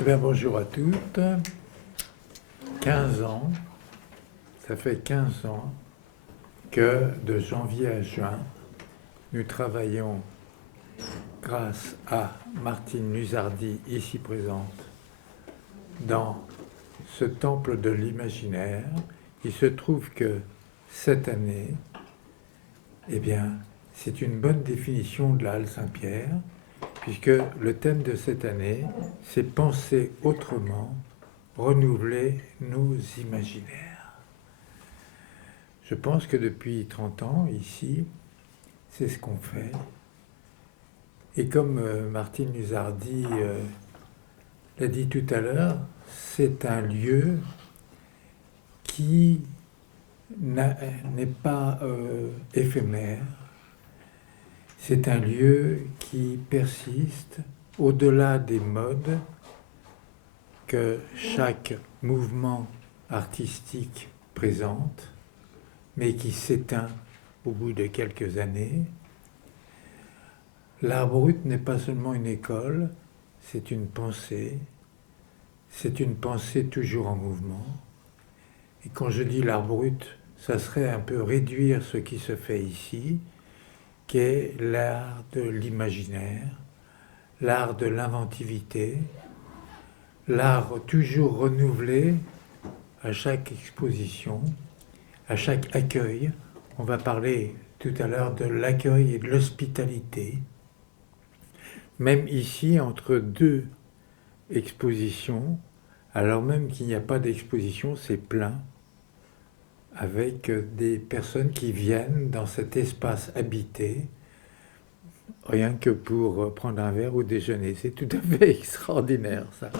Eh bien, bonjour à toutes. 15 ans, ça fait 15 ans que de janvier à juin, nous travaillons grâce à Martine Luzardi, ici présente, dans ce temple de l'imaginaire. Il se trouve que cette année, eh bien, c'est une bonne définition de la Halle Saint-Pierre, puisque le thème de cette année, c'est penser autrement, renouveler nos imaginaires. Je pense que depuis 30 ans, ici, c'est ce qu'on fait. Et comme Martine Luzardi l'a dit tout à l'heure, c'est un lieu qui n'est pas éphémère. C'est un lieu qui persiste au-delà des modes que chaque mouvement artistique présente, mais qui s'éteint au bout de quelques années. L'art brut n'est pas seulement une école, c'est une pensée toujours en mouvement. Et quand je dis l'art brut, ça serait un peu réduire ce qui se fait ici, qui est l'art de l'imaginaire, l'art de l'inventivité, l'art toujours renouvelé à chaque exposition, à chaque accueil. On va parler tout à l'heure de l'accueil et de l'hospitalité. Même ici, entre deux expositions, alors même qu'il n'y a pas d'exposition, c'est plein, avec des personnes qui viennent dans cet espace habité, rien que pour prendre un verre ou déjeuner. C'est tout à fait extraordinaire, ça.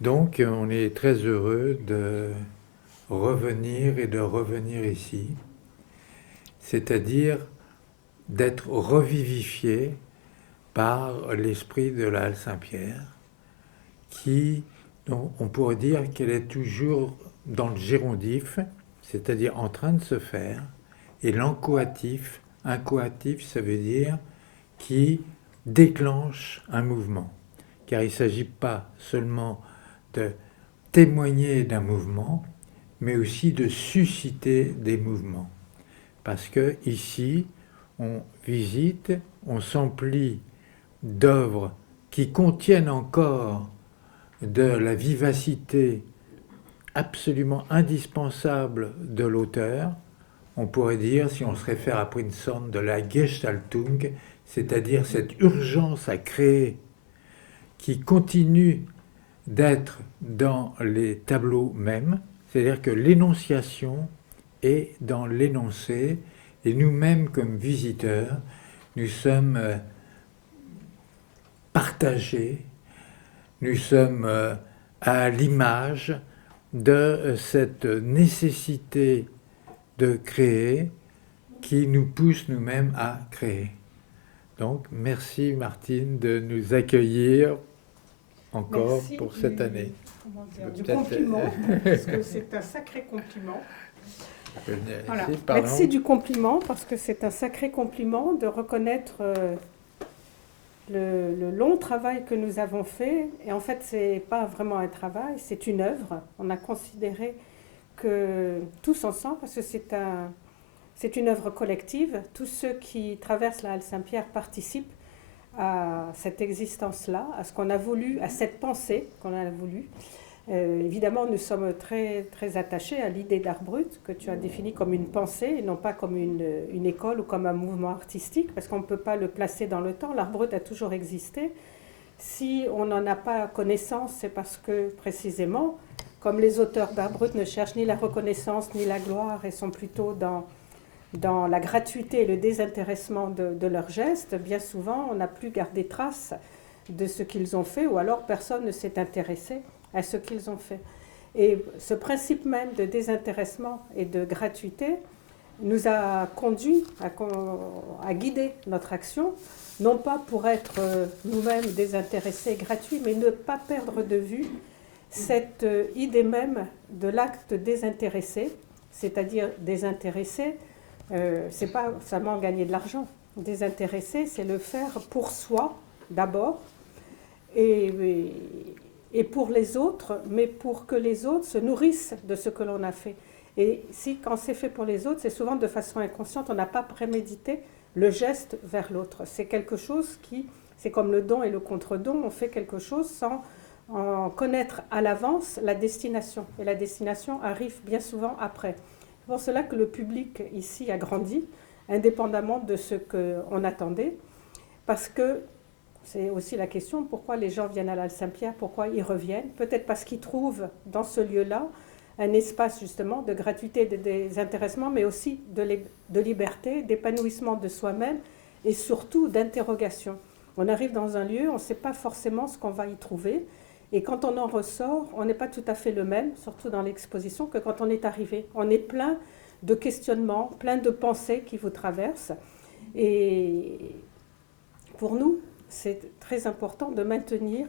Donc, on est très heureux de revenir et de revenir ici, c'est-à-dire d'être revivifié par l'esprit de la Halle Saint-Pierre, qui, donc, on pourrait dire qu'elle est toujours dans le gérondif, c'est-à-dire en train de se faire, et l'encoatif, incoatif, ça veut dire qui déclenche un mouvement, car il ne s'agit pas seulement de témoigner d'un mouvement, mais aussi de susciter des mouvements. Parce que ici, on visite, on s'emplit d'œuvres qui contiennent encore de la vivacité absolument indispensable de l'auteur. On pourrait dire, si on se réfère à Prinzhorn, de la Gestaltung, c'est-à-dire cette urgence à créer qui continue d'être dans les tableaux mêmes, c'est-à-dire que l'énonciation est dans l'énoncé, et nous-mêmes, comme visiteurs, nous sommes partagés, nous sommes à l'image de cette nécessité de créer qui nous pousse nous-mêmes à créer. Donc, merci Martine de nous accueillir encore merci pour cette année. Du compliment, parce que c'est un sacré compliment. Voilà. Merci du compliment, parce que c'est un sacré compliment de reconnaître le long travail que nous avons fait. Et en fait, ce n'est pas vraiment un travail, c'est une œuvre. On a considéré que tous ensemble, parce que c'est une œuvre collective, tous ceux qui traversent la Halle Saint-Pierre participent à cette existence-là, à ce qu'on a voulu, à cette pensée qu'on a voulu. Évidemment, nous sommes très, très attachés à l'idée d'art brut que tu as définie comme une pensée et non pas comme une école ou comme un mouvement artistique, parce qu'on ne peut pas le placer dans le temps. L'art brut a toujours existé. Si on n'en a pas connaissance, c'est parce que précisément, comme les auteurs d'art brut ne cherchent ni la reconnaissance ni la gloire et sont plutôt dans la gratuité et le désintéressement de leurs gestes, bien souvent, on n'a plus gardé trace de ce qu'ils ont fait, ou alors personne ne s'est intéressé à ce qu'ils ont fait. Et ce principe même de désintéressement et de gratuité nous a conduit à guider notre action, non pas pour être nous-mêmes désintéressés et gratuits, mais ne pas perdre de vue cette idée même de l'acte désintéressé, c'est-à-dire désintéressé, c'est pas seulement gagner de l'argent. Désintéressé, c'est le faire pour soi d'abord, et, et pour les autres, mais pour que les autres se nourrissent de ce que l'on a fait. Et si, quand c'est fait pour les autres, c'est souvent de façon inconsciente, on n'a pas prémédité le geste vers l'autre. C'est quelque chose qui, c'est comme le don et le contre-don, on fait quelque chose sans en connaître à l'avance la destination. Et la destination arrive bien souvent après. C'est pour cela que le public ici a grandi, indépendamment de ce qu'on attendait, parce que c'est aussi la question, pourquoi les gens viennent à l'Halle Saint-Pierre, pourquoi ils reviennent. Peut-être parce qu'ils trouvent dans ce lieu-là un espace justement de gratuité, de désintéressement, mais aussi de liberté, d'épanouissement de soi-même et surtout d'interrogation. On arrive dans un lieu, on ne sait pas forcément ce qu'on va y trouver. Et quand on en ressort, on n'est pas tout à fait le même, surtout dans l'exposition, que quand on est arrivé. On est plein de questionnements, plein de pensées qui vous traversent. Et pour nous, c'est très important de maintenir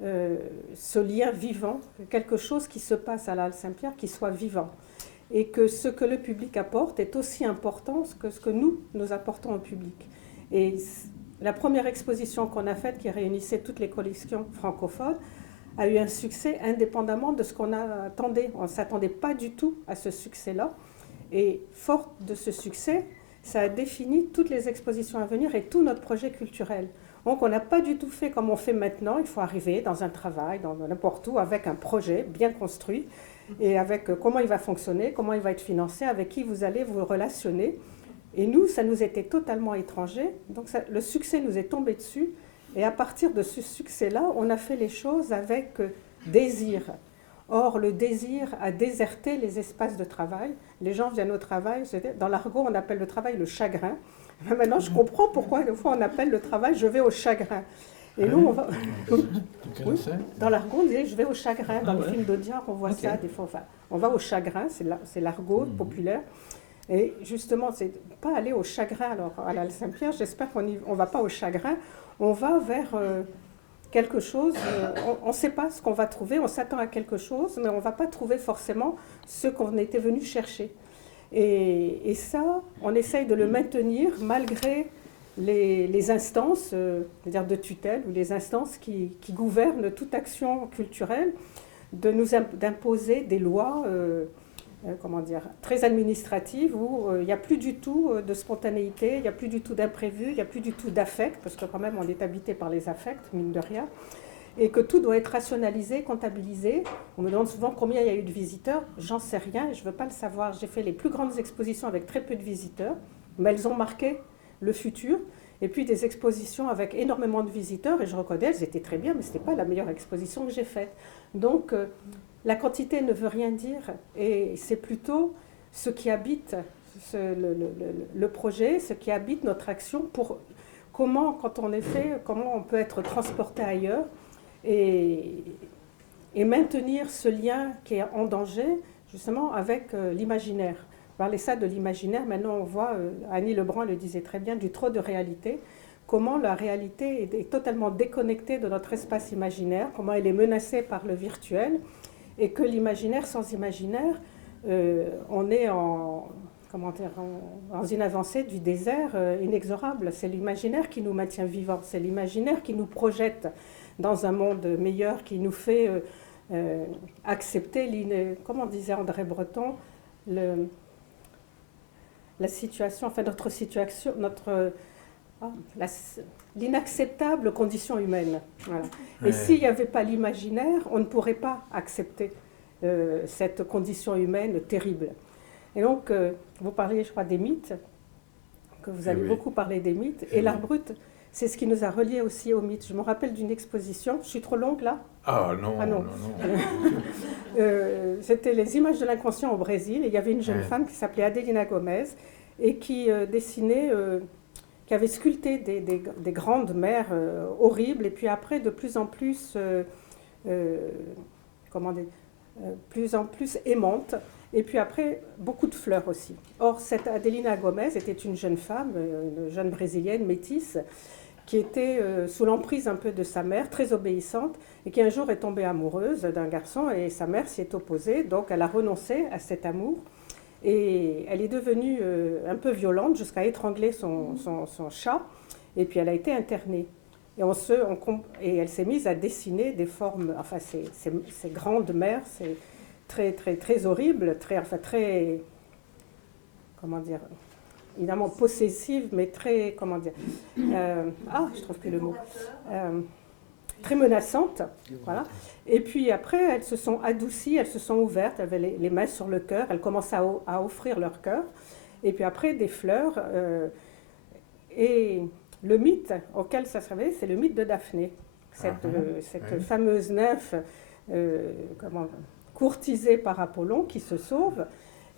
ce lien vivant, quelque chose qui se passe à la Halle Saint-Pierre qui soit vivant. Et que ce que le public apporte est aussi important que ce que nous apportons au public. Et la première exposition qu'on a faite, qui réunissait toutes les collections francophones, a eu un succès indépendamment de ce qu'on attendait. On ne s'attendait pas du tout à ce succès-là. Et fort de ce succès, ça a défini toutes les expositions à venir et tout notre projet culturel. Donc on n'a pas du tout fait comme on fait maintenant. Il faut arriver dans un travail, dans n'importe où, avec un projet bien construit et avec comment il va fonctionner, comment il va être financé, avec qui vous allez vous relationner. Et nous, ça nous était totalement étranger. Donc le succès nous est tombé dessus. Et à partir de ce succès-là, on a fait les choses avec désir. Or, le désir a déserté les espaces de travail. Les gens viennent au travail. Dans l'argot, on appelle le travail le chagrin. Maintenant, je comprends pourquoi, des fois, on appelle le travail « je vais au chagrin ». Et nous, on va... Oui, dans l'argot, on disait « je vais au chagrin ». Dans le film d'Audiard, on voit ça. Des fois, on va au chagrin, c'est l'argot populaire. Et justement, c'est pas aller au chagrin alors, à la Saint-Pierre. J'espère qu'on ne va pas au chagrin. On va vers quelque chose, on ne sait pas ce qu'on va trouver, on s'attend à quelque chose, mais on ne va pas trouver forcément ce qu'on était venu chercher. Et ça, on essaye de le maintenir malgré les instances, c'est-à-dire de tutelle, ou les instances qui gouvernent toute action culturelle, d'imposer des lois très administratives où il n'y a plus du tout de spontanéité, il n'y a plus du tout d'imprévu, il n'y a plus du tout d'affect, parce que quand même on est habité par les affects, mine de rien, et que tout doit être rationalisé, comptabilisé. On me demande souvent combien il y a eu de visiteurs, j'en sais rien, je ne veux pas le savoir. J'ai fait les plus grandes expositions avec très peu de visiteurs, mais elles ont marqué le futur, et puis des expositions avec énormément de visiteurs, et je reconnais, elles étaient très bien, mais ce n'était pas la meilleure exposition que j'ai faite. Donc, la quantité ne veut rien dire, et c'est plutôt ce qui habite le projet, ce qui habite notre action, pour comment, quand on est fait, comment on peut être transporté ailleurs, et maintenir ce lien qui est en danger, justement, avec l'imaginaire. Parler ça de l'imaginaire, maintenant on voit, Annie Lebrun le disait très bien, du trop de réalité, comment la réalité est totalement déconnectée de notre espace imaginaire, comment elle est menacée par le virtuel, et que l'imaginaire, sans imaginaire, on est dans une avancée du désert inexorable. C'est l'imaginaire qui nous maintient vivants, c'est l'imaginaire qui nous projette dans un monde meilleur, qui nous fait accepter, comme disait André Breton, la situation, enfin notre situation, l'inacceptable condition humaine. Voilà. Et s'il n'y avait pas l'imaginaire, on ne pourrait pas accepter cette condition humaine terrible. Et donc, vous parliez, je crois, des mythes, que vous avez beaucoup parlé des mythes, et l'art brut, c'est ce qui nous a reliés aussi aux mythes. Je me rappelle d'une exposition, je suis trop longue là ? Ah non. C'était les images de l'inconscient au Brésil, et il y avait une jeune femme qui s'appelait Adelina Gomez, et qui dessinait... qui avait sculpté des grandes mers horribles, et puis après, de plus en plus, plus en plus aimantes, et puis après, beaucoup de fleurs aussi. Or, cette Adelina Gomez était une jeune femme, une jeune brésilienne métisse, qui était sous l'emprise un peu de sa mère, très obéissante, et qui un jour est tombée amoureuse d'un garçon, et sa mère s'y est opposée, donc elle a renoncé à cet amour. Et elle est devenue un peu violente jusqu'à étrangler son chat. Et puis elle a été internée. Et elle s'est mise à dessiner des formes, enfin ces grandes mers, c'est très, très, très horrible, très, comment dire, évidemment possessive, mais très, comment dire, je trouve plus le mot, très menaçante, voilà. Et puis après, elles se sont adoucies, elles se sont ouvertes, elles avaient les mains sur le cœur, elles commencent à offrir leur cœur, et puis après des fleurs, et le mythe auquel ça servait, c'est le mythe de Daphné, cette fameuse nymphe courtisée par Apollon qui se sauve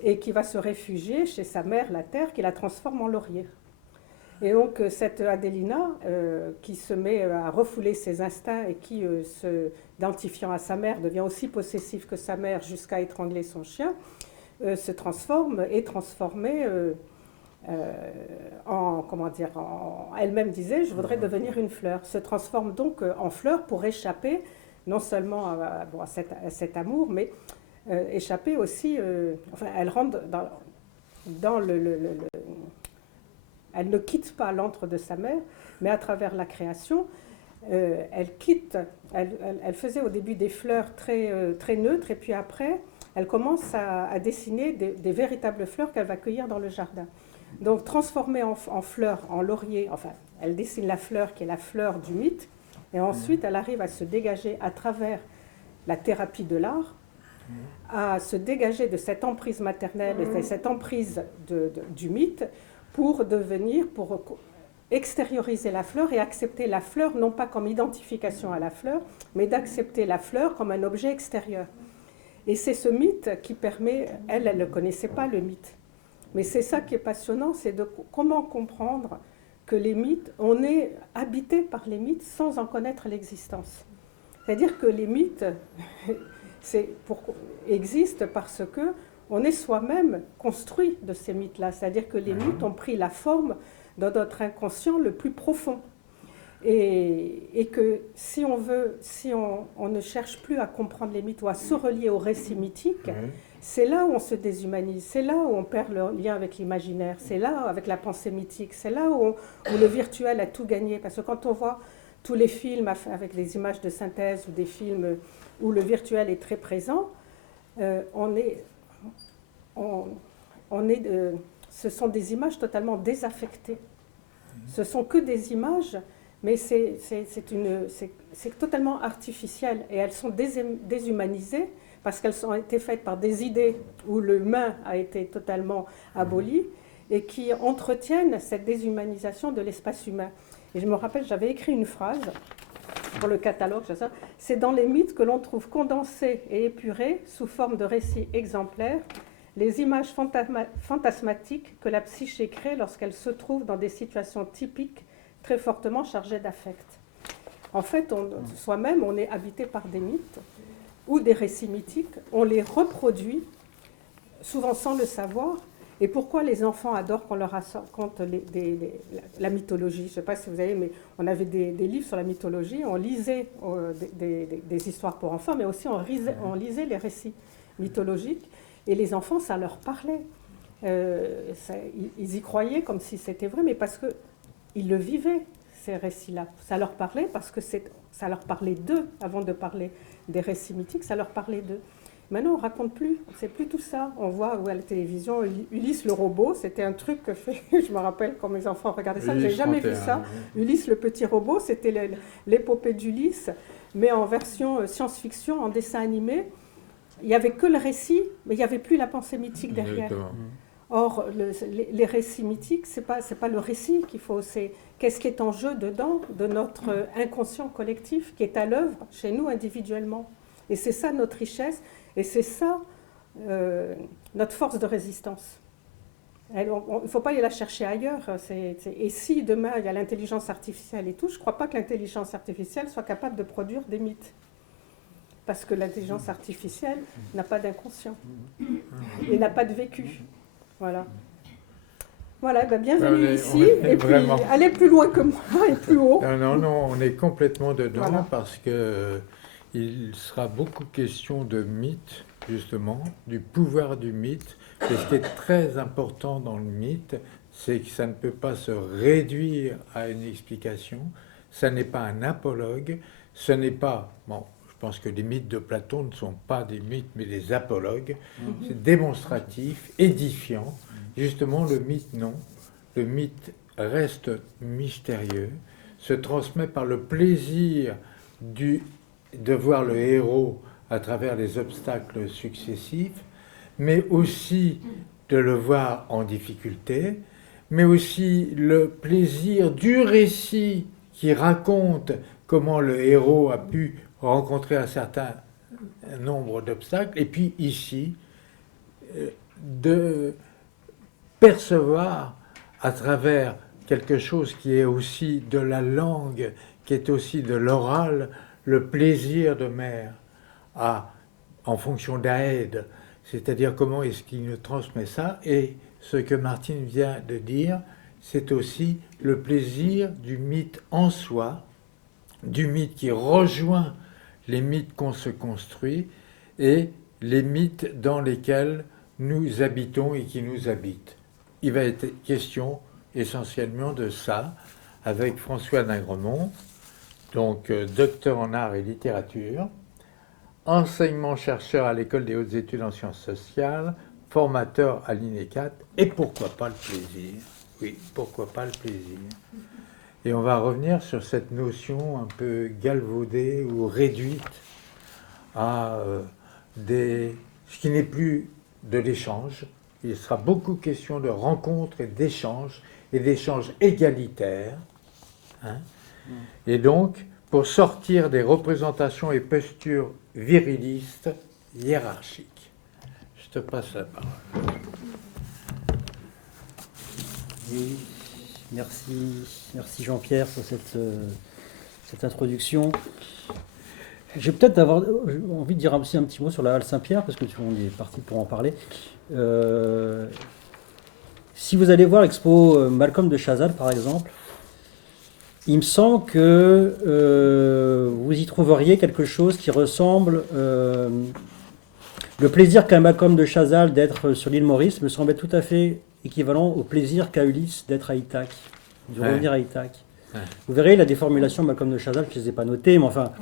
et qui va se réfugier chez sa mère, la terre, qui la transforme en laurier. Et donc cette Adélina, qui se met à refouler ses instincts et qui, se identifiant à sa mère, devient aussi possessive que sa mère jusqu'à étrangler son chien, se transforme, est transformée elle-même disait, je voudrais devenir une fleur, se transforme donc en fleur pour échapper non seulement à cet amour, mais échapper aussi, elle rentre dans elle ne quitte pas l'antre de sa mère, mais à travers la création, elle faisait au début des fleurs très, très neutres, et puis après, elle commence à dessiner des véritables fleurs qu'elle va cueillir dans le jardin. Donc transformée en fleur, en laurier, enfin, elle dessine la fleur qui est la fleur du mythe, et ensuite elle arrive à se dégager à travers la thérapie de l'art, à se dégager de cette emprise maternelle et de cette emprise du mythe pour extérioriser la fleur et accepter la fleur non pas comme identification à la fleur, mais d'accepter la fleur comme un objet extérieur. Et c'est ce mythe qui permet, elle ne connaissait pas le mythe, mais c'est ça qui est passionnant, c'est de comment comprendre que les mythes, on est habité par les mythes sans en connaître l'existence. C'est-à-dire que les mythes existent parce que on est soi-même construit de ces mythes-là. C'est-à-dire que les mythes ont pris la forme de notre inconscient le plus profond. Et que si on ne cherche plus à comprendre les mythes ou à se relier au récit mythique, c'est là où on se déshumanise, c'est là où on perd le lien avec l'imaginaire, c'est là avec la pensée mythique, c'est là où le virtuel a tout gagné. Parce que quand on voit tous les films avec des images de synthèse ou des films où le virtuel est très présent, ce sont des images totalement désaffectées. Ce sont que des images, mais c'est totalement artificiel. Et elles sont déshumanisées parce qu'elles ont été faites par des idées où l'humain a été totalement aboli et qui entretiennent cette déshumanisation de l'espace humain. Et je me rappelle, j'avais écrit une phrase pour le catalogue, c'est dans les mythes que l'on trouve condensées et épurées sous forme de récits exemplaires les images fantasmatiques que la psyché crée lorsqu'elle se trouve dans des situations typiques très fortement chargées d'affect. En fait, soi-même, on est habité par des mythes ou des récits mythiques, on les reproduit, souvent sans le savoir. Et pourquoi les enfants adorent qu'on leur raconte la mythologie? Je ne sais pas si vous avez, mais on avait des livres sur la mythologie, on lisait des histoires pour enfants, mais aussi on lisait les récits mythologiques. Et les enfants, ça leur parlait. Ils y croyaient comme si c'était vrai, mais parce qu'ils le vivaient, ces récits-là. Ça leur parlait parce que ça leur parlait d'eux, avant de parler des récits mythiques, ça leur parlait d'eux. Maintenant, on ne raconte plus, c'est plus tout ça. On voit à la télévision Ulysse le robot, c'était un truc que je me rappelle quand mes enfants regardaient ça, je n'ai jamais vu ça. Ulysse le petit robot, c'était l'épopée d'Ulysse, mais en version science-fiction, en dessin animé. Il n'y avait que le récit, mais il n'y avait plus la pensée mythique derrière. Or, les récits mythiques, ce n'est pas le récit qu'il faut, c'est qu'est-ce qui est en jeu dedans, de notre inconscient collectif qui est à l'œuvre chez nous individuellement. Et c'est ça notre richesse, et c'est ça notre force de résistance. Il ne faut pas aller la chercher ailleurs. Et si demain il y a l'intelligence artificielle et tout, je ne crois pas que l'intelligence artificielle soit capable de produire des mythes. Parce que l'intelligence artificielle n'a pas d'inconscient et n'a pas de vécu. Voilà. Voilà, bienvenue ici. Et puis, allez plus loin que moi et plus haut. Non, on est complètement dedans, voilà. Parce qu'il sera beaucoup question de mythe, justement, du pouvoir du mythe. Et ce qui est très important dans le mythe, c'est que ça ne peut pas se réduire à une explication. ça n'est pas un apologue, ce n'est pas... Bon, je pense que les mythes de Platon ne sont pas des mythes, mais des apologues. C'est démonstratif, édifiant. Justement, le mythe, non. Le mythe reste mystérieux, se transmet par le plaisir de voir le héros à travers les obstacles successifs, mais aussi de le voir en difficulté, mais aussi le plaisir du récit qui raconte comment le héros a pu rencontrer un certain nombre d'obstacles, et puis ici, de percevoir à travers quelque chose qui est aussi de la langue, qui est aussi de l'oral, le plaisir de mère en fonction d'Aède, c'est-à-dire comment est-ce qu'il nous transmet ça, et ce que Martine vient de dire, c'est aussi le plaisir du mythe en soi, du mythe qui rejoint les mythes qu'on se construit et les mythes dans lesquels nous habitons et qui nous habitent. Il va être question essentiellement de ça avec François Ningremont, donc docteur en art et littérature, enseignement-chercheur à l'École des hautes études en sciences sociales, formateur à l'INECAT, et pourquoi pas le plaisir? Oui, pourquoi pas le plaisir? Et on va revenir sur cette notion un peu galvaudée ou réduite à ce qui n'est plus de l'échange. Il sera beaucoup question de rencontres et d'échanges égalitaires. Hein. Et donc, pour sortir des représentations et postures virilistes hiérarchiques. Je te passe la parole. Oui, merci Jean-Pierre pour cette introduction. J'ai peut-être envie de dire aussi un petit mot sur la Halle Saint-Pierre, parce que on est parti pour en parler. Si vous allez voir l'expo Malcolm de Chazal, par exemple, il me semble que vous y trouveriez quelque chose qui ressemble... le plaisir qu'a Malcolm de Chazal d'être sur l'île Maurice me semble être tout à fait équivalent au plaisir qu'a Ulysse d'être à Ithaque, de revenir à Ithaque. Ouais. Vous verrez, la déformulation de Malcolm de Chazal, je ne les ai pas notées, mais enfin,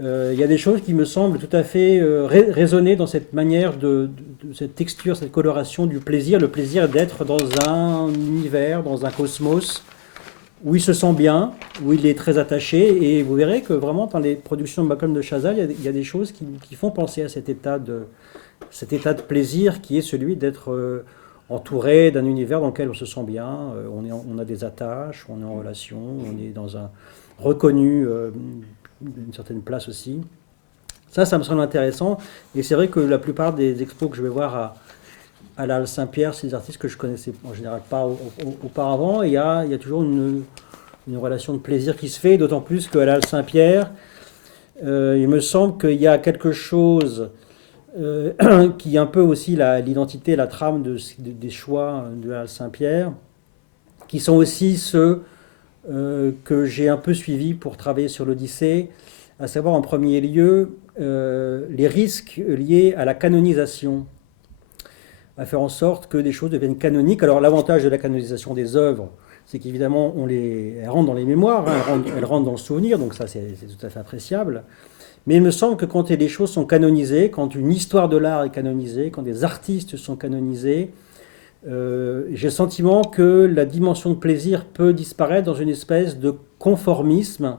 il y a des choses qui me semblent tout à fait résonner dans cette manière de cette texture, cette coloration du plaisir, le plaisir d'être dans un univers, dans un cosmos, où il se sent bien, où il est très attaché, et vous verrez que vraiment dans les productions de Malcolm de Chazal, il y a des choses qui font penser à cet état de plaisir qui est celui d'être entouré d'un univers dans lequel on se sent bien, on a des attaches, on est en relation, on est dans un reconnu d'une certaine place aussi. Ça me semble intéressant, et c'est vrai que la plupart des expos que je vais voir à la Halle Saint-Pierre, c'est des artistes que je connaissais en général pas auparavant, et il y a toujours une relation de plaisir qui se fait, d'autant plus qu'à la Halle Saint-Pierre, il me semble qu'il y a quelque chose qui est un peu aussi l'identité, la trame des choix de la Halle Saint-Pierre, qui sont aussi ceux que j'ai un peu suivis pour travailler sur l'Odyssée, à savoir en premier lieu les risques liés à la canonisation, à faire en sorte que des choses deviennent canoniques. Alors l'avantage de la canonisation des œuvres, c'est qu'évidemment elles rentrent dans les mémoires, hein, elles rentrent dans le souvenir, donc ça c'est tout à fait appréciable. Mais il me semble que quand les choses sont canonisées, quand une histoire de l'art est canonisée, quand des artistes sont canonisés, j'ai le sentiment que la dimension de plaisir peut disparaître dans une espèce de conformisme.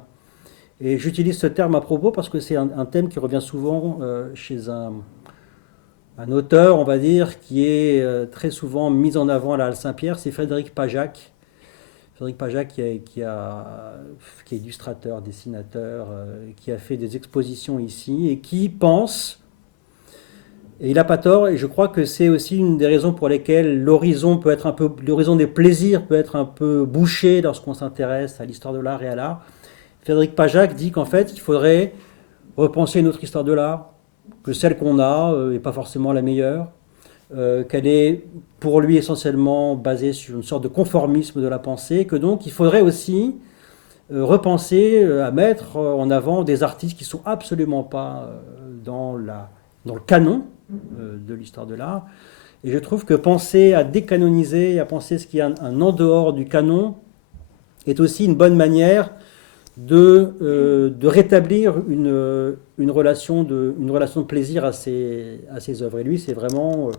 Et j'utilise ce terme à propos parce que c'est un thème qui revient souvent chez un auteur, on va dire, qui est très souvent mis en avant à la Halle Saint-Pierre, c'est Frédéric Pajac. Frédéric Pajac qui est illustrateur, dessinateur, qui a fait des expositions ici et qui pense, et il n'a pas tort, et je crois que c'est aussi une des raisons pour lesquelles l'horizon des plaisirs peut être un peu bouché lorsqu'on s'intéresse à l'histoire de l'art et à l'art. Frédéric Pajac dit qu'en fait, il faudrait repenser notre histoire de l'art, que celle qu'on a n'est pas forcément la meilleure, qu'elle est pour lui essentiellement basée sur une sorte de conformisme de la pensée, que donc il faudrait aussi repenser à mettre en avant des artistes qui ne sont absolument pas dans le canon de l'histoire de l'art. Et je trouve que penser à décanoniser, à penser ce qui est un en dehors du canon, est aussi une bonne manière de rétablir une relation de plaisir à ses œuvres. Et lui, c'est vraiment...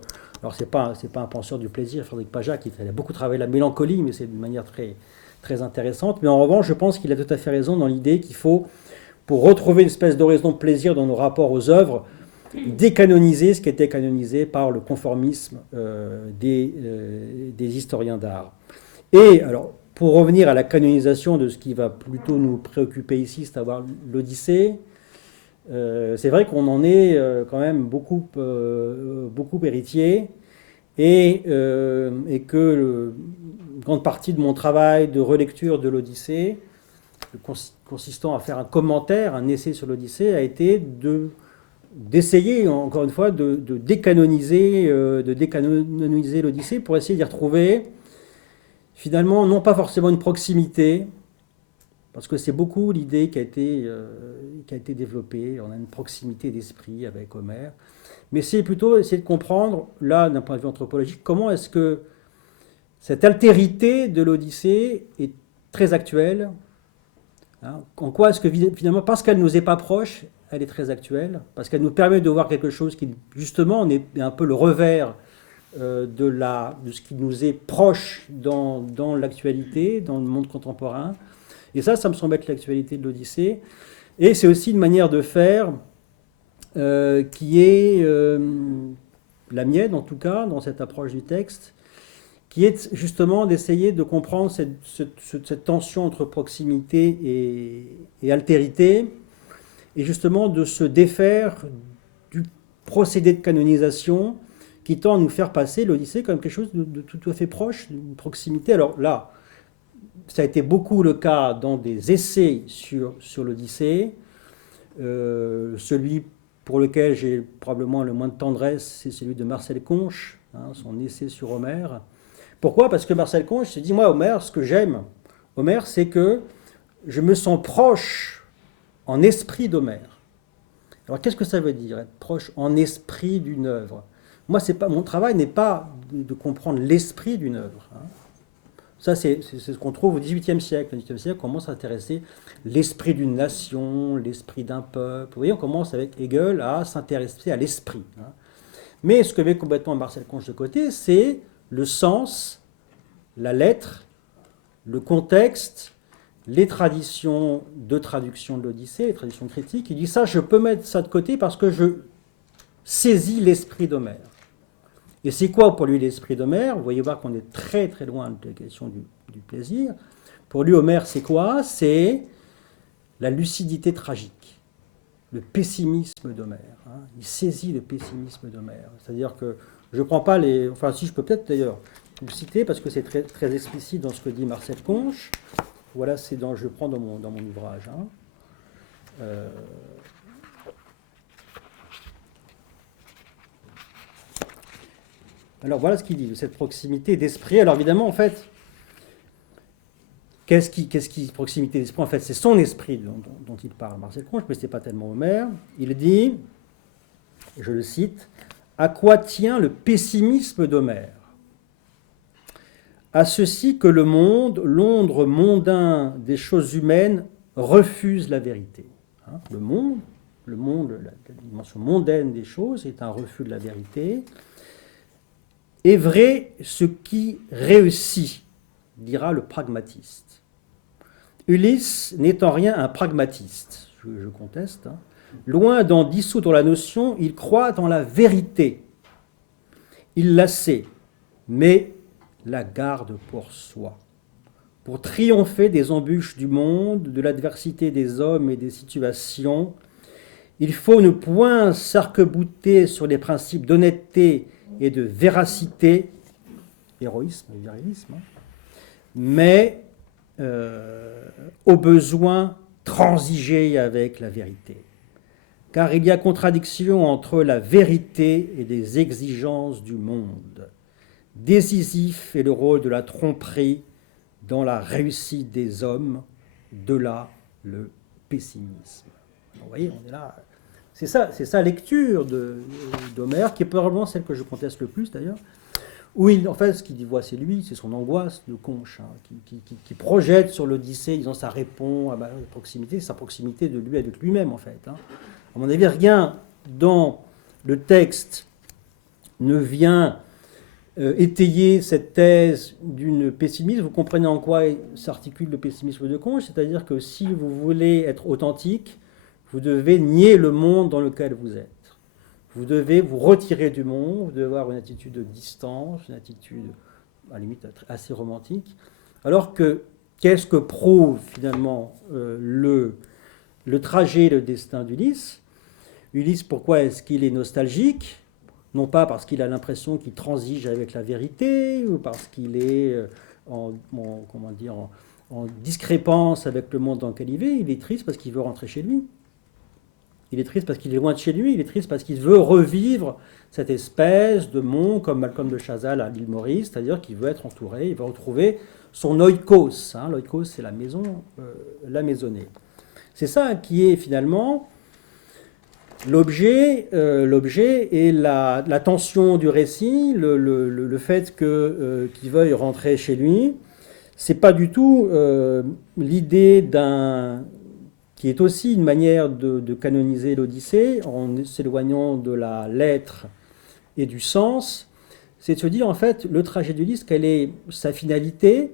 alors, c'est pas un penseur du plaisir, Frédéric Pajac, il a beaucoup travaillé la mélancolie, mais c'est d'une manière très, très intéressante. Mais en revanche, je pense qu'il a tout à fait raison dans l'idée qu'il faut, pour retrouver une espèce d'horizon de plaisir dans nos rapports aux œuvres, décanoniser ce qui était canonisé par le conformisme des historiens d'art. Et alors, pour revenir à la canonisation de ce qui va plutôt nous préoccuper ici, c'est-à-dire l'Odyssée, c'est vrai qu'on en est quand même beaucoup héritier, et que une grande partie de mon travail de relecture de l'Odyssée, consistant à faire un commentaire, un essai sur l'Odyssée, a été d'essayer, encore une fois, de décanoniser l'Odyssée pour essayer d'y retrouver, finalement, non pas forcément une proximité, parce que c'est beaucoup l'idée qui a été développée, on a une proximité d'esprit avec Homère, mais c'est plutôt essayer de comprendre, là, d'un point de vue anthropologique, comment est-ce que cette altérité de l'Odyssée est très actuelle, hein, en quoi est-ce que, finalement, parce qu'elle ne nous est pas proche, elle est très actuelle, parce qu'elle nous permet de voir quelque chose qui, justement, est un peu le revers de ce qui nous est proche dans l'actualité, dans le monde contemporain. Et ça me semble être l'actualité de l'Odyssée. Et c'est aussi une manière de faire qui est la mienne, en tout cas, dans cette approche du texte, qui est justement d'essayer de comprendre cette tension entre proximité et altérité, et justement de se défaire du procédé de canonisation qui tend à nous faire passer l'Odyssée comme quelque chose de tout à fait proche, d'une proximité. Alors là, ça a été beaucoup le cas dans des essais sur l'Odyssée. Celui pour lequel j'ai probablement le moins de tendresse, c'est celui de Marcel Conche, hein, son essai sur Homère. Pourquoi ? Parce que Marcel Conche se dit, moi, Homère, ce que j'aime, Homère, c'est que je me sens proche en esprit d'Homère. Alors, qu'est-ce que ça veut dire, être proche en esprit d'une œuvre ? Moi, mon travail n'est pas de comprendre l'esprit d'une œuvre. Hein. Ça, c'est ce qu'on trouve au XVIIIe siècle. Au XVIIIe siècle, on commence à s'intéresser l'esprit d'une nation, l'esprit d'un peuple. Vous voyez, on commence avec Hegel à s'intéresser à l'esprit. Hein. Mais ce que met complètement Marcel Conche de côté, c'est le sens, la lettre, le contexte, les traditions de traduction de l'Odyssée, les traditions critiques. Il dit ça, je peux mettre ça de côté parce que je saisis l'esprit d'Homère. Et c'est quoi pour lui l'esprit d'Homère ? Vous voyez voir qu'on est très très loin de la question du plaisir. Pour lui, Homère, c'est quoi ? C'est la lucidité tragique, le pessimisme d'Homère. Hein. Il saisit le pessimisme d'Homère. C'est-à-dire que je ne prends pas les... Enfin, si je peux peut-être d'ailleurs vous citer, parce que c'est très, très explicite dans ce que dit Marcel Conche. Voilà, je prends dans mon ouvrage. Hein. Alors voilà ce qu'il dit, de cette proximité d'esprit. Alors évidemment, en fait, qu'est-ce qui proximité d'esprit ? En fait, c'est son esprit dont il parle, Marcel Conche, mais ce n'est pas tellement Homère. Il dit, je le cite, « À quoi tient le pessimisme d'Homère ? À ceci que le monde, l'ombre mondain des choses humaines, refuse la vérité. Hein, le monde, la dimension mondaine des choses est un refus de la vérité. Est vrai ce qui réussit, dira le pragmatiste. Ulysse n'est en rien un pragmatiste, je conteste. Hein. Loin d'en dissoudre la notion, il croit dans la vérité. Il la sait, mais la garde pour soi. Pour triompher des embûches du monde, de l'adversité des hommes et des situations, il faut ne point s'arc-bouter sur les principes d'honnêteté et de véracité, héroïsme et virilisme, hein, mais au besoin transiger avec la vérité. Car il y a contradiction entre la vérité et les exigences du monde. Décisif est le rôle de la tromperie dans la réussite des hommes, de là le pessimisme. Alors, vous voyez, on est là. C'est sa lecture d'Homère, qui est probablement celle que je conteste le plus d'ailleurs, Oui, en fait, ce qu'il voit, c'est lui, c'est son angoisse, le Conche, qui projette sur l'Odyssée, disant ça répond à ma proximité, sa proximité de lui avec lui-même, en fait. À mon avis, rien dans le texte ne vient étayer cette thèse d'une pessimisme. Vous comprenez en quoi s'articule le pessimisme de Conche, c'est-à-dire que si vous voulez être authentique, vous devez nier le monde dans lequel vous êtes. Vous devez vous retirer du monde, vous devez avoir une attitude de distance, une attitude à la limite assez romantique. Alors que, qu'est-ce que prouve finalement le trajet, le destin d'Ulysse? Ulysse, pourquoi est-ce qu'il est nostalgique? Non pas parce qu'il a l'impression qu'il transige avec la vérité, ou parce qu'il est en discrépance avec le monde dans lequel il vit. Il est triste parce qu'il veut rentrer chez lui. Il est triste parce qu'il est loin de chez lui, il est triste parce qu'il veut revivre cette espèce de monde comme Malcolm de Chazal à l'île Maurice, c'est-à-dire qu'il veut être entouré, il veut retrouver son oikos. L'oikos, c'est la maison, la maisonnée. C'est ça qui est finalement l'objet et la tension du récit, le fait qu'il veuille rentrer chez lui. C'est pas du tout l'idée qui est aussi une manière de canoniser l'Odyssée, en s'éloignant de la lettre et du sens, c'est de se dire, en fait, le trajet d'Ulysse, quelle est sa finalité?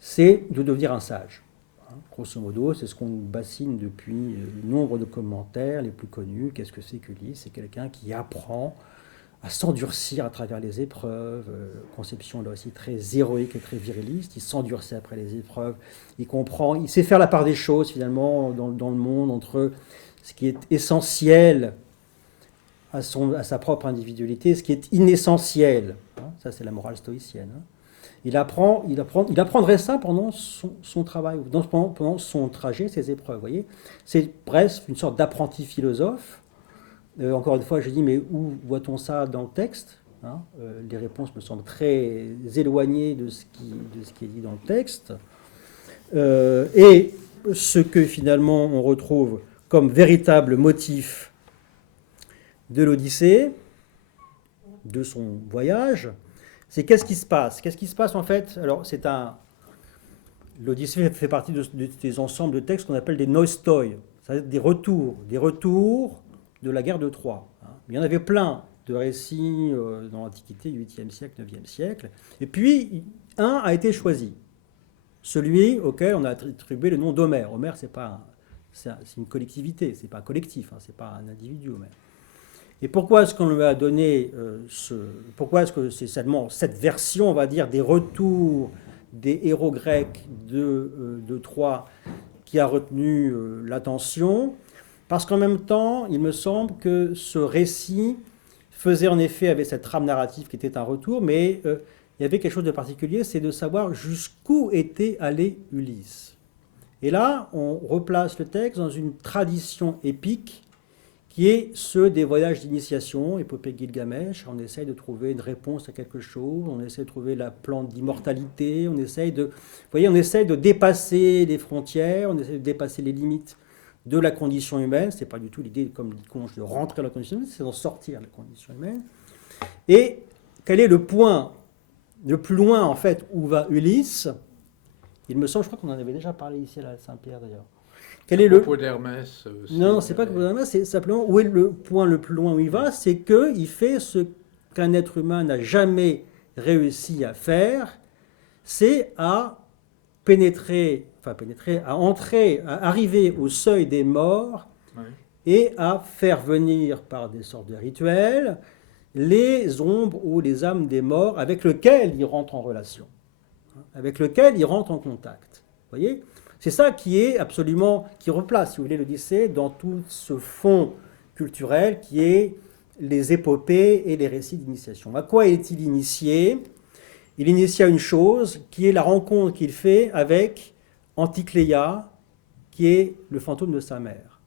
C'est de devenir un sage. Grosso modo, c'est ce qu'on bassine depuis nombre de commentaires les plus connus. Qu'est-ce que c'est qu'Ulysse? C'est quelqu'un qui apprend à s'endurcir à travers les épreuves, conception là aussi très héroïque et très viriliste, il s'endurcit après les épreuves, il comprend, il sait faire la part des choses finalement dans le monde entre ce qui est essentiel à sa propre individualité et ce qui est inessentiel. Ça c'est la morale stoïcienne. Il apprendrait ça pendant son travail, pendant son trajet, ses épreuves. Vous voyez, c'est presque une sorte d'apprenti philosophe. Encore une fois, je dis, mais où voit-on ça dans le texte? Les réponses me semblent très éloignées de ce qui est dit dans le texte. Et ce que finalement on retrouve comme véritable motif de l'Odyssée, de son voyage, c'est qu'est-ce qui se passe? Qu'est-ce qui se passe en fait? Alors, l'Odyssée fait partie des ensembles de textes qu'on appelle des noistoi, c'est-à-dire des retours de la guerre de Troie. Il y en avait plein de récits dans l'Antiquité, 8e siècle, 9e siècle. Et puis, un a été choisi. Celui auquel on a attribué le nom d'Homère. Homère, c'est une collectivité, c'est pas un collectif, c'est pas un individu, Homère. Et pourquoi est-ce qu'on lui a donné pourquoi est-ce que c'est seulement cette version, on va dire, des retours des héros grecs de Troie qui a retenu l'attention? Parce qu'en même temps, il me semble que ce récit faisait en effet, avec cette trame narrative qui était un retour, mais il y avait quelque chose de particulier, c'est de savoir jusqu'où était allé Ulysse. Et là, on replace le texte dans une tradition épique qui est ceux des voyages d'initiation, épopée Gilgamesh. On essaye de trouver une réponse à quelque chose, on essaie de trouver la plante d'immortalité, on essaye de dépasser les frontières, on essaie de dépasser les limites de la condition humaine. Ce n'est pas du tout l'idée, comme dit Conche, de rentrer dans la condition humaine, c'est d'en sortir de la condition humaine. Et quel est le point le plus loin, en fait, où va Ulysse? Il me semble, je crois qu'on en avait déjà parlé ici à la Saint-Pierre, d'ailleurs. Quel est le propos d'Hermès aussi. Non, c'est pas que d'Hermès, c'est simplement où est le point le plus loin où il va, c'est qu'il fait ce qu'un être humain n'a jamais réussi à faire, c'est à arriver au seuil des morts, oui, et à faire venir par des sortes de rituels les ombres ou les âmes des morts avec lesquels il rentre en relation, avec lesquels il rentre en contact. Vous voyez ? C'est ça qui replace, si vous voulez, l'Odyssée dans tout ce fond culturel qui est les épopées et les récits d'initiation. À quoi est-il initié? Il initie à une chose qui est la rencontre qu'il fait avec Anticléia, qui est le fantôme de sa mère.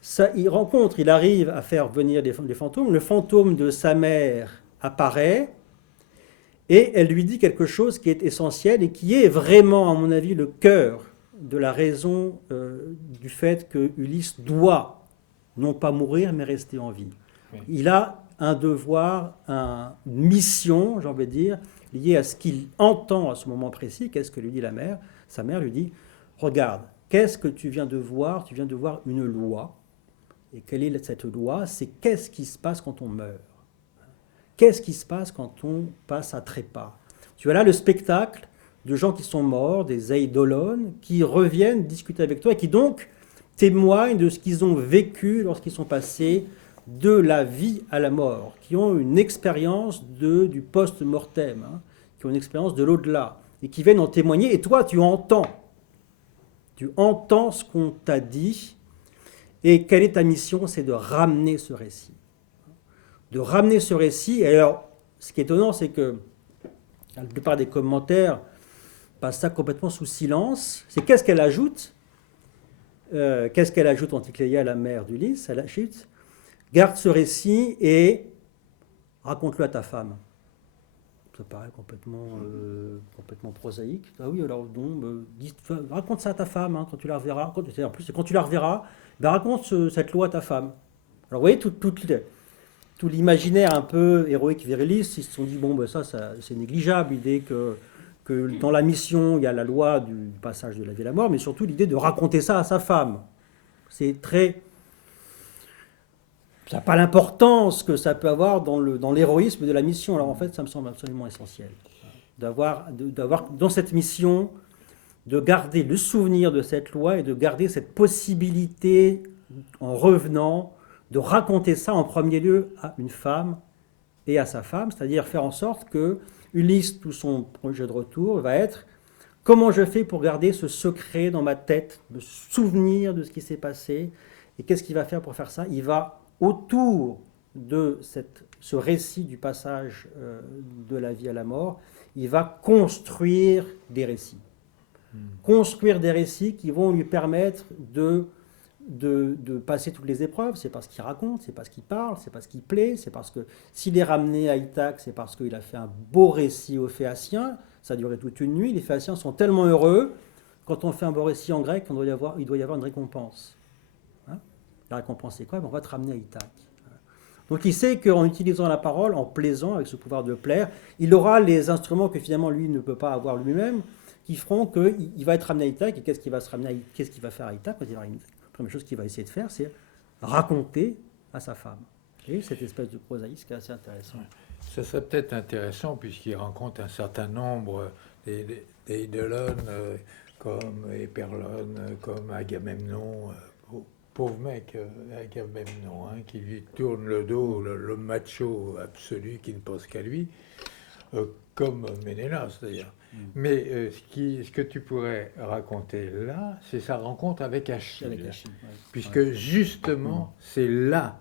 Ça, il arrive à faire venir des fantômes. Le fantôme de sa mère apparaît et elle lui dit quelque chose qui est essentiel et qui est vraiment, à mon avis, le cœur de la raison du fait que Ulysse doit non pas mourir mais rester en vie. Oui. Il a un devoir, une mission, j'ai envie de dire, liée à ce qu'il entend à ce moment précis. Qu'est-ce que lui dit la mère? Sa mère lui dit, regarde, qu'est-ce que tu viens de voir? Tu viens de voir une loi. Et quelle est cette loi? C'est qu'est-ce qui se passe quand on meurt? Qu'est-ce qui se passe quand on passe à trépas? Tu as là le spectacle de gens qui sont morts, des eidolon, qui reviennent discuter avec toi et qui donc témoignent de ce qu'ils ont vécu lorsqu'ils sont passés de la vie à la mort, qui ont une expérience du post-mortem, hein, qui ont une expérience de l'au-delà, et qui viennent en témoigner. Et toi, tu entends ce qu'on t'a dit. Et quelle est ta mission? C'est de ramener ce récit. De ramener ce récit. Et alors, ce qui est étonnant, c'est que la plupart des commentaires passent ça complètement sous silence. C'est qu'est-ce qu'elle ajoute? Qu'est-ce qu'elle ajoute Anticléia, la mère d'Ulysse? Elle ajoute, garde ce récit et raconte-le à ta femme. Ça paraît complètement prosaïque. Ah oui, alors donc, raconte ça à ta femme hein, quand tu la reverras. En plus, quand tu la reverras, ben raconte cette loi à ta femme. Alors vous voyez, tout l'imaginaire un peu héroïque, viriliste, ils se sont dit, bon, ben ça c'est négligeable, l'idée que dans la mission, il y a la loi du passage de la vie à la mort, mais surtout l'idée de raconter ça à sa femme. C'est très... Ça n'a pas l'importance que ça peut avoir dans l'héroïsme de la mission. Alors en fait, ça me semble absolument essentiel d'avoir dans cette mission, de garder le souvenir de cette loi et de garder cette possibilité, en revenant, de raconter ça en premier lieu à une femme et à sa femme, c'est-à-dire faire en sorte que Ulysse, tout son projet de retour, va être comment je fais pour garder ce secret dans ma tête, me souvenir de ce qui s'est passé, et qu'est-ce qu'il va faire pour faire ça? Il va autour de ce récit du passage de la vie à la mort, il va construire des récits. Construire des récits qui vont lui permettre de passer toutes les épreuves. C'est parce qu'il raconte, c'est parce qu'il parle, c'est parce qu'il plaît, c'est parce que s'il est ramené à Ithaque, c'est parce qu'il a fait un beau récit aux Phéaciens. Ça a duré toute une nuit. Les Phéaciens sont tellement heureux. Quand on fait un beau récit en grec, il doit y avoir une récompense. La récompense, c'est quoi? On va te ramener à Ithaque. Donc il sait qu'en utilisant la parole, en plaisant avec ce pouvoir de plaire, il aura les instruments que finalement lui ne peut pas avoir lui-même, qui feront qu'il va être ramené à Ithaque. Et qu'est-ce qu'il va faire à Ithaque? La première chose qu'il va essayer de faire, c'est raconter à sa femme. Et cette espèce de prosaïsme qui est assez intéressant. Ce serait peut-être intéressant, puisqu'il rencontre un certain nombre d'Eidolon, comme Éperlon, comme Agamemnon, pauvre mec, Agamemnon, hein, qui lui tourne le dos, le macho absolu qui ne pense qu'à lui, comme Ménélas d'ailleurs. Mais ce que tu pourrais raconter là, c'est sa rencontre avec Achille. Puisque justement, c'est là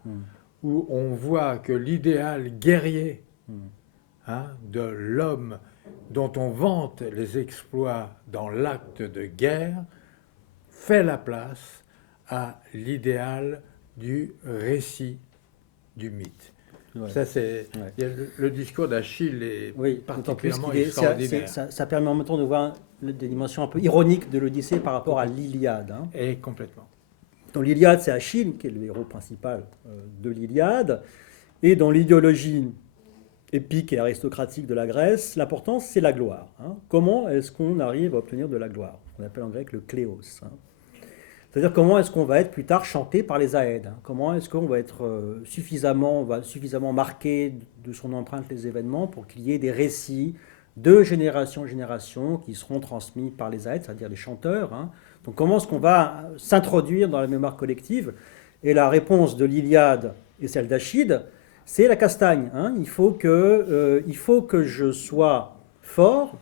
où on voit que l'idéal guerrier de l'homme dont on vante les exploits dans l'acte de guerre fait la place à l'idéal du récit du mythe. Ouais. Ça, c'est le discours d'Achille est particulièrement extraordinaire. Ça permet en même temps de voir des dimensions un peu ironiques de l'Odyssée par rapport à l'Iliade. Hein. Et complètement. Dans l'Iliade, c'est Achille qui est le héros principal de l'Iliade. Et dans l'idéologie épique et aristocratique de la Grèce, l'important, c'est la gloire. Hein. Comment est-ce qu'on arrive à obtenir de la gloire? On appelle en grec le kléos. Hein. C'est-à-dire comment est-ce qu'on va être plus tard chanté par les Aèdes? Hein. Comment est-ce qu'on va être suffisamment marqué de son empreinte les événements pour qu'il y ait des récits de génération en génération qui seront transmis par les Aèdes, c'est-à-dire les chanteurs. Hein. Donc comment est-ce qu'on va s'introduire dans la mémoire collective? Et la réponse de l'Iliade et celle d'Achille, c'est la castagne. Hein. Il faut que je sois fort,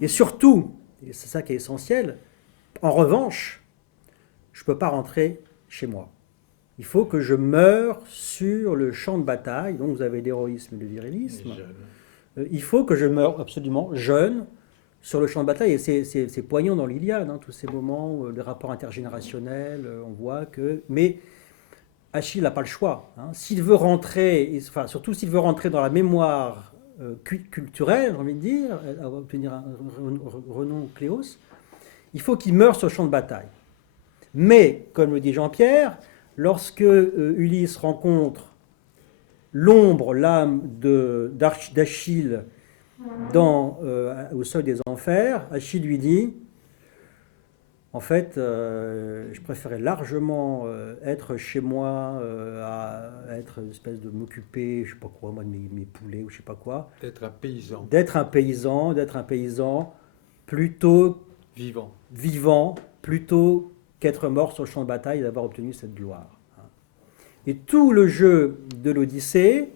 et surtout, et c'est ça qui est essentiel, en revanche, je ne peux pas rentrer chez moi. Il faut que je meure sur le champ de bataille. Donc vous avez l'héroïsme et le virilisme. Il faut que je meure absolument jeune sur le champ de bataille. Et c'est poignant dans l'Iliade, hein, tous ces moments où les rapports intergénérationnels, on voit que... Mais Achille n'a pas le choix. Hein. S'il veut rentrer, surtout s'il veut rentrer dans la mémoire culturelle, j'ai envie de dire, obtenir un renom Cléos, il faut qu'il meure sur le champ de bataille. Mais, comme le dit Jean-Pierre, lorsque Ulysse rencontre l'ombre, l'âme d'Achille au seuil des enfers, Achille lui dit, en fait, je préférais largement être chez moi, à être une espèce de m'occuper, je sais pas quoi, moi, de mes poulets ou je sais pas quoi. D'être un paysan. D'être un paysan, plutôt vivant, plutôt qu'être mort sur le champ de bataille et d'avoir obtenu cette gloire. Et tout le jeu de l'Odyssée,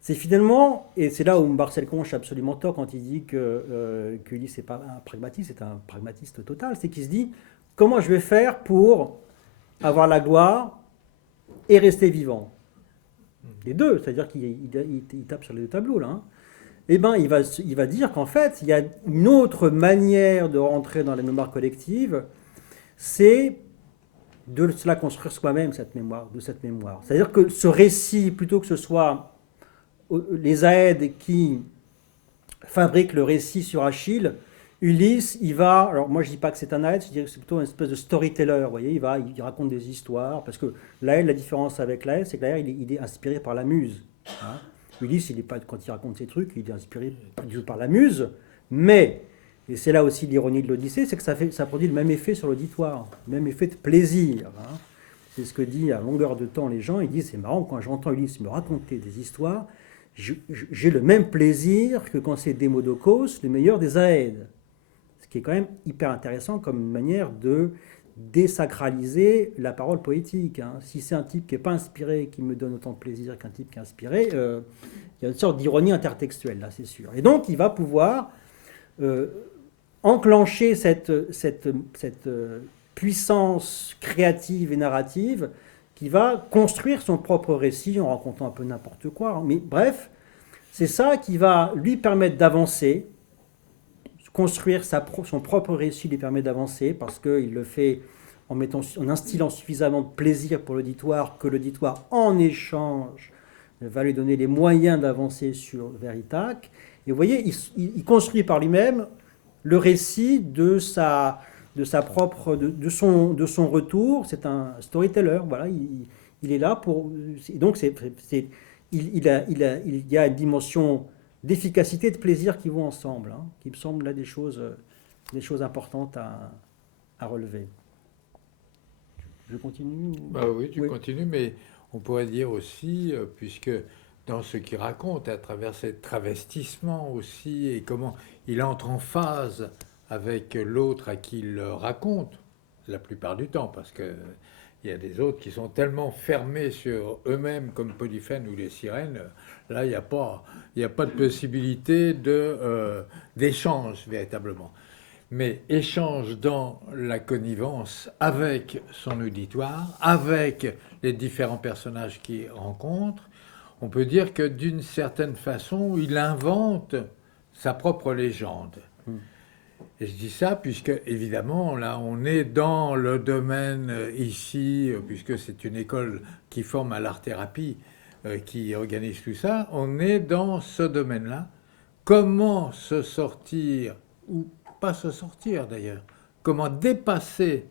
c'est finalement, et c'est là où Marcel Conche a absolument tort quand il dit que Ulysse n'est pas un pragmatiste, c'est un pragmatiste total, c'est qu'il se dit comment je vais faire pour avoir la gloire et rester vivant. Les deux, c'est-à-dire qu'il tape sur les deux tableaux là. Hein. Eh bien, il va dire qu'en fait, il y a une autre manière de rentrer dans la mémoire collective, c'est de se la construire soi-même, cette mémoire. C'est-à-dire que ce récit, plutôt que ce soit les Aèdes qui fabriquent le récit sur Achille, Ulysse, il va, alors moi je ne dis pas que c'est un Aède, je dirais que c'est plutôt une espèce de storyteller, vous voyez, il raconte des histoires, parce que l'Aède, la différence avec l'Aède, c'est que l'Aède, il est inspiré par la muse. Hein. Ulysse, il est pas, quand il raconte ses trucs, il est inspiré pas du tout par la muse, mais, et c'est là aussi l'ironie de l'Odyssée, c'est que ça produit le même effet sur l'auditoire, le même effet de plaisir. Hein. C'est ce que disent à longueur de temps les gens, ils disent, c'est marrant, quand j'entends Ulysse me raconter des histoires, j'ai le même plaisir que quand c'est Démodocos, le meilleur des Aèdes. Ce qui est quand même hyper intéressant comme manière de désacraliser la parole poétique. Hein. Si c'est un type qui n'est pas inspiré, qui me donne autant de plaisir qu'un type qui est inspiré, il y a une sorte d'ironie intertextuelle, là, c'est sûr. Et donc, il va pouvoir enclencher cette puissance créative et narrative qui va construire son propre récit en racontant un peu n'importe quoi. Mais bref, c'est ça qui va lui permettre d'avancer. Construire son propre récit lui permet d'avancer parce qu'il le fait en instillant suffisamment de plaisir pour l'auditoire que l'auditoire, en échange, va lui donner les moyens d'avancer vers Ithaque. Et vous voyez, il construit par lui-même le récit de son retour. C'est un storyteller. Voilà, il est là pour. Donc il y a une dimension d'efficacité et de plaisir qui vont ensemble, hein, qui me semblent là des choses importantes à relever. Je continue Oui, tu continues, mais on pourrait dire aussi, puisque dans ce qu'il raconte, à travers ces travestissements aussi, et comment il entre en phase avec l'autre à qui il le raconte, la plupart du temps, parce que il y a des autres qui sont tellement fermés sur eux-mêmes, comme Polyphème ou les sirènes. Là, il n'y a pas de possibilité d'échange véritablement. Mais échange dans la connivence avec son auditoire, avec les différents personnages qu'il rencontre. On peut dire que d'une certaine façon, il invente sa propre légende. Et je dis ça puisque, évidemment, là, on est dans le domaine ici, puisque c'est une école qui forme à l'art-thérapie, qui organise tout ça, on est dans ce domaine-là. Comment se sortir, ou pas se sortir d'ailleurs, comment dépasser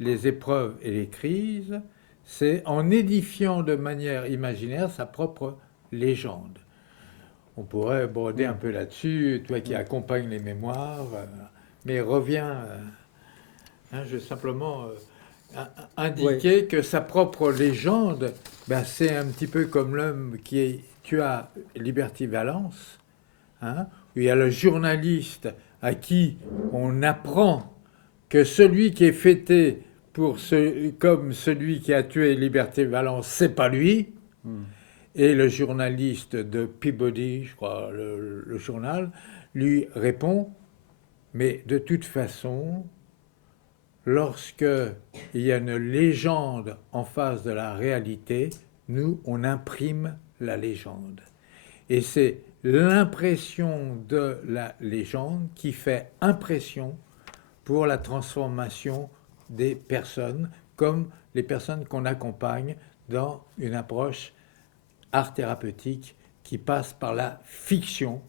les épreuves et les crises, c'est en édifiant de manière imaginaire sa propre légende. On pourrait broder un peu là-dessus, toi qui accompagnes les mémoires, mais reviens, je veux simplement indiquer que sa propre légende, c'est un petit peu comme l'homme tu as Liberty Valance, où il y a le journaliste à qui on apprend que celui qui est fêté comme celui qui a tué Liberty Valance, c'est pas lui. Et le journaliste de Peabody, je crois, le journal, lui répond, mais de toute façon, lorsque il y a une légende en face de la réalité, nous, on imprime la légende. Et c'est l'impression de la légende qui fait impression pour la transformation des personnes, comme les personnes qu'on accompagne dans une approche art thérapeutique qui passe par la fiction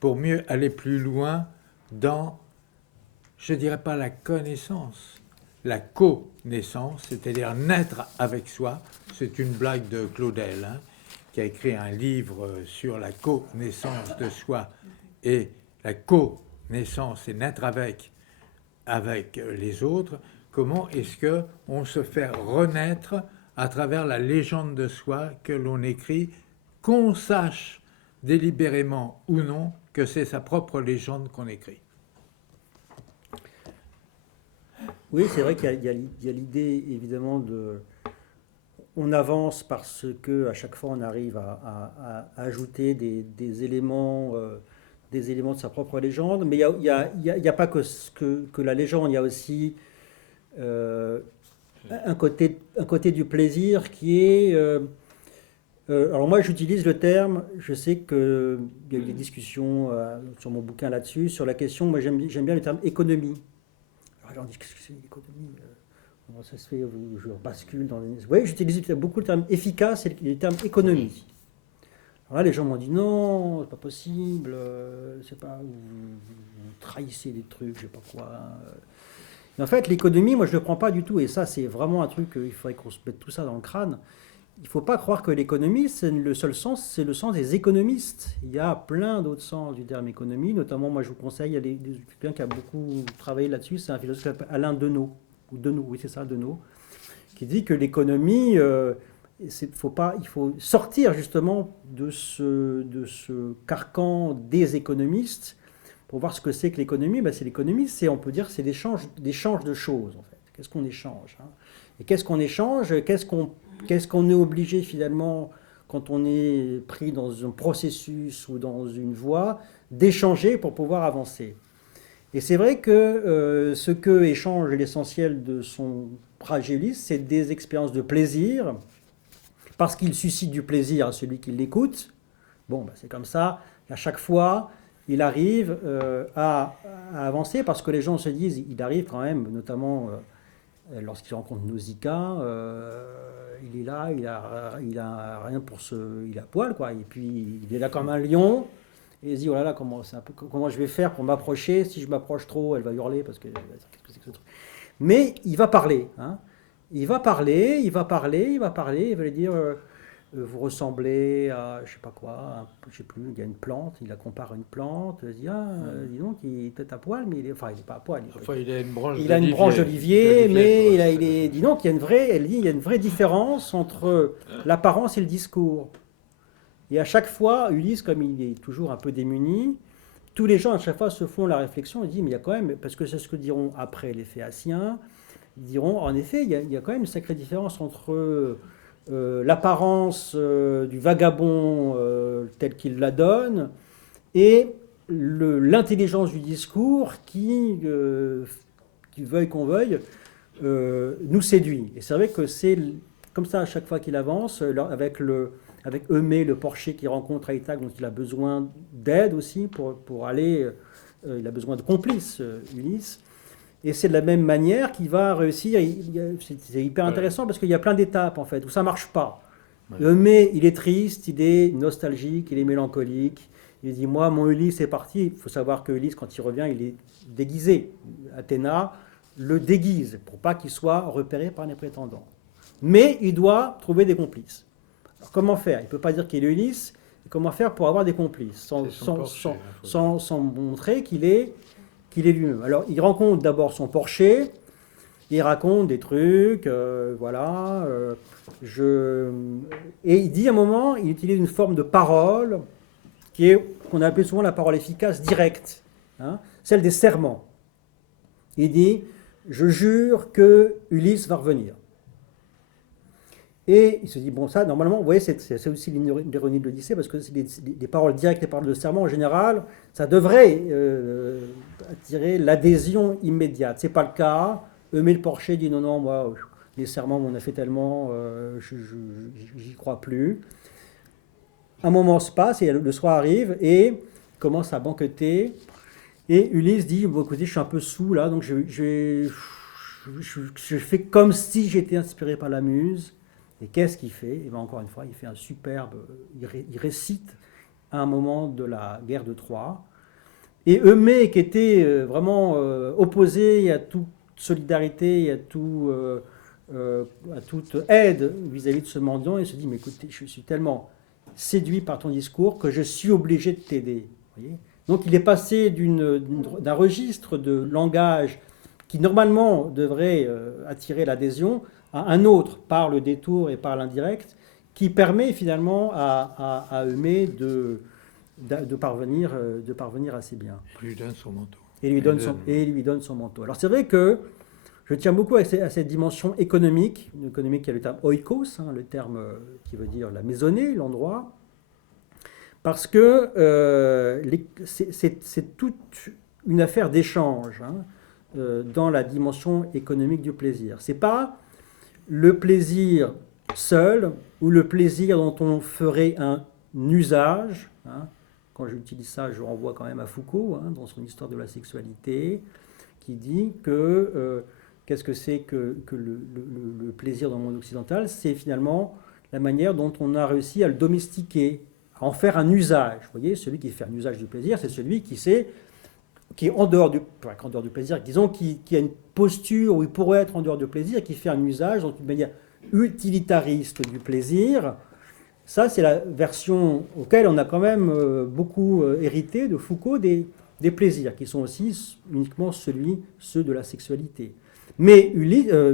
pour mieux aller plus loin dans, je ne dirais pas la connaissance, la connaissance, c'est-à-dire naître avec soi. C'est une blague de Claudel, qui a écrit un livre sur la connaissance de soi et la connaissance et naître avec les autres, comment est-ce qu'on se fait renaître à travers la légende de soi que l'on écrit, qu'on sache délibérément ou non que c'est sa propre légende qu'on écrit. Oui, c'est vrai qu'il y a l'idée, évidemment, de... On avance parce que à chaque fois, on arrive à ajouter des éléments de sa propre légende. Mais il y a pas que la légende, il y a aussi un côté du plaisir qui est... alors moi, j'utilise le terme, je sais qu'il y a eu des discussions sur mon bouquin là-dessus, sur la question, moi j'aime bien le terme économie. Alors, on dit, qu'est-ce que c'est l'économie comment ça se fait, je bascule dans les... Oui, j'utilise beaucoup le terme efficace et le terme économie. Alors là, les gens m'ont dit non, c'est pas possible, c'est pas, vous trahissez des trucs, je sais pas quoi. Mais en fait, l'économie, moi je le prends pas du tout, et ça c'est vraiment un truc, il faudrait qu'on se mette tout ça dans le crâne. Il ne faut pas croire que l'économie, c'est le seul sens, c'est le sens des économistes. Il y a plein d'autres sens du terme économie, notamment, moi je vous conseille, il y a quelqu'un qui a beaucoup travaillé là-dessus, c'est un philosophe qui s'appelle Alain Deneau, ou Deneau, oui c'est ça, Deneau, qui dit que l'économie, il faut sortir justement de ce carcan des économistes pour voir ce que c'est que l'économie. Ben, c'est l'économie, on peut dire, c'est l'échange de choses en fait. Qu'est-ce qu'on échange hein. Et qu'est-ce qu'on échange, qu'est-ce qu'on est obligé finalement, quand on est pris dans un processus ou dans une voie, d'échanger pour pouvoir avancer. Et c'est vrai que ce que échange l'essentiel de son trajet Ulysse, c'est des expériences de plaisir, parce qu'il suscite du plaisir à celui qui l'écoute. Bon, ben c'est comme ça, à chaque fois, il arrive à avancer, parce que les gens se disent, il arrive quand même, notamment... lorsqu'il rencontre Nausicaa, il est là, il a rien pour il a poil quoi, et puis il est là comme un lion, et il se dit oh là là comment je vais faire pour m'approcher, si je m'approche trop, elle va hurler parce que qu'est-ce que c'est que ce truc. Mais il va parler, hein. Il va lui dire vous ressemblez à je sais pas quoi, je sais plus, il y a une plante, il la compare à une plante, il dit dis donc il est peut-être à poil, mais il est pas à poil. Il a une branche il a une branche d'olivier, mais il est, dis donc il y a une vraie différence entre l'apparence et le discours. Et à chaque fois, Ulysse, comme il est toujours un peu démuni, tous les gens à chaque fois se font la réflexion et disent mais il y a quand même, parce que c'est ce que diront après les Phéaciens, ils diront en effet il y a quand même une sacrée différence entre l'apparence du vagabond tel qu'il la donne et l'intelligence du discours qui veuille qu'on veuille, nous séduit. Et c'est vrai que c'est comme ça à chaque fois qu'il avance, avec Eumée, le porcher qu'il rencontre à Ithaque, dont il a besoin d'aide aussi pour aller, il a besoin de complices, Ulysse. Et c'est de la même manière qu'il va réussir. C'est hyper intéressant parce qu'il y a plein d'étapes en fait où ça marche pas. Eumée, il est triste, il est nostalgique, il est mélancolique. Il dit moi, mon Ulysse est parti. Il faut savoir que Ulysse, quand il revient, il est déguisé. Athéna le déguise pour pas qu'il soit repéré par les prétendants. Mais il doit trouver des complices. Alors comment faire? Il peut pas dire qu'il est Ulysse. Comment faire pour avoir des complices sans montrer qu'il est lui-même. Alors, il rencontre d'abord son porcher, il raconte des trucs, voilà. Et il dit à un moment, il utilise une forme de parole qu'on appelle souvent la parole efficace directe, hein, celle des serments. Il dit, je jure que Ulysse va revenir. Et il se dit, bon, ça, normalement, vous voyez, c'est aussi l'ironie de l'Odyssée, parce que c'est des paroles directes, des paroles de serment, en général, ça devrait attirer l'adhésion immédiate. Ce n'est pas le cas. Eumée le porcher dit, non, moi, les serments, on a fait tellement, j'y crois plus. Un moment se passe, et le soir arrive, et il commence à banqueter, et Ulysse dit, bon, écoutez, je suis un peu saoul, là, donc je fais comme si j'étais inspiré par la muse. Et qu'est-ce qu'il fait? Et bien encore une fois, il fait un superbe... Il récite à un moment de la guerre de Troie. Et Eumée, qui était vraiment opposé à toute solidarité, à toute aide vis-à-vis de ce mendiant, il se dit, mais écoutez, je suis tellement séduit par ton discours que je suis obligé de t'aider. Vous voyez ? Donc il est passé d'un registre de langage qui normalement devrait attirer l'adhésion à un autre par le détour et par l'indirect qui permet finalement à Eumée de parvenir assez bien. Lui donne son manteau. Et lui donne son manteau. Alors c'est vrai que je tiens beaucoup à cette dimension économique, qui a le terme oikos, le terme qui veut dire la maisonnée, l'endroit, parce que c'est toute une affaire d'échange dans la dimension économique du plaisir. C'est pas le plaisir seul ou le plaisir dont on ferait un usage. Quand j'utilise ça, je renvoie quand même à Foucault, dans son Histoire de la sexualité, qui dit que qu'est-ce que c'est que le plaisir dans le monde occidental? C'est finalement la manière dont on a réussi à le domestiquer, à en faire un usage. Vous voyez, celui qui fait un usage du plaisir, c'est celui qui est en dehors du plaisir, disons, qui a une posture où il pourrait être en dehors du plaisir, et qui fait un usage, donc une manière utilitariste du plaisir. Ça, c'est la version auquel on a quand même beaucoup hérité de Foucault des plaisirs, qui sont aussi uniquement ceux de la sexualité. Mais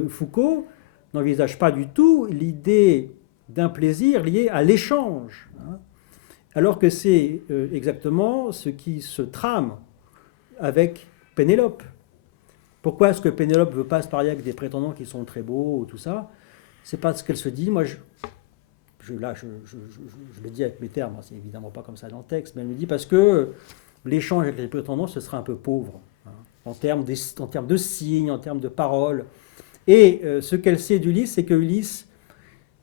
Foucault n'envisage pas du tout l'idée d'un plaisir lié à l'échange, alors que c'est exactement ce qui se trame avec Pénélope. Pourquoi est-ce que Pénélope veut pas se marier avec des prétendants qui sont très beaux ou tout ça? C'est parce qu'elle se dit, moi, je le dis avec mes termes, c'est évidemment pas comme ça dans le texte, mais elle me dit parce que l'échange avec les prétendants, ce sera un peu pauvre, en termes de signes, en termes de paroles. Et ce qu'elle sait d'Ulysse, c'est que Ulysse,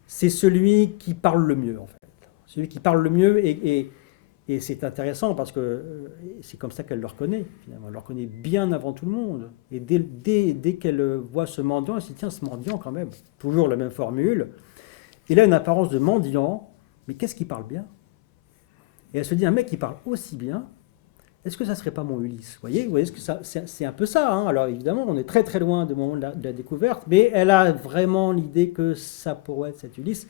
c'est celui qui parle le mieux, en fait. Celui qui parle le mieux, et c'est intéressant parce que c'est comme ça qu'elle le reconnaît, finalement. Elle le reconnaît bien avant tout le monde. Et dès qu'elle voit ce mendiant, elle se dit, tiens, ce mendiant quand même, toujours la même formule. Il a une apparence de mendiant, mais qu'est-ce qu'il parle bien? Et elle se dit, un mec qui parle aussi bien, est-ce que ça ne serait pas mon Ulysse? Vous voyez ce que c'est un peu ça. Alors évidemment, on est très très loin du moment de la découverte, mais elle a vraiment l'idée que ça pourrait être cet Ulysse,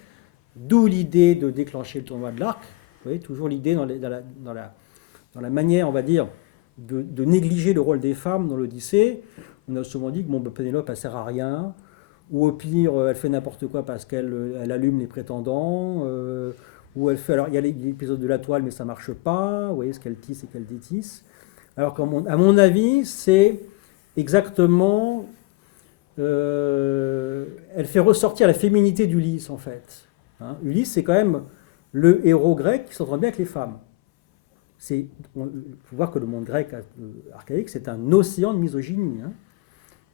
d'où l'idée de déclencher le tournoi de l'Arc. Vous voyez, toujours l'idée dans la manière, on va dire, de négliger le rôle des femmes dans l'Odyssée. On a souvent dit que Pénélope, elle ne sert à rien, ou au pire, elle fait n'importe quoi parce qu'elle allume les prétendants, ou elle fait... Alors, il y a l'épisode de la toile, mais ça ne marche pas, vous voyez, ce qu'elle tisse et qu'elle détisse. Alors qu'à mon avis, c'est exactement... elle fait ressortir la féminité d'Ulysse, en fait. Ulysse, c'est quand même le héros grec qui s'entend bien avec les femmes. Il faut voir que le monde grec archaïque, c'est un océan de misogynie.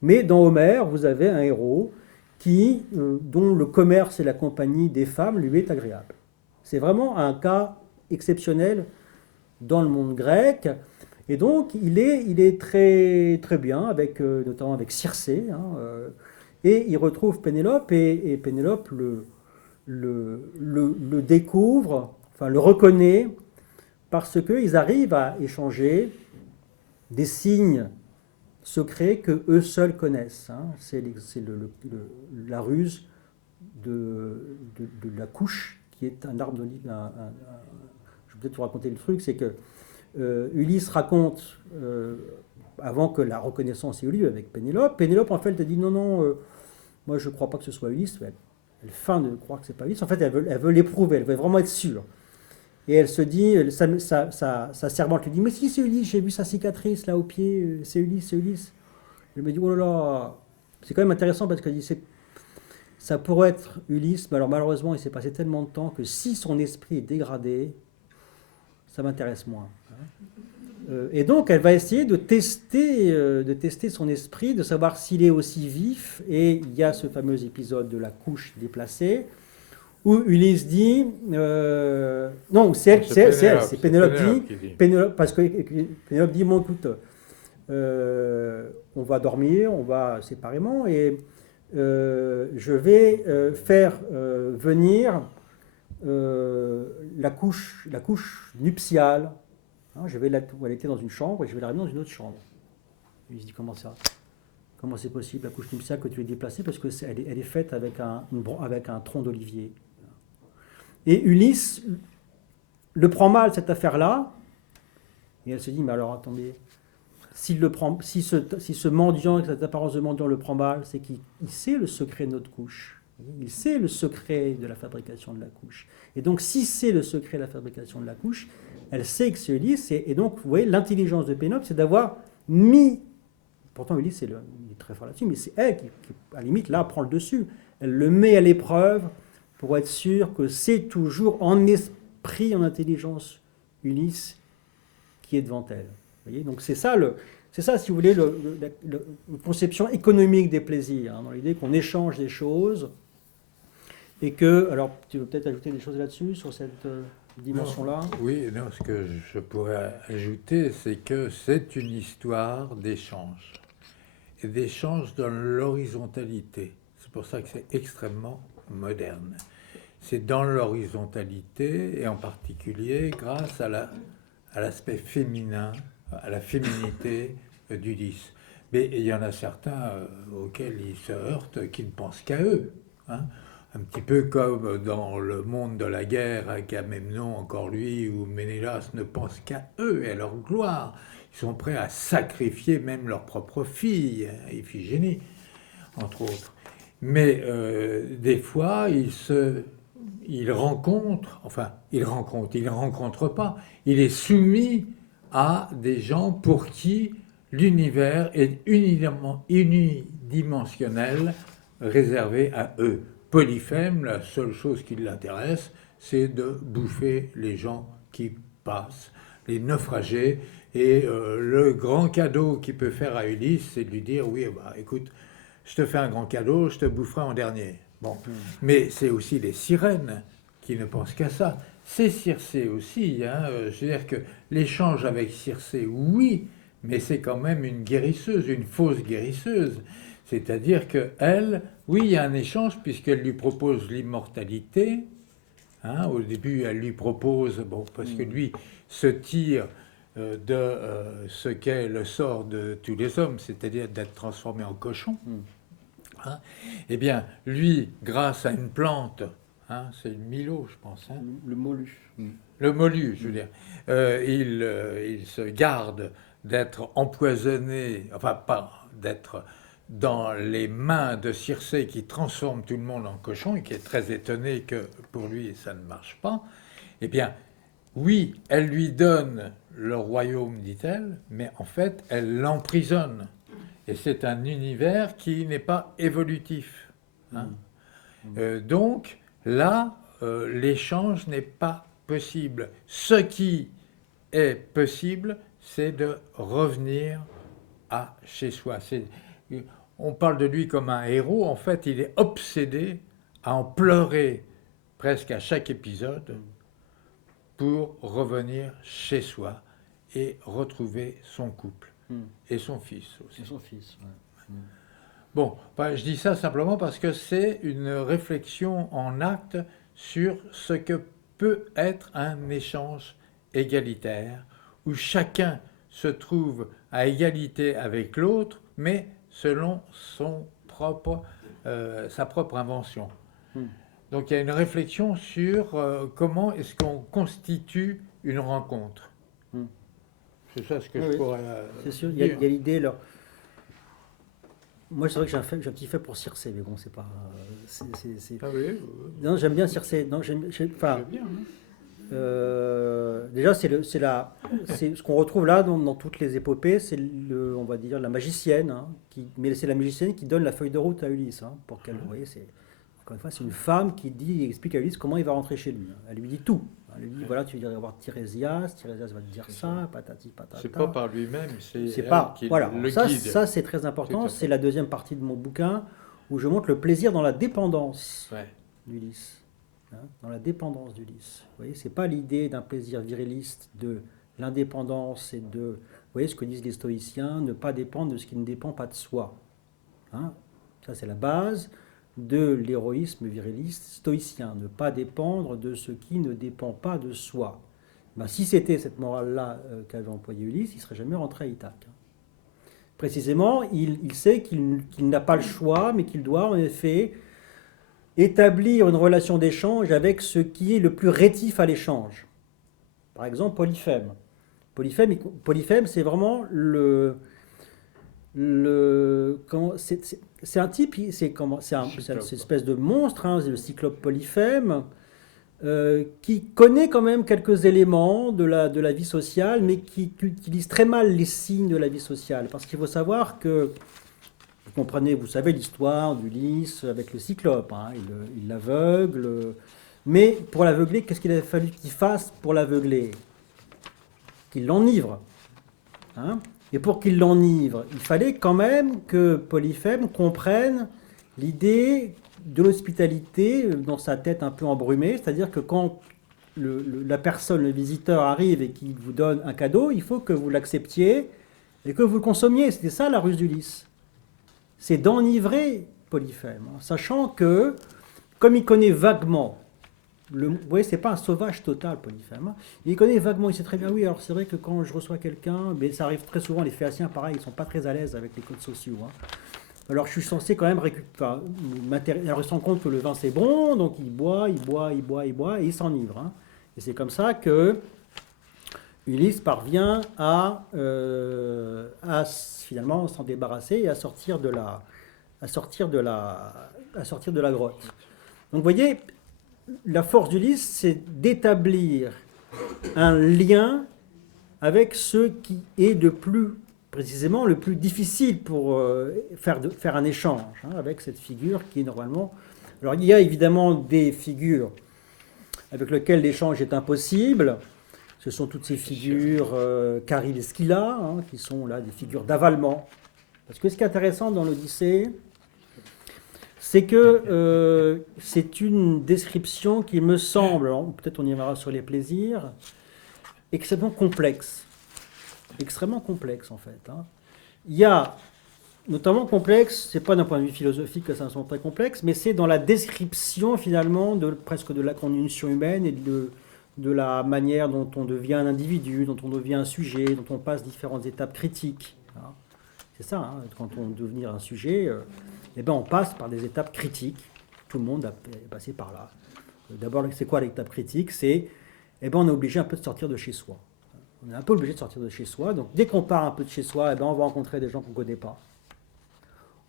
Mais dans Homère, vous avez un héros dont le commerce et la compagnie des femmes lui est agréable. C'est vraiment un cas exceptionnel dans le monde grec. Et donc, il est très, très bien, notamment avec Circé. Et il retrouve Pénélope, et Pénélope le découvre, enfin le reconnaît, parce qu'ils arrivent à échanger des signes secrets que eux seuls connaissent. C'est la ruse de la couche, qui est un arbre d'olive. Je vais peut-être vous raconter le truc, c'est que Ulysse raconte, avant que la reconnaissance ait eu lieu avec Pénélope, Pénélope en fait elle dit non, moi je ne crois pas que ce soit Ulysse, elle feint de croire que ce n'est pas Ulysse, en fait elle veut l'éprouver, elle veut vraiment être sûre. Et elle se dit, sa servante lui dit, mais si c'est Ulysse, j'ai vu sa cicatrice là au pied, c'est Ulysse. Elle me dit, oh là là, c'est quand même intéressant parce qu'elle dit, ça pourrait être Ulysse, mais alors malheureusement il s'est passé tellement de temps que si son esprit est dégradé, ça m'intéresse moins. Et donc elle va essayer de tester son esprit, de savoir s'il est aussi vif, et il y a ce fameux épisode de la couche déplacée, où Ulysse dit, non, c'est Pénélope dit, parce que Pénélope dit, bon écoute, on va dormir, on va séparément, et je vais faire venir la couche nuptiale. Elle était dans une chambre et je vais la ramener dans une autre chambre. Il se dit, comment ça? Comment c'est possible, la couche nuptiale, que tu aies déplacée? Parce qu'elle est faite avec un tronc d'olivier. Et Ulysse le prend mal, cette affaire-là, et elle se dit, mais alors attendez, si ce mendiant, avec cette apparence de mendiant le prend mal, c'est qu'il sait le secret de notre couche. Il sait le secret de la fabrication de la couche. Et donc, si c'est le secret de la fabrication de la couche, elle sait que c'est Ulysse. Et donc, vous voyez, l'intelligence de Pénélope, c'est d'avoir mis... Pourtant, Ulysse, il est très fort là-dessus, mais c'est elle qui, à la limite, là, prend le dessus. Elle le met à l'épreuve pour être sûre que c'est toujours en esprit, en intelligence, Ulysse qui est devant elle. Vous voyez, donc c'est ça, si vous voulez, la conception économique des plaisirs, hein, dans l'idée qu'on échange des choses et que, alors tu veux peut-être ajouter des choses là-dessus, sur cette dimension-là? Oui, non, ce que je pourrais ajouter, c'est que c'est une histoire d'échange, et d'échange dans l'horizontalité. C'est pour ça que c'est extrêmement moderne. C'est dans l'horizontalité, et en particulier grâce à l'aspect féminin, à la féminité d'Ulysse. Mais il y en a certains auxquels ils se heurtent qui ne pensent qu'à eux. Hein. Un petit peu comme dans le monde de la guerre, avec Agamemnon, encore lui, où Ménélas ne pense qu'à eux et à leur gloire. Ils sont prêts à sacrifier même leur propre fille, Iphigénie, entre autres. Mais des fois, il rencontre pas, il est soumis à des gens pour qui l'univers est unidimensionnel, réservé à eux. Polyphème, la seule chose qui l'intéresse, c'est de bouffer les gens qui passent, les naufragés. Et le grand cadeau qu'il peut faire à Ulysse, c'est de lui dire, oui, bah, écoute, je te fais un grand cadeau, je te boufferai en dernier. Bon. Mais c'est aussi les sirènes qui ne pensent qu'à ça. C'est Circé aussi. Hein. Je veux dire que l'échange avec Circé, oui, mais c'est quand même une guérisseuse, une fausse guérisseuse. C'est-à-dire qu'elle, oui, il y a un échange puisqu'elle lui propose l'immortalité. Hein. Au début, elle lui propose, bon, parce que lui se tire de ce qu'est le sort de tous les hommes, c'est-à-dire d'être transformé en cochon. Hein. Eh bien, lui, grâce à une plante, hein, c'est une Milo, je pense. Hein. Le Molu. Le Molu, je veux dire. Il se garde d'être empoisonné, enfin, pas d'être dans les mains de Circé qui transforme tout le monde en cochon et qui est très étonné que pour lui, ça ne marche pas. Eh bien, oui, elle lui donne le royaume, dit-elle, mais en fait, elle l'emprisonne. Et c'est un univers qui n'est pas évolutif. Hein. Donc, là, l'échange n'est pas possible. Ce qui est possible, c'est de revenir à chez soi. On parle de lui comme un héros. En fait, il est obsédé à en pleurer presque à chaque épisode pour revenir chez soi et retrouver son couple. Et son fils aussi. Et son fils, ouais. Bon, je dis ça simplement parce que c'est une réflexion en acte sur ce que peut être un échange égalitaire, où chacun se trouve à égalité avec l'autre, mais selon sa propre invention. Donc il y a une réflexion sur comment est-ce qu'on constitue une rencontre. C'est ça ce que je pourrais c'est sûr, il y a l'idée. Alors, moi, c'est vrai que j'ai un petit fait pour Circé, mais bon, c'est pas. Ah oui. Non, j'aime bien Circé. Non, j'aime bien. Déjà, c'est ce qu'on retrouve là dans toutes les épopées, c'est on va dire la magicienne, hein, mais c'est la magicienne qui donne la feuille de route à Ulysse, hein, pour qu'elle. Vous voyez, encore une fois, c'est une femme qui explique à Ulysse comment il va rentrer chez lui. Elle lui dit tout. Elle lui dit, voilà, tu vas voir Tirésias va te dire ça, patati patata. C'est pas par lui-même, c'est pas, qui voilà. le guide. Ça, c'est très important. C'est la deuxième partie de mon bouquin où je montre le plaisir dans la dépendance d'Ulysse. Hein, dans la dépendance d'Ulysse. Vous voyez, c'est pas l'idée d'un plaisir viriliste de l'indépendance et de, vous voyez ce que disent les stoïciens, ne pas dépendre de ce qui ne dépend pas de soi. Hein, ça, c'est la base de l'héroïsme viriliste stoïcien, ne pas dépendre de ce qui ne dépend pas de soi. Ben, si c'était cette morale-là qu'avait employé Ulysse, il ne serait jamais rentré à Ithaque. Précisément, il sait qu'il n'a pas le choix, mais qu'il doit en effet établir une relation d'échange avec ce qui est le plus rétif à l'échange. Par exemple, Polyphème. Polyphème, c'est vraiment c'est un type, c'est une espèce de monstre, hein, le cyclope Polyphème, qui connaît quand même quelques éléments de la vie sociale, mais qui utilise très mal les signes de la vie sociale. Parce qu'il faut savoir que, vous savez l'histoire d'Ulysse avec le cyclope, hein, il l'aveugle, mais pour l'aveugler, qu'est-ce qu'il a fallu qu'il fasse pour l'aveugler? Qu'il l'enivre. Hein. Et pour qu'il l'enivre, il fallait quand même que Polyphème comprenne l'idée de l'hospitalité dans sa tête un peu embrumée, c'est-à-dire que quand la personne, le visiteur arrive et qu'il vous donne un cadeau, il faut que vous l'acceptiez et que vous le consommiez. C'était ça la ruse d'Ulysse. C'est d'enivrer Polyphème, hein, sachant que, comme il connaît vaguement, vous voyez, c'est pas un sauvage total, Polyphème, hein, il connaît vaguement, il sait très bien, oui, alors c'est vrai que quand je reçois quelqu'un, mais ça arrive très souvent, les Phéaciens, pareil, ils ne sont pas très à l'aise avec les codes sociaux. Hein. Alors je suis censé quand même alors il se rend compte que le vin c'est bon, donc il boit, et il s'enivre. Hein. Et c'est comme ça que Ulysse parvient à finalement s'en débarrasser et à sortir de la grotte. Donc vous voyez, la force d'Ulysse, c'est d'établir un lien avec ce qui est précisément le plus difficile pour faire un échange, hein, avec cette figure qui est normalement... Alors il y a évidemment des figures avec lesquelles l'échange est impossible. Ce sont toutes ces figures Charybde et Scylla, hein, qui sont là des figures d'avalement. Parce que ce qui est intéressant dans l'Odyssée, c'est que c'est une description qui me semble, peut-être on y reviendra sur les plaisirs, extrêmement complexe. Extrêmement complexe en fait. Hein. Il y a notamment complexe, c'est pas d'un point de vue philosophique que ça semble très complexe, mais c'est dans la description finalement presque de la condition humaine et de la manière dont on devient un individu, dont on devient un sujet, dont on passe différentes étapes critiques. Hein. C'est ça, hein, quand on devient un sujet, on passe par des étapes critiques. Tout le monde a passé par là. D'abord, c'est quoi l'étape critique? C'est, on est obligé un peu de sortir de chez soi. On est un peu obligé de sortir de chez soi. Donc, dès qu'on part un peu de chez soi, on va rencontrer des gens qu'on ne connaît pas.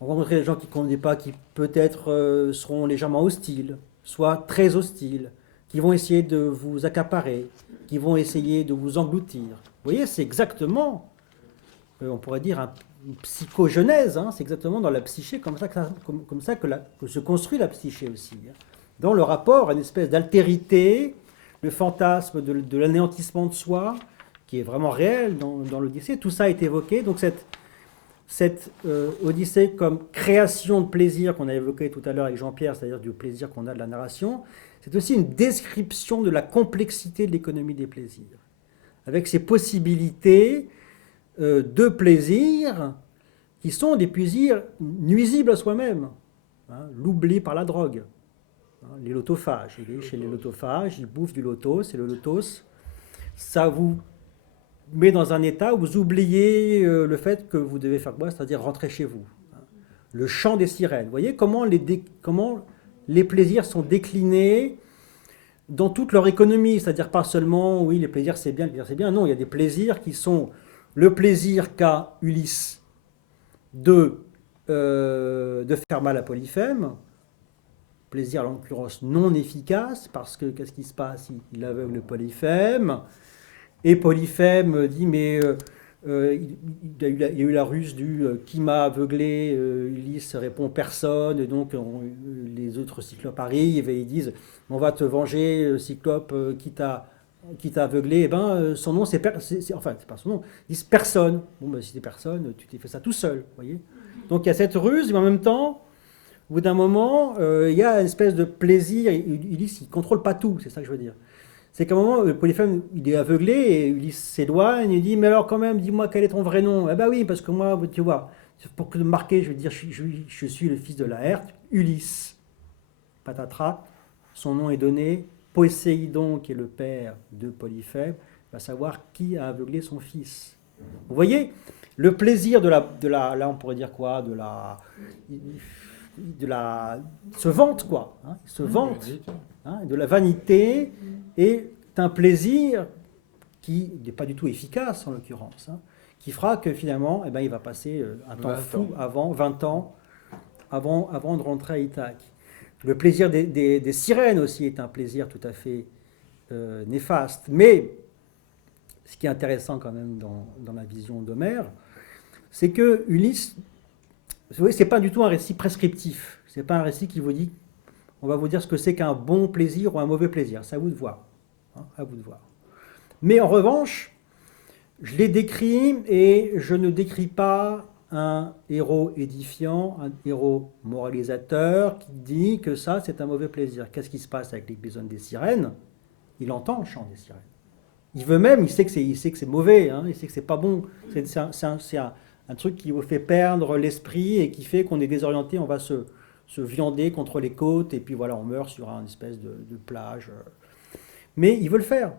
On va rencontrer des gens qu'on ne connaît pas, qui peut-être seront légèrement hostiles, soit très hostiles, qui vont essayer de vous accaparer, qui vont essayer de vous engloutir. Vous voyez, c'est exactement, on pourrait dire, une psychogenèse. Hein, c'est exactement dans la psyché, comme ça que se construit la psyché aussi. Hein. Dans le rapport à une espèce d'altérité, le fantasme de l'anéantissement de soi, qui est vraiment réel dans l'Odyssée, tout ça est évoqué. Donc cette Odyssée comme création de plaisir qu'on a évoqué tout à l'heure avec Jean-Pierre, c'est-à-dire du plaisir qu'on a de la narration, c'est aussi une description de la complexité de l'économie des plaisirs, avec ses possibilités de plaisir qui sont des plaisirs nuisibles à soi-même. Hein, l'oubli par la drogue. Hein, les lotophages. Il est chez les lotophages, ils bouffent du lotos, et le lotos, ça vous met dans un état où vous oubliez le fait que vous devez faire quoi, c'est-à-dire rentrer chez vous. Le chant des sirènes. Vous voyez comment les plaisirs sont déclinés dans toute leur économie, c'est-à-dire pas seulement, oui, les plaisirs c'est bien, non, il y a des plaisirs qui sont le plaisir qu'a Ulysse de faire mal à Polyphème, plaisir en l'occurrence non efficace, parce que qu'est-ce qui se passe? Il aveugle Polyphème, et Polyphème dit, mais il y a eu la ruse du qui m'a aveuglé, Ulysse répond personne, et donc les autres cyclopes arrivent et ils disent, on va te venger, Cyclope qui t'a aveuglé, son nom c'est pas son nom, ils disent personne. Bon, si c'est personne, tu t'es fait ça tout seul, voyez. Donc il y a cette ruse, mais en même temps, au bout d'un moment, il y a une espèce de plaisir. Ulysse, il ne contrôle pas tout, c'est ça que je veux dire. C'est qu'à un moment, Polyphème, il est aveuglé, et Ulysse s'éloigne, il dit, mais alors quand même, dis-moi quel est ton vrai nom. Eh ben oui, parce que moi, tu vois, pour te marquer, je veux dire, je suis le fils de Laërte, Ulysse. Patatras, son nom est donné, Poséidon, qui est le père de Polyphème, va savoir qui a aveuglé son fils. Vous voyez, le plaisir là on pourrait dire quoi, se vante quoi, se vante, hein, de la vanité est un plaisir qui n'est pas du tout efficace en l'occurrence, hein, qui fera que finalement, il va passer un temps fou avant, 20 ans, avant de rentrer à Ithaque. Le plaisir des sirènes aussi est un plaisir tout à fait néfaste. Mais ce qui est intéressant quand même dans la vision d'Homère, c'est que Ulysse, vous voyez, c'est pas du tout un récit prescriptif. C'est pas un récit qui vous dit, on va vous dire ce que c'est qu'un bon plaisir ou un mauvais plaisir. C'est à vous de voir. Hein, à vous de voir. Mais en revanche, je les décris et je ne décris pas un héros édifiant, un héros moralisateur qui dit que ça, c'est un mauvais plaisir. Qu'est-ce qui se passe avec l'épisode des sirènes? Il entend le chant des sirènes. Il veut même, il sait que c'est mauvais, hein, il sait que c'est pas bon. C'est un truc qui vous fait perdre l'esprit et qui fait qu'on est désorienté, on va se viander contre les côtes et puis voilà, on meurt sur une espèce de plage. Mais il veut le faire.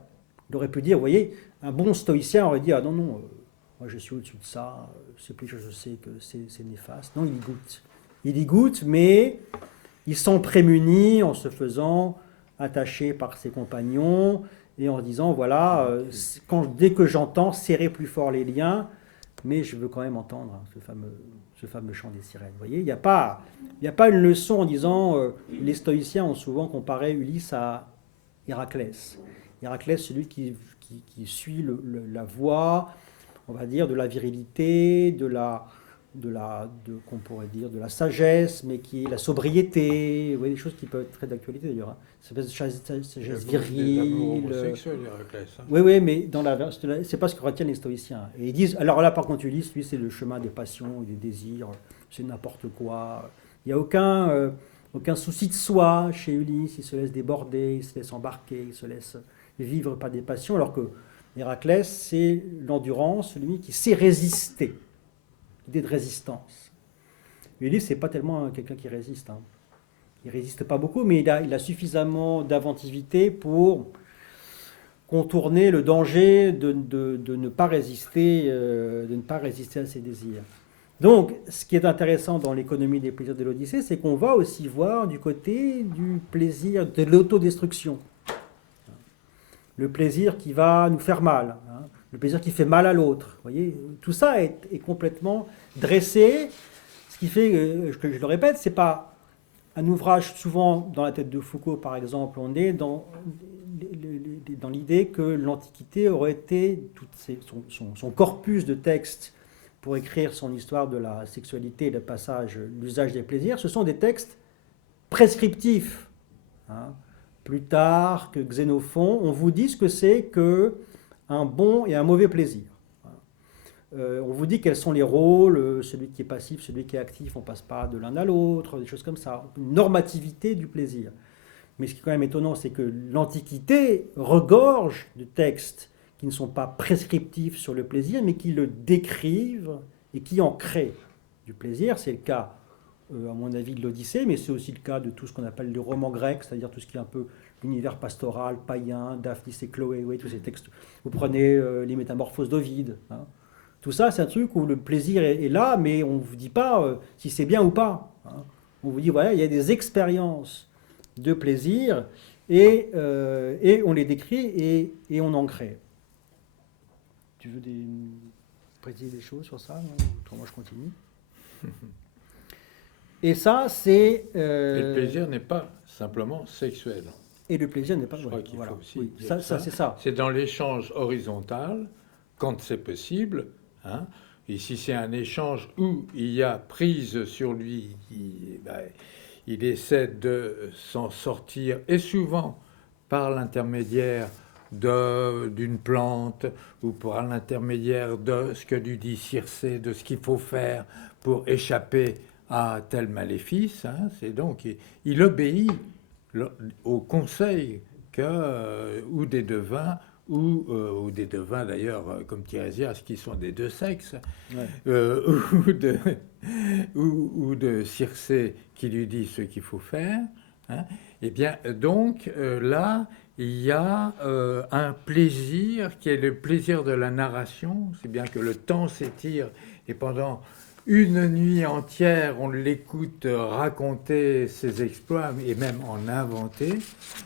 Il aurait pu dire, vous voyez, un bon stoïcien aurait dit, ah non, moi je suis au-dessus de ça, ce plaisir, je sais que c'est néfaste. Non, il y goûte. Il y goûte, mais il s'en prémunit en se faisant attacher par ses compagnons et en disant, voilà, dès que j'entends, serrer plus fort les liens, mais je veux quand même entendre ce fameux chant des sirènes. Vous voyez, il n'y a pas une leçon en disant, les stoïciens ont souvent comparé Ulysse à Héraclès. Héraclès, celui qui suit la voie, on va dire, de la virilité, qu'on pourrait dire, de la sagesse, mais qui est la sobriété, vous voyez, des choses qui peuvent être très d'actualité d'ailleurs. Hein. Cette sagesse virile. Hein. Oui, mais c'est pas ce que retiennent les stoïciens. Et ils disent, alors là par contre Ulysse, lui c'est le chemin des passions, des désirs, c'est n'importe quoi. Il n'y a aucun souci de soi chez Ulysse, il se laisse déborder, il se laisse embarquer, il se laisse vivre par des passions, alors que Héraclès, c'est l'endurance, celui qui sait résister, l'idée de résistance. Ulysse, c'est pas tellement quelqu'un qui résiste. Hein. Il résiste pas beaucoup, mais il a suffisamment d'inventivité pour contourner le danger de ne pas résister, à ses désirs. Donc, ce qui est intéressant dans l'économie des plaisirs de l'Odyssée, c'est qu'on va aussi voir du côté du plaisir de l'autodestruction. Le plaisir qui va nous faire mal, hein, le plaisir qui fait mal à l'autre. Vous voyez, tout ça est complètement dressé, ce qui fait que je le répète, c'est pas un ouvrage, souvent dans la tête de Foucault par exemple, on est dans l'idée que l'Antiquité aurait été, son corpus de textes pour écrire son histoire de la sexualité et le passage, l'usage des plaisirs, ce sont des textes prescriptifs. Hein. Plus que Xénophon, on vous dit ce que c'est qu'un bon et un mauvais plaisir. On vous dit quels sont les rôles, celui qui est passif, celui qui est actif, on ne passe pas de l'un à l'autre, des choses comme ça. Une normativité du plaisir. Mais ce qui est quand même étonnant, c'est que l'Antiquité regorge de textes qui ne sont pas prescriptifs sur le plaisir, mais qui le décrivent et qui en créent du plaisir. C'est le cas, à mon avis, de l'Odyssée, mais c'est aussi le cas de tout ce qu'on appelle le roman grec, c'est-à-dire tout ce qui est un peu l'univers pastoral, païen, Daphnis et Chloé, oui, tous ces textes. Vous prenez les Métamorphoses d'Ovide. Hein. Tout ça, c'est un truc où le plaisir est là, mais on ne vous dit pas si c'est bien ou pas. Hein. On vous dit, voilà, il y a des expériences de plaisir et on les décrit et on en crée. Tu veux préciser des choses sur ça? Autrement, je continue. Et ça, c'est... Et le plaisir n'est pas simplement sexuel. Et le plaisir n'est pas... Je crois qu'il faut aussi oui, dire ça, c'est ça. C'est dans l'échange horizontal, quand c'est possible. Hein, et si c'est un échange où il y a prise sur lui, il essaie de s'en sortir, et souvent par l'intermédiaire d'une plante ou par l'intermédiaire de ce que lui dit Circé, de ce qu'il faut faire pour échapper à tel maléfice. Hein, c'est donc il obéit au conseil ou des devins ou des devins d'ailleurs comme Tirésias qui sont des deux sexes, ouais. ou de Circé qui lui dit ce qu'il faut faire. Hein. Et bien donc là il y a un plaisir qui est le plaisir de la narration, c'est bien que le temps s'étire et pendant une nuit entière on l'écoute raconter ses exploits et même en inventer.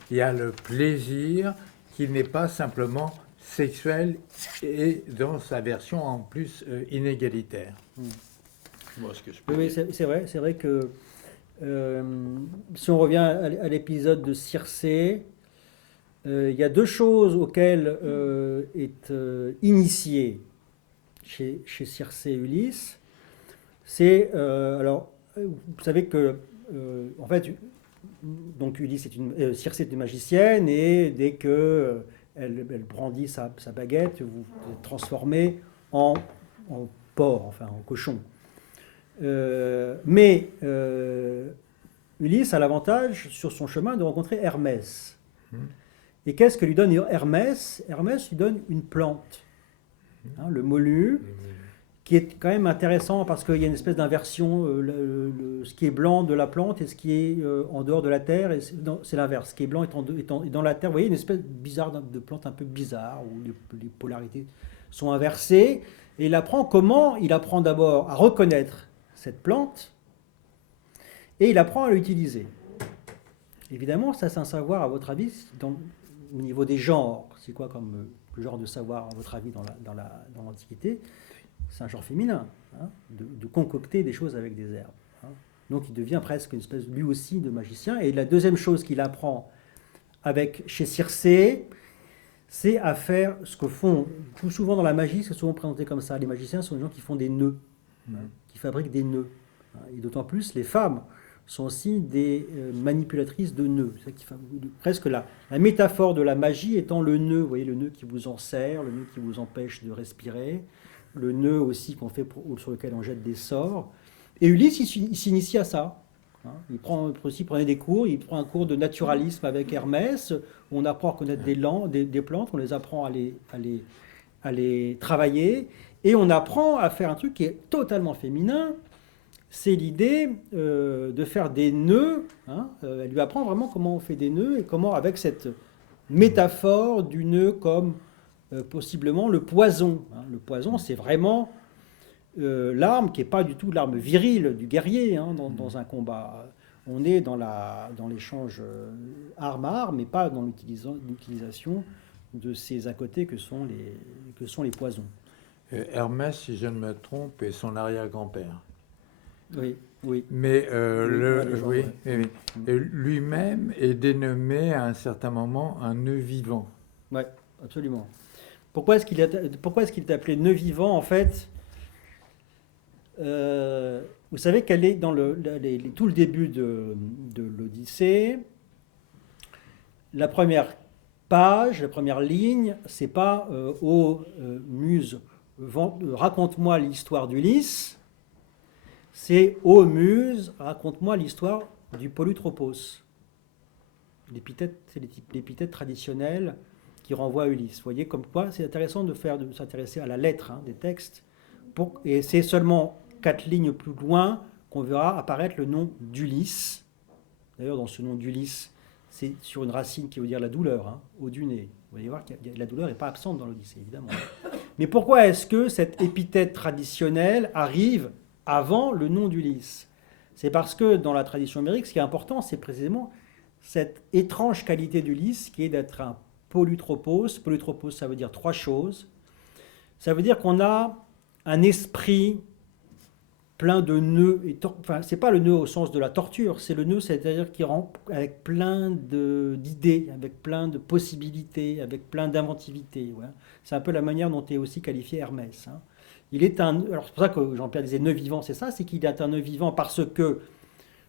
Il y a le plaisir qui n'est pas simplement sexuelle et dans sa version en plus inégalitaire. Bon, ce que je peux Oui, dire. c'est vrai que si on revient à l'épisode de Circé, il y a deux choses auxquelles est initié chez Circé et Ulysse. C'est, alors, vous savez que, en fait, donc Ulysse Circé est une magicienne et dès que elle brandit sa baguette, vous êtes transformé en porc, enfin en cochon. Mais Ulysse a l'avantage sur son chemin de rencontrer Hermès. Et qu'est-ce que lui donne Hermès? Hermès lui donne une plante, hein, le Molu, qui est quand même intéressant parce qu'il y a une espèce d'inversion, ce qui est blanc de la plante et ce qui est en dehors de la terre, et c'est l'inverse, ce qui est blanc est dans la terre. Vous voyez, une espèce bizarre de plante un peu bizarre, où les polarités sont inversées. Et il apprend comment? Il apprend d'abord à reconnaître cette plante, et il apprend à l'utiliser. Évidemment, ça c'est un savoir, à votre avis, au niveau des genres. C'est quoi comme genre de savoir, à votre avis, dans l'Antiquité? C'est un genre féminin, hein, de concocter des choses avec des herbes. Hein. Donc il devient presque une espèce, lui aussi, de magicien. Et la deuxième chose qu'il apprend chez Circé, c'est à faire ce que font, tout souvent dans la magie, c'est souvent présenté comme ça. Les magiciens sont des gens qui font des nœuds, qui fabriquent des nœuds. Et d'autant plus, les femmes sont aussi des manipulatrices de nœuds. Presque la métaphore de la magie étant le nœud, vous voyez, le nœud qui vous enserre, le nœud qui vous empêche de respirer, le nœud aussi qu'on fait sur lequel on jette des sorts. Et Ulysse, il s'initie à ça. Hein. Il prenait des cours, il prend un cours de naturalisme avec Hermès, où on apprend à connaître des plantes, on les apprend à les travailler, et on apprend à faire un truc qui est totalement féminin, c'est l'idée de faire des nœuds. Hein. Elle lui apprend vraiment comment on fait des nœuds, et comment, avec cette métaphore du nœud comme possiblement le poison. Hein. Le poison, c'est vraiment l'arme qui n'est pas du tout l'arme virile du guerrier dans un combat. On est dans l'échange arme à arme, mais pas dans l'utilisation de ces à côté que sont les poisons. Hermès, si je ne me trompe, est son arrière-grand-père. Oui. Mais oui. lui-même est dénommé à un certain moment un nœud vivant. Oui, absolument. Pourquoi est-ce qu'il est appelé nœud vivant, en fait? Vous savez qu'elle est dans tout le début de l'Odyssée. La première page, la première ligne, c'est pas ô muse, raconte-moi l'histoire d'Ulysse. C'est ô muse, raconte-moi l'histoire du Polytropos. C'est l'épithète traditionnelle qui renvoie à Ulysse. Vous voyez, comme quoi c'est intéressant de s'intéresser à la lettre des textes. Et c'est seulement 4 lignes plus loin qu'on verra apparaître le nom d'Ulysse. D'ailleurs, dans ce nom d'Ulysse, c'est sur une racine qui veut dire la douleur, oduné. Vous allez voir que la douleur n'est pas absente dans l'Odyssée, évidemment. Mais pourquoi est-ce que cette épithète traditionnelle arrive avant le nom d'Ulysse? C'est parce que dans la tradition homérique, ce qui est important, c'est précisément cette étrange qualité d'Ulysse qui est d'être un polytropos. Polytropos, ça veut dire 3 choses. Ça veut dire qu'on a un esprit plein de nœuds. Enfin, c'est pas le nœud au sens de la torture, c'est le nœud, c'est-à-dire qui rend avec plein d'idées, avec plein de possibilités, avec plein d'inventivité. Ouais. C'est un peu la manière dont est aussi qualifié Hermès. Hein. Alors c'est pour ça que Jean-Pierre disait nœud vivant, c'est ça, c'est qu'il est un nœud vivant parce que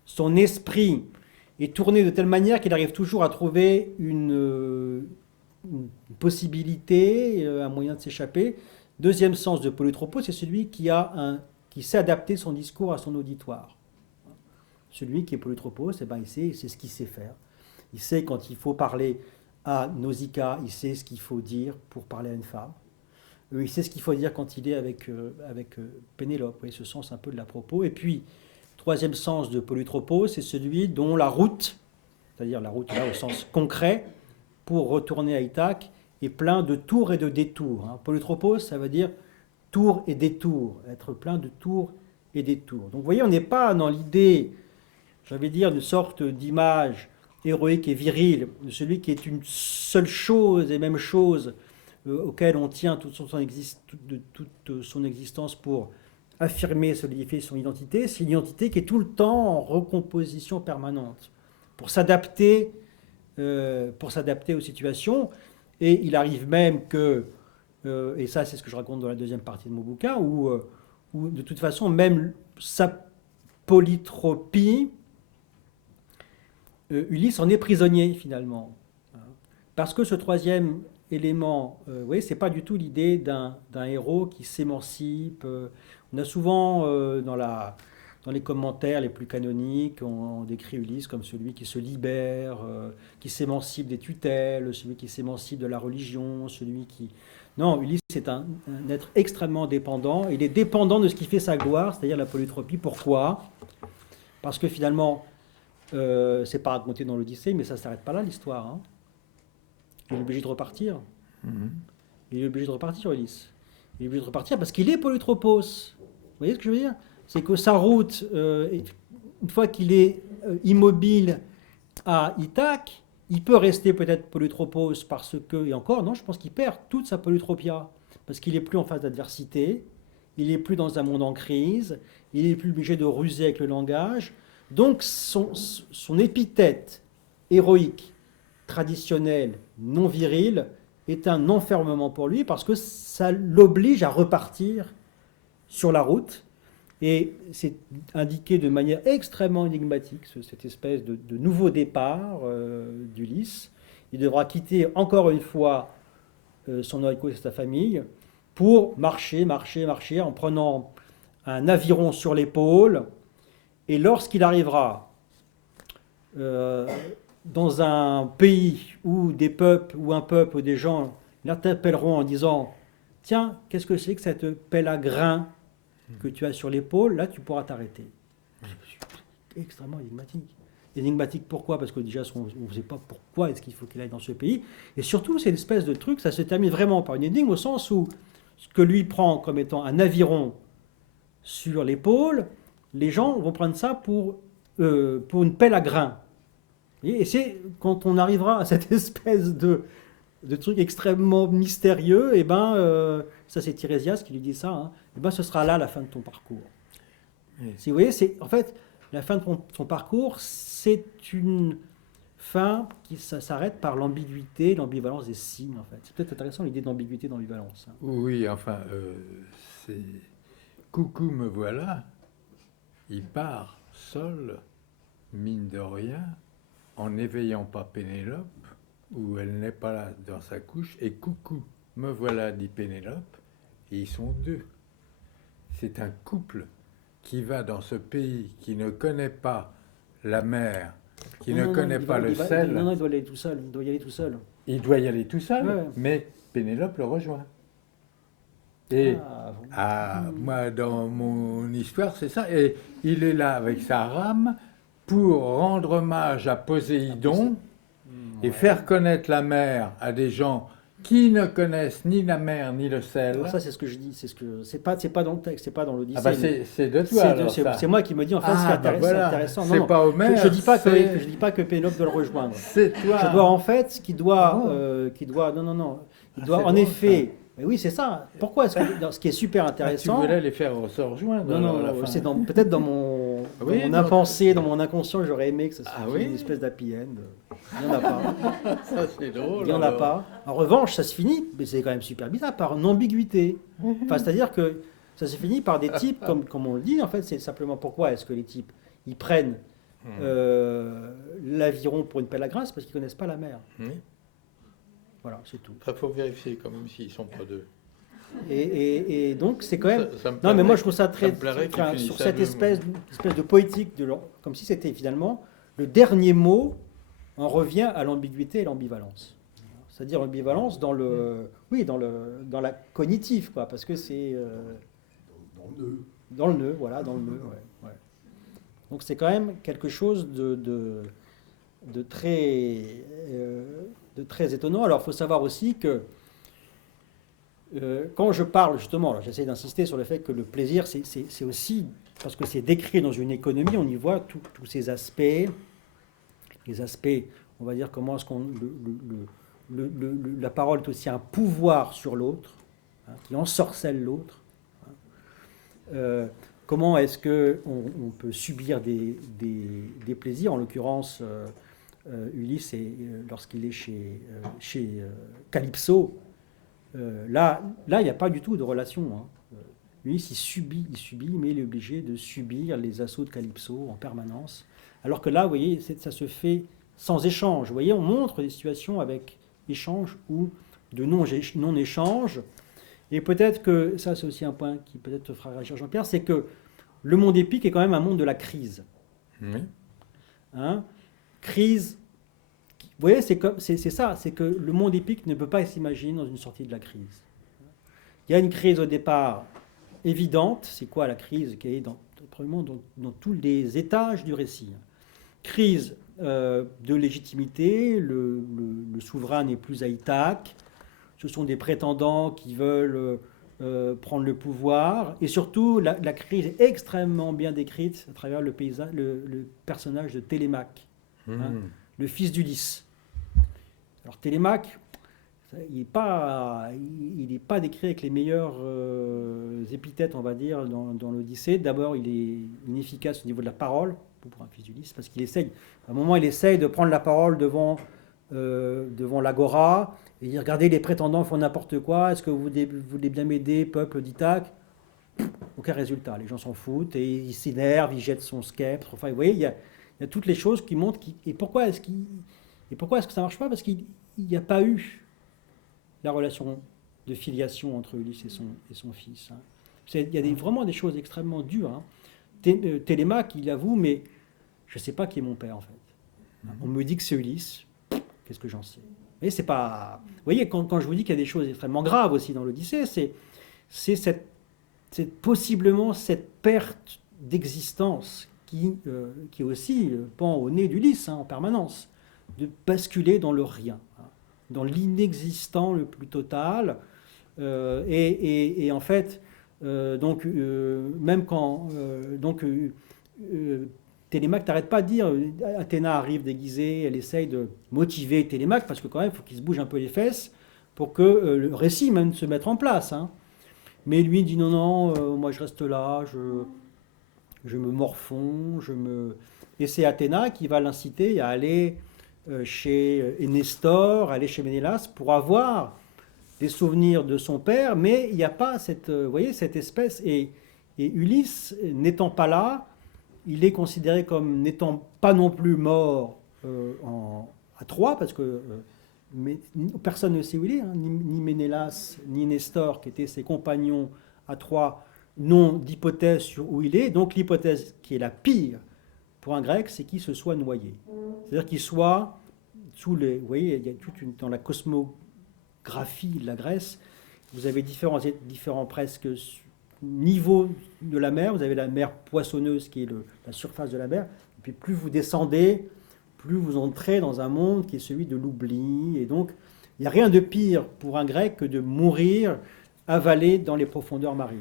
son esprit est tourné de telle manière qu'il arrive toujours à trouver une possibilité, un moyen de s'échapper. Deuxième sens de Polytropos, c'est celui qui sait adapter son discours à son auditoire. Celui qui est Polytropos, il sait ce qu'il sait faire. Il sait quand il faut parler à Nausicaa, il sait ce qu'il faut dire pour parler à une femme. Il sait ce qu'il faut dire quand il est avec Pénélope. Vous voyez, ce sens un peu de la propos. Et puis, troisième sens de Polytropos, c'est celui dont la route, c'est-à-dire la route là au sens concret, pour retourner à Ithaque, est plein de tours et de détours. Polytropos, ça veut dire tours et détours, être plein de tours et détours. Donc vous voyez, on n'est pas dans l'idée, j'allais dire, d'une sorte d'image héroïque et virile, de celui qui est une seule chose et même chose auquel on tient toute son existence pour affirmer, solidifier son identité, c'est une identité qui est tout le temps en recomposition permanente, pour s'adapter aux situations. Et il arrive même que, et ça c'est ce que je raconte dans la deuxième partie de mon bouquin, où de toute façon, même sa polytropie, Ulysse en est prisonnier finalement. Parce que ce troisième élément, c'est pas du tout l'idée d'un héros qui s'émancipe. On a souvent, dans les commentaires les plus canoniques, on décrit Ulysse comme celui qui se libère, qui s'émancipe des tutelles, celui qui s'émancipe de la religion, celui qui... Non, Ulysse est un être extrêmement dépendant. Il est dépendant de ce qui fait sa gloire, c'est-à-dire la polytropie. Pourquoi ? Parce que finalement, c'est pas raconté dans l'Odyssée, mais ça ne s'arrête pas là l'histoire. Hein. Il est obligé de repartir. Il est obligé de repartir, Ulysse. Il est obligé de repartir parce qu'il est polytropos. Vous voyez ce que je veux dire ? C'est que sa route, une fois qu'il est immobile à Ithaque, il peut rester peut-être polytropos parce que, et encore, non, je pense qu'il perd toute sa polytropia, parce qu'il n'est plus en phase d'adversité, il n'est plus dans un monde en crise, il n'est plus obligé de ruser avec le langage. Donc son épithète héroïque, traditionnel, non viril, est un enfermement pour lui, parce que ça l'oblige à repartir sur la route. Et c'est indiqué de manière extrêmement énigmatique, cette espèce de nouveau départ d'Ulysse. Il devra quitter encore une fois son oikos et sa famille pour marcher en prenant un aviron sur l'épaule. Et lorsqu'il arrivera dans un pays où des peuples, ou un peuple, ou des gens l'interpelleront en disant « Tiens, qu'est-ce que c'est que cette pelle à grains que tu as sur l'épaule, là tu pourras t'arrêter. » Extrêmement énigmatique. Énigmatique pourquoi ? Parce que déjà on ne sait pas pourquoi est-ce qu'il faut qu'il aille dans ce pays. Et surtout c'est une espèce de truc, ça se termine vraiment par une énigme au sens où ce que lui prend comme étant un aviron sur l'épaule, les gens vont prendre ça pour une pelle à grains. Et c'est quand on arrivera à cette espèce de truc extrêmement mystérieux, et ça c'est Tirésias qui lui dit ça, hein, et ce sera là la fin de ton parcours. Oui. Si vous voyez, en fait, la fin de son parcours, c'est une fin qui s'arrête par l'ambiguïté, l'ambivalence des signes, en fait. C'est peut-être intéressant l'idée d'ambiguïté, d'ambivalence. Hein. Oui, enfin, c'est... Coucou, me voilà. Il part seul, mine de rien, en n'éveillant pas Pénélope, où elle n'est pas là dans sa couche, et coucou, me voilà, dit Pénélope, et ils sont deux. C'est un couple qui va dans ce pays, qui ne connaît pas la mer, qui ne connaît pas le sel. Non, il doit aller tout seul. Il doit y aller tout seul. Il doit y aller tout seul, ouais. Mais Pénélope le rejoint. Et moi, dans mon histoire, c'est ça. Et il est là avec sa rame pour rendre hommage à Poséidon et faire connaître la mer à des gens qui ne connaissent ni la mer ni le sel. Alors ça, c'est ce que je dis. C'est pas dans le texte, c'est pas dans l'Odyssée. Ah bah c'est de toi. C'est moi qui me dis en fait c'est intéressant. C'est pas Homère. Je dis pas que Pénélope doit le rejoindre. C'est toi. Je dois en fait il doit en effet. Mais oui, c'est ça. Pourquoi est-ce que ce qui est super intéressant. Tu voulais les faire se rejoindre. Non, c'est peut-être dans mon impensé, dans mon inconscient, j'aurais aimé que ça soit une espèce d'happy end. Il n'y en a pas. Ça, c'est drôle. Il n'y en a pas. En revanche, ça se finit, mais c'est quand même super bizarre, par une ambiguïté. Enfin, c'est-à-dire que ça se finit par des types, comme on le dit, en fait, c'est simplement pourquoi est-ce que les types, ils prennent l'aviron pour une pelle à grains, c'est parce qu'ils ne connaissent pas la mer. Voilà, c'est tout. Il faut vérifier quand même s'ils ne sont pas deux. Et donc, c'est quand même... non, mais moi, je trouve ça très... sur cette espèce de poétique, comme si c'était finalement le dernier mot, on revient à l'ambiguïté et l'ambivalence. C'est-à-dire l'ambivalence dans la cognitive, quoi, parce que c'est... Dans le nœud, voilà, dans le nœud, ouais. Donc c'est quand même quelque chose de très étonnant. Alors il faut savoir aussi que quand je parle justement, alors j'essaie d'insister sur le fait que le plaisir c'est aussi, parce que c'est décrit dans une économie, on y voit tous ces aspects, les aspects, on va dire comment est-ce qu'on la parole est aussi un pouvoir sur l'autre, hein, qui ensorcelle l'autre. Comment est-ce qu'on peut subir des plaisirs, en l'occurrence Ulysse, lorsqu'il est chez Calypso, là, il n'y a pas du tout de relation. Hein. Ulysse, il subit, mais il est obligé de subir les assauts de Calypso en permanence. Alors que là, vous voyez, ça se fait sans échange. Vous voyez, on montre des situations avec échange ou de non-échange. Et peut-être que, ça c'est aussi un point qui peut-être fera réagir Jean-Pierre, c'est que le monde épique est quand même un monde de la crise. Oui. Hein? Crise, vous voyez, c'est ça, c'est que le monde épique ne peut pas s'imaginer dans une sortie de la crise. Il y a une crise au départ évidente, c'est quoi la crise qui est probablement dans tous les étages du récit. Crise de légitimité, le souverain n'est plus à Ithaque, ce sont des prétendants qui veulent prendre le pouvoir, et surtout la crise est extrêmement bien décrite à travers le personnage de Télémaque, hein, le fils d'Ulysse. Alors Télémaque, il n'est pas décrit avec les meilleures épithètes, on va dire, dans l'Odyssée. D'abord, il est inefficace au niveau de la parole, pour un fils d'Ulysse, parce qu'il essaye, à un moment, il essaye de prendre la parole devant l'agora, et il dit, regardez, les prétendants font n'importe quoi, est-ce que vous voulez bien m'aider, peuple d'Ithaque? Aucun résultat, les gens s'en foutent, et il s'énerve, il jette son sceptre, enfin, vous voyez, il y a toutes les choses qui montrent, et pourquoi est-ce que ça ne marche pas? Parce qu'il n'y a pas eu la relation de filiation entre Ulysse et son fils. Hein. Il y a vraiment des choses extrêmement dures. Hein. Télémaque, il avoue, mais je ne sais pas qui est mon père, en fait. On me dit que c'est Ulysse, qu'est-ce que j'en sais? Et c'est pas... Vous voyez, quand je vous dis qu'il y a des choses extrêmement graves aussi dans l'Odyssée, c'est possiblement cette perte d'existence qui aussi pend au nez d'Ulysse, hein, en permanence, de basculer dans le rien, hein, dans l'inexistant le plus total. Et en fait, même quand... Télémaque n'arrête pas de dire, Athéna arrive déguisée, elle essaye de motiver Télémaque, parce que quand même, il faut qu'il se bouge un peu les fesses pour que le récit même se mette en place. Hein. Mais lui dit non, moi je reste là, je me morfonds, et c'est Athéna qui va l'inciter à aller chez Nestor, aller chez Ménélas pour avoir des souvenirs de son père, mais il n'y a pas cette espèce, et Ulysse n'étant pas là, il est considéré comme n'étant pas non plus mort à Troie, parce que personne ne sait où il est, hein, ni Ménélas, ni Nestor, qui étaient ses compagnons à Troie, n'ont d'hypothèse sur où il est. Donc l'hypothèse qui est la pire pour un grec, c'est qu'il se soit noyé. C'est-à-dire qu'il soit sous les... Vous voyez, il y a dans la cosmographie de la Grèce, vous avez différents presque niveaux de la mer. Vous avez la mer poissonneuse qui est la surface de la mer. Et puis plus vous descendez, plus vous entrez dans un monde qui est celui de l'oubli. Et donc, il n'y a rien de pire pour un grec que de mourir avalé dans les profondeurs marines.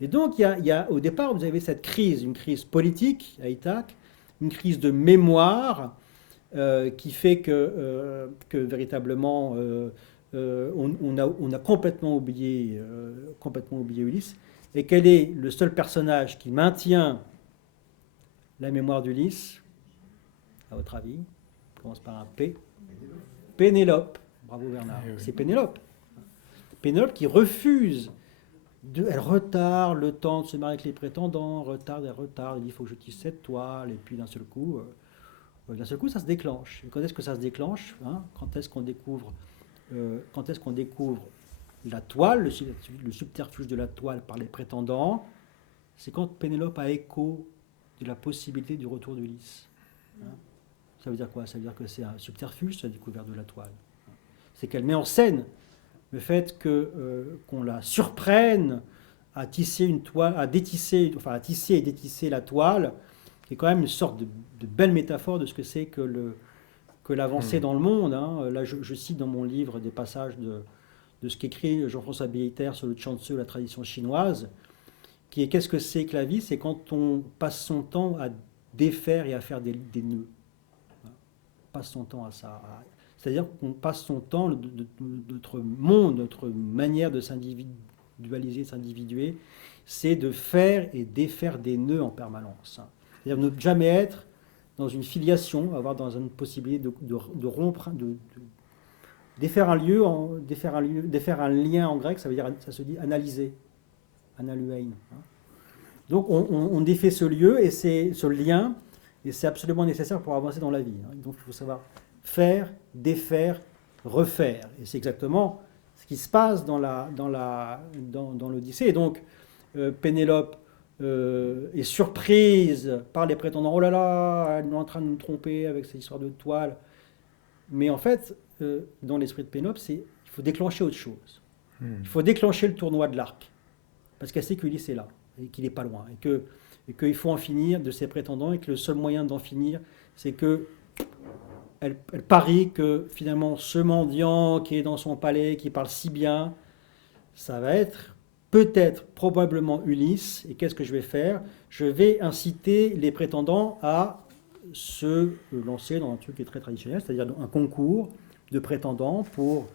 Et donc, au départ, vous avez cette crise, une crise politique à Ithaque, une crise de mémoire qui fait que véritablement, on a complètement oublié Ulysse. Et quel est le seul personnage qui maintient la mémoire d'Ulysse, à votre avis? On commence par un P. Pénélope. Bravo Bernard. Oui. C'est Pénélope. Pénélope qui refuse. Elle retarde le temps de se marier avec les prétendants, retarde. Elle dit il faut que je tisse cette toile, et puis d'un seul coup, ça se déclenche. Et quand est-ce que ça se déclenche, hein? Quand est-ce qu'on découvre la toile, le subterfuge de la toile par les prétendants? C'est quand Pénélope a écho de la possibilité du retour d'Ulysse. Hein? Ça veut dire quoi? Ça veut dire que c'est un subterfuge, la découverte de la toile. C'est qu'elle met en scène le fait qu'on la surprenne à tisser une toile, à tisser et détisser la toile, qui est quand même une sorte de belle métaphore de ce que c'est que l'avancée dans le monde. Hein. Là, je cite dans mon livre des passages de ce qu'écrit Jean-François Béiter sur le Chuang-Tzu, la tradition chinoise, qui est qu'est-ce que c'est que la vie? C'est quand on passe son temps à défaire et à faire des nœuds. On passe son temps à ça. C'est-à-dire qu'on passe son temps, notre monde, notre manière de s'individualiser, de s'individuer, c'est de faire et défaire des nœuds en permanence. C'est-à-dire ne jamais être dans une filiation, avoir dans une possibilité de rompre, défaire un lien en grec, ça veut dire, ça se dit analyser, analuein. Donc on défait ce lieu et c'est ce lien, et c'est absolument nécessaire pour avancer dans la vie. Donc il faut savoir faire, défaire, refaire. Et c'est exactement ce qui se passe dans l'Odyssée. Et donc Pénélope est surprise par les prétendants. Oh là là, elle est en train de nous tromper avec cette histoire de toile. Mais en fait, dans l'esprit de Pénélope, il faut déclencher autre chose. Il faut déclencher le tournoi de l'arc. Parce qu'elle sait qu'Ulysse est là, et qu'il n'est pas loin. Et qu'il faut en finir de ses prétendants, et que le seul moyen d'en finir, c'est que elle parie que finalement ce mendiant qui est dans son palais, qui parle si bien, ça va être peut-être, probablement Ulysse. Et qu'est-ce que je vais faire? Je vais inciter les prétendants à se lancer dans un truc qui est très traditionnel, c'est-à-dire un concours de prétendants pour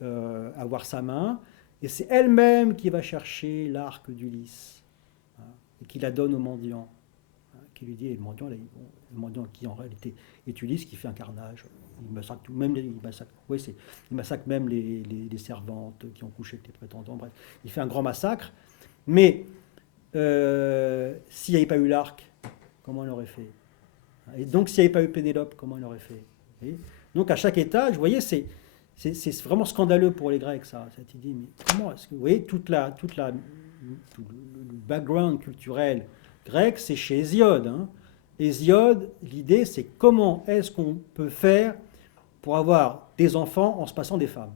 avoir sa main. Et c'est elle-même qui va chercher l'arc d'Ulysse, et qui la donne au mendiant, qui lui dit, et le mendiant qui en réalité est Ulysse, qui fait un carnage. Il massacre tout, même il massacre même les servantes qui ont couché avec les prétendants. Bref, il fait un grand massacre. Mais s'il n'y avait pas eu l'arc, comment il aurait fait? Et donc s'il n'y avait pas eu Pénélope, comment il aurait fait? Donc à chaque étage, vous voyez, c'est vraiment scandaleux pour les Grecs, ça, cette idée. Mais comment est-ce que, vous voyez, tout le background culturel grec, c'est chez Hésiode. Hésiode, l'idée, c'est comment est-ce qu'on peut faire pour avoir des enfants en se passant des femmes.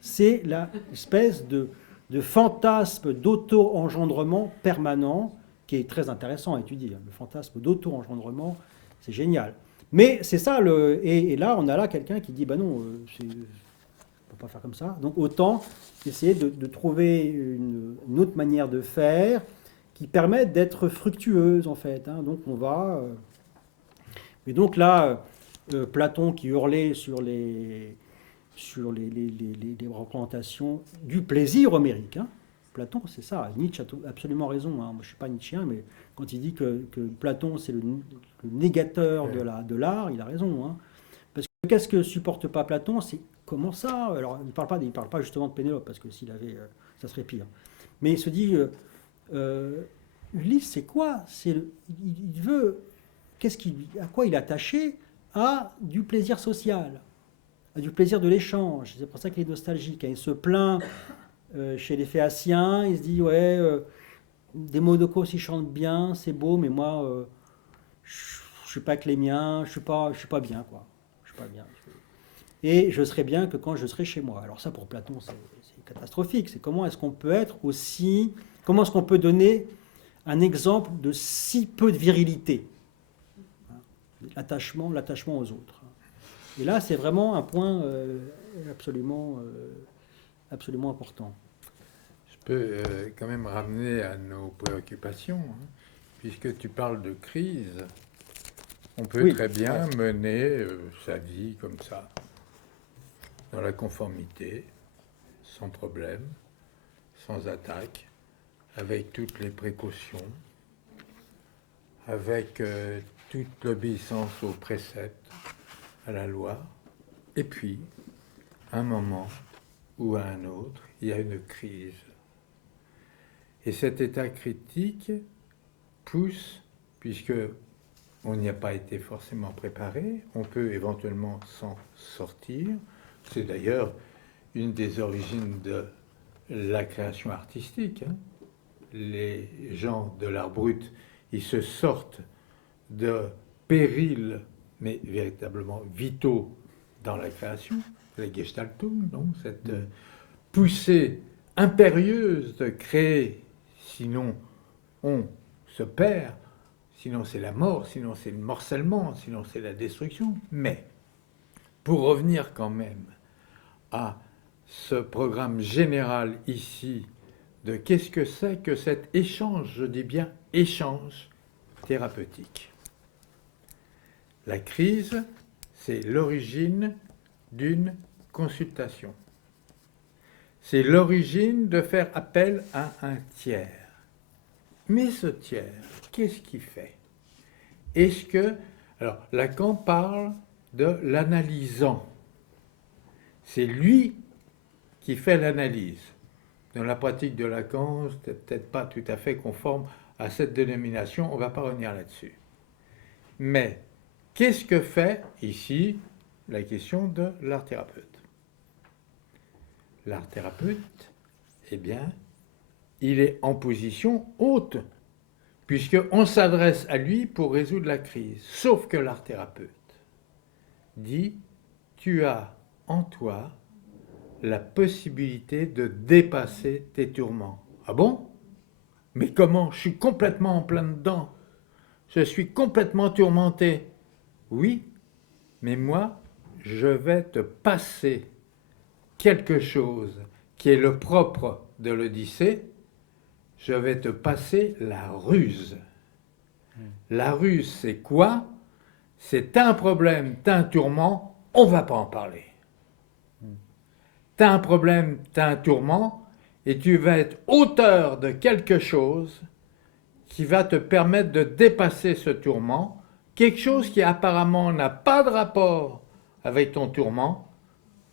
C'est l'espèce de fantasme d'auto-engendrement permanent qui est très intéressant à étudier. Le fantasme d'auto-engendrement, c'est génial. Mais c'est ça, et là, on a là quelqu'un qui dit, non, on ne peut pas faire comme ça. Donc autant essayer de trouver une autre manière de faire qui permette d'être fructueuse, en fait. Donc on va... Et donc là, Platon qui hurlait sur les représentations du plaisir homérique. Platon, c'est ça. Nietzsche a absolument raison. Moi, je ne suis pas nietzschéen, mais quand il dit que Platon, c'est le négateur de l'art, il a raison. Parce que qu'est-ce que supporte pas Platon? C'est comment ça? Alors, il ne parle pas justement de Pénélope, parce que s'il avait, ça serait pire. Mais il se dit, Ulysse, c'est quoi? Il veut, à quoi il est attaché? À du plaisir social, à du plaisir de l'échange. C'est pour ça qu'il est nostalgique. Il se plaint chez les Phéaciens, il se dit, Démodocos, il chante bien, c'est beau, mais moi, je ne suis pas avec les miens, je suis pas bien, quoi. Je suis pas bien. Et je serai bien que quand je serai chez moi. Alors ça, pour Platon, c'est catastrophique. C'est comment est-ce qu'on peut être aussi... Comment est-ce qu'on peut donner un exemple de si peu de virilité? L'attachement aux autres. Et là, c'est vraiment un point absolument important. Je peux quand même ramener à nos préoccupations, puisque tu parles de crise. On peut très bien mener sa vie comme ça, dans la conformité, sans problème, sans attaque, avec toutes les précautions, avec toute l'obéissance aux préceptes, à la loi. Et puis, à un moment ou à un autre, il y a une crise. Et cet état critique pousse, puisque on n'y a pas été forcément préparé, on peut éventuellement s'en sortir. C'est d'ailleurs une des origines de la création artistique. Les gens de l'art brut, ils se sortent de périls, mais véritablement vitaux dans la création, les Gestaltung, donc cette poussée impérieuse de créer, sinon on se perd, sinon c'est la mort, sinon c'est le morcellement, sinon c'est la destruction. Mais pour revenir quand même à ce programme général ici de qu'est-ce que c'est que cet échange, je dis bien échange thérapeutique. La crise, c'est l'origine d'une consultation. C'est l'origine de faire appel à un tiers. Mais ce tiers, qu'est-ce qu'il fait? Est-ce que... Alors, Lacan parle de l'analysant. C'est lui qui fait l'analyse. Dans la pratique de Lacan, c'est peut-être pas tout à fait conforme à cette dénomination, on ne va pas revenir là-dessus. Mais, qu'est-ce que fait ici la question de l'art-thérapeute? L'art-thérapeute, eh bien, il est en position haute, puisqu'on s'adresse à lui pour résoudre la crise. Sauf que l'art-thérapeute dit, tu as en toi la possibilité de dépasser tes tourments. Ah bon? Mais comment? Je suis complètement en plein dedans. Je suis complètement tourmenté. Oui, mais moi, je vais te passer quelque chose qui est le propre de l'Odyssée. Je vais te passer la ruse. La ruse, c'est quoi? C'est un problème, t'as un tourment, on ne va pas en parler. T'as un problème, t'as un tourment, et tu vas être auteur de quelque chose qui va te permettre de dépasser ce tourment, quelque chose qui apparemment n'a pas de rapport avec ton tourment,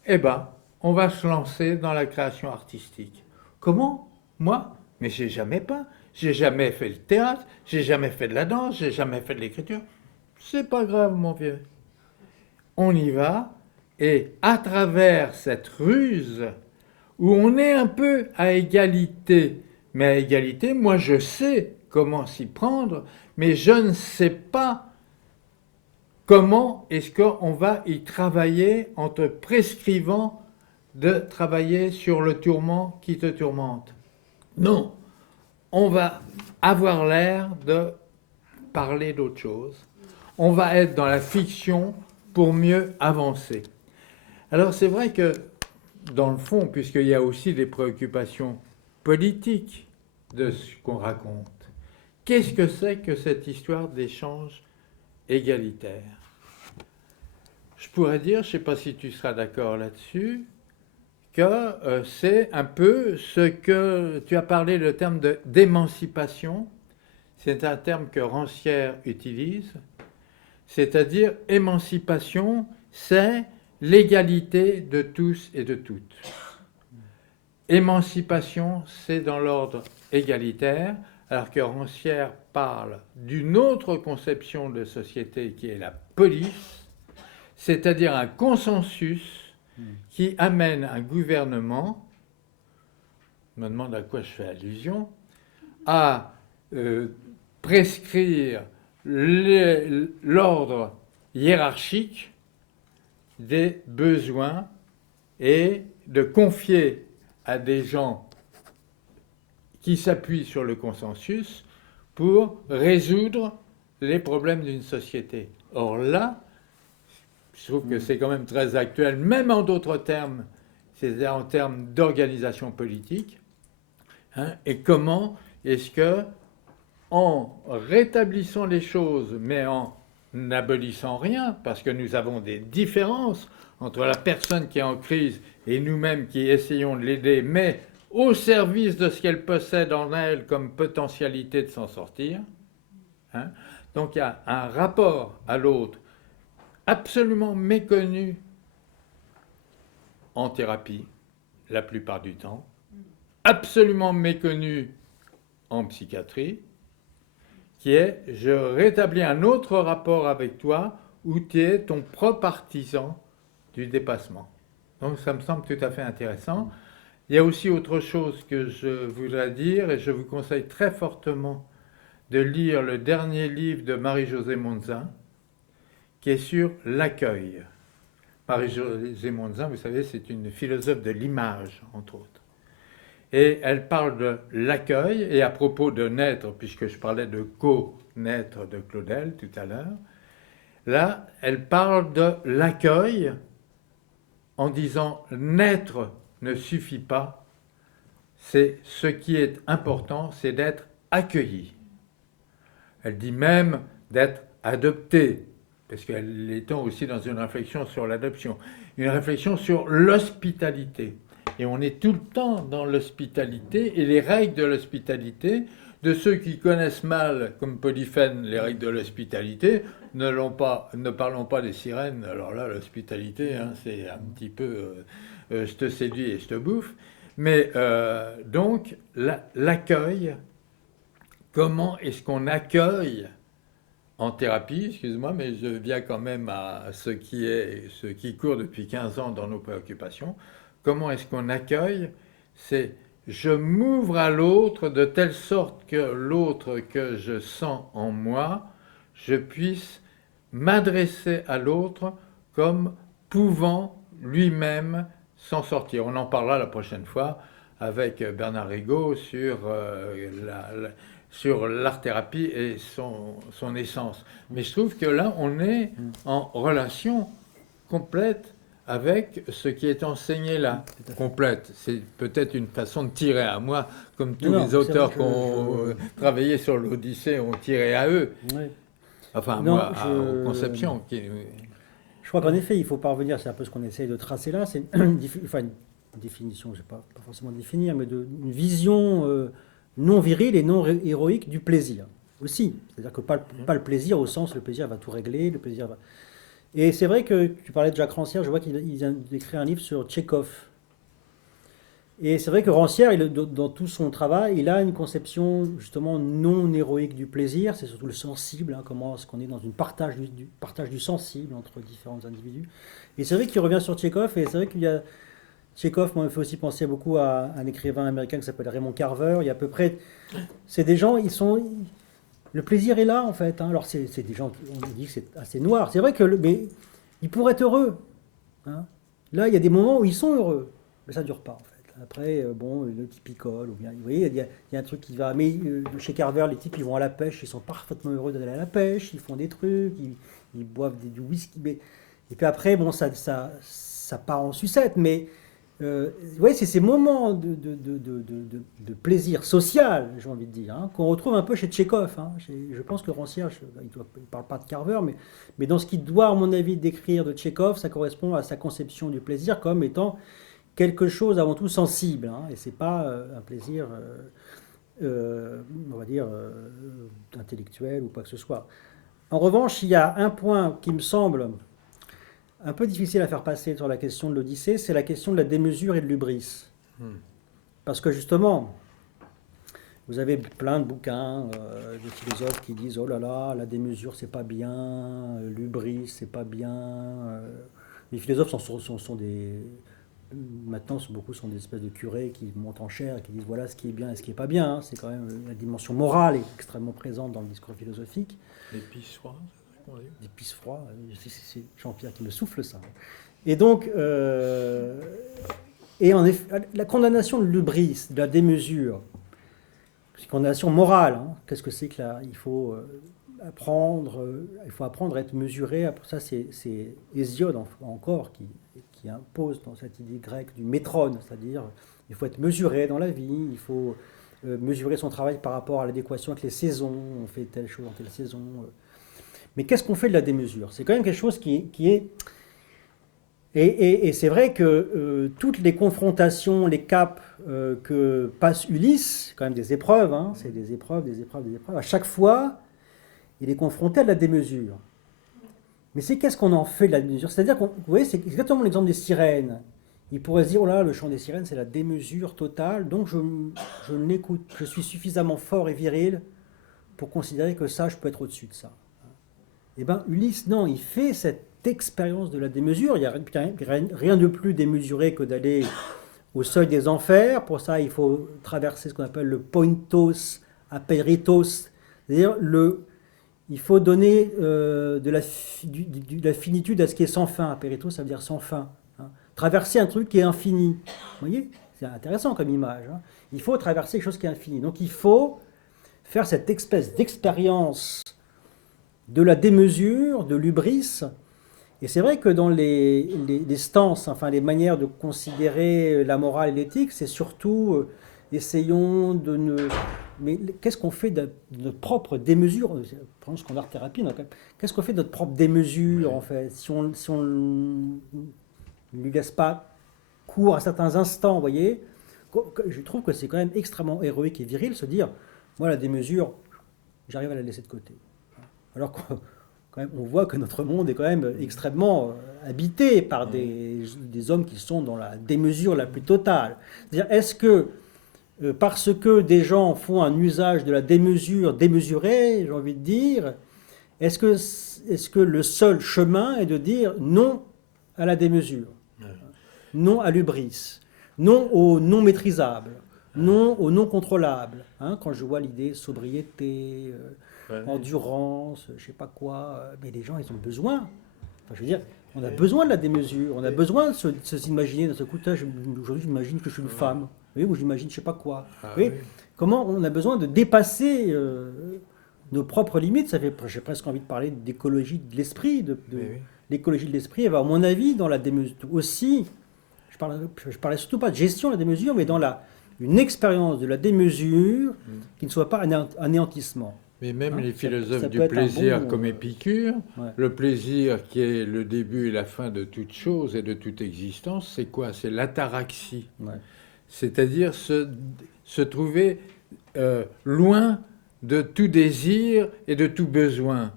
eh bien, on va se lancer dans la création artistique. Comment? Moi? Mais j'ai jamais peint, j'ai jamais fait le théâtre, j'ai jamais fait de la danse, j'ai jamais fait de l'écriture. C'est pas grave, mon vieux. On y va, et à travers cette ruse, où on est un peu à égalité, mais à égalité, moi je sais comment s'y prendre, mais je ne sais pas comment est-ce qu'on va y travailler en te prescrivant de travailler sur le tourment qui te tourmente. Non, on va avoir l'air de parler d'autre chose. On va être dans la fiction pour mieux avancer. Alors c'est vrai que, dans le fond, puisqu'il y a aussi des préoccupations politiques de ce qu'on raconte, qu'est-ce que c'est que cette histoire d'échange égalitaire? Je pourrais dire, je ne sais pas si tu seras d'accord là-dessus, que c'est un peu ce que tu as parlé, le terme d'émancipation, c'est un terme que Rancière utilise, c'est-à-dire émancipation, c'est l'égalité de tous et de toutes. Émancipation, c'est dans l'ordre égalitaire, alors que Rancière parle d'une autre conception de société qui est la police, c'est-à-dire un consensus qui amène un gouvernement, je me demande à quoi je fais allusion, à prescrire l'ordre hiérarchique des besoins et de confier à des gens qui s'appuient sur le consensus pour résoudre les problèmes d'une société. Or là, je trouve que c'est quand même très actuel, même en d'autres termes, c'est-à-dire en termes d'organisation politique, hein, et comment est-ce que, en rétablissant les choses, mais en n'abolissant rien, parce que nous avons des différences entre la personne qui est en crise et nous-mêmes qui essayons de l'aider, mais au service de ce qu'elle possède en elle comme potentialité de s'en sortir. Hein. Donc il y a un rapport à l'autre absolument méconnu en thérapie, la plupart du temps, absolument méconnu en psychiatrie, qui est « je rétablis un autre rapport avec toi où tu es ton propre artisan du dépassement ». Donc ça me semble tout à fait intéressant. Il y a aussi autre chose que je voudrais dire, et je vous conseille très fortement de lire le dernier livre de Marie-Josée Monzin, qui est sur l'accueil. Marie-Josée Monzin, vous savez, c'est une philosophe de l'image, entre autres. Et elle parle de l'accueil, et à propos de naître, puisque je parlais de co-naître de Claudel tout à l'heure, là, elle parle de l'accueil en disant « naître ne suffit pas, c'est ce qui est important, c'est d'être accueilli ». Elle dit même d'être adopté, parce qu'elle est aussi dans une réflexion sur l'adoption. une réflexion sur l'hospitalité. Et on est tout le temps dans l'hospitalité et les règles de l'hospitalité. De ceux qui connaissent mal, comme Polyphène, les règles de l'hospitalité, ne parlons pas des sirènes. Alors là, l'hospitalité, hein, c'est un petit peu je te séduis et je te bouffe. Mais donc, l'accueil, comment est-ce qu'on accueille en thérapie, excuse-moi, mais je viens quand même à ce qui court depuis 15 ans dans nos préoccupations. Comment est-ce qu'on accueille? C'est je m'ouvre à l'autre de telle sorte que l'autre que je sens en moi, je puisse m'adresser à l'autre comme pouvant lui-même s'en sortir. On en parlera la prochaine fois avec Bernard Rigaud sur l'art-thérapie et son essence. Mais je trouve que là, on est en relation complète avec ce qui est enseigné là. Complète, c'est peut-être une façon de tirer à moi, comme tous les auteurs qui ont travaillé sur l'Odyssée ont tiré à eux. Oui. Enfin, non, moi, aux conceptions. Je crois qu'en effet, il faut parvenir, c'est un peu ce qu'on essaye de tracer là, c'est une définition, je ne vais pas forcément définir, mais une vision non virile et non héroïque du plaisir aussi. C'est-à-dire que pas le plaisir au sens le plaisir va tout régler, le plaisir va... Et c'est vrai que tu parlais de Jacques Rancière, je vois qu'il vient d'écrire un livre sur Tchekhov. Et c'est vrai que Rancière, dans tout son travail, il a une conception justement non héroïque du plaisir, c'est surtout le sensible, hein, comment est-ce qu'on est dans une partage du sensible entre différents individus. Et c'est vrai qu'il revient sur Tchekhov, et c'est vrai qu'il y a... Tchekhov me fait aussi penser beaucoup à un écrivain américain qui s'appelle Raymond Carver. Il y a à peu près... C'est des gens, le plaisir est là, en fait. Hein. Alors, c'est des gens, on dit que c'est assez noir. C'est vrai que... mais ils pourraient être heureux. Hein. Là, il y a des moments où ils sont heureux. Mais ça ne dure pas, en fait. Après, bon, le type picole. Ou bien, vous voyez, il y a un truc qui va... Mais chez Carver, les types, ils vont à la pêche. Ils sont parfaitement heureux d'aller à la pêche. Ils font des trucs. Ils boivent du whisky. Et puis après, bon, ça part en sucette. Mais... vous voyez, c'est ces moments de plaisir social, j'ai envie de dire, hein, qu'on retrouve un peu chez Tchekhov. Hein. Je pense que Rancière, il ne parle pas de Carver, mais dans ce qu'il doit, à mon avis, décrire de Tchekhov, ça correspond à sa conception du plaisir comme étant quelque chose avant tout sensible. Hein, et ce n'est pas un plaisir, on va dire, intellectuel ou quoi que ce soit. En revanche, il y a un point qui me semble... un peu difficile à faire passer sur la question de l'Odyssée, c'est la question de la démesure et de l'hubris. Parce que justement, vous avez plein de bouquins de philosophes qui disent « Oh là là, la démesure, c'est pas bien, l'hubris, c'est pas bien. » Les philosophes sont des... Maintenant, beaucoup sont des espèces de curés qui montent en chair et qui disent « Voilà ce qui est bien et ce qui est pas bien. Hein. » C'est quand même la dimension morale est extrêmement présente dans le discours philosophique. L'épice froide. Des pisses froides, c'est Jean-Pierre qui me souffle ça. Et donc, et en effet, la condamnation de l'hubris, de la démesure, c'est une condamnation morale. Hein. Qu'est-ce que c'est que là? Il faut apprendre à être mesuré. Ça, c'est Hésiode encore qui impose dans cette idée grecque du métrone, c'est-à-dire il faut être mesuré dans la vie, il faut mesurer son travail par rapport à l'adéquation avec les saisons. On fait telle chose dans telle saison. Mais qu'est-ce qu'on fait de la démesure? C'est quand même quelque chose qui est... Et c'est vrai que toutes les confrontations, les caps que passe Ulysse, quand même des épreuves, hein, c'est des épreuves, à chaque fois, il est confronté à de la démesure. Mais qu'est-ce qu'on en fait de la démesure? C'est-à-dire vous voyez, c'est exactement l'exemple des sirènes. Il pourrait se dire, oh là, le chant des sirènes, c'est la démesure totale, donc je l'écoute, je suis suffisamment fort et viril pour considérer que ça, je peux être au-dessus de ça. Eh bien, Ulysse, non, il fait cette expérience de la démesure. Il n'y a rien de plus démesuré que d'aller au seuil des enfers. Pour ça, il faut traverser ce qu'on appelle le pointos aperitos, c'est-à-dire il faut donner de la finitude à ce qui est sans fin. Aperitos, ça veut dire sans fin. Hein. Traverser un truc qui est infini. Vous voyez, c'est intéressant comme image. Hein. Il faut traverser quelque chose qui est infini. Donc, il faut faire cette espèce d'expérience de la démesure, de l'hubris. Et c'est vrai que dans les stances, enfin les manières de considérer la morale et l'éthique, c'est surtout essayons de ne... Mais qu'est-ce qu'on fait de notre propre démesure? Prenons ce qu'on a en art-thérapie. Qu'est-ce qu'on fait de notre propre démesure, en fait? Si on ne lui laisse pas cours à certains instants, vous voyez. Je trouve que c'est quand même extrêmement héroïque et viril se dire, moi la démesure, j'arrive à la laisser de côté. Alors que, quand même, on voit que notre monde est quand même extrêmement habité par des hommes qui sont dans la démesure la plus totale. C'est-à-dire, est-ce que parce que des gens font un usage de la démesure démesuré, j'ai envie de dire, est-ce que le seul chemin est de dire non à la démesure, non à l'hubris, non au non maîtrisable, non au non contrôlable, hein, quand je vois l'idée sobriété, endurance, je sais pas quoi, mais les gens ils ont besoin. Enfin, je veux dire, on a besoin de la démesure, on a besoin de s'imaginer dans ce coup. Aujourd'hui, j'imagine que je suis une femme, oui, ou j'imagine je sais pas quoi. Oui. Comment on a besoin de dépasser nos propres limites. J'ai presque envie de parler d'écologie de l'esprit, l'écologie de l'esprit. Elle va, à mon avis, dans la démesure aussi. Je parlais surtout pas de gestion de la démesure, mais dans une expérience de la démesure qui ne soit pas un anéantissement. Mais même les philosophes du plaisir comme Épicure, le plaisir qui est le début et la fin de toute chose et de toute existence, c'est quoi? C'est l'ataraxie. Ouais. C'est-à-dire se trouver loin de tout désir et de tout besoin.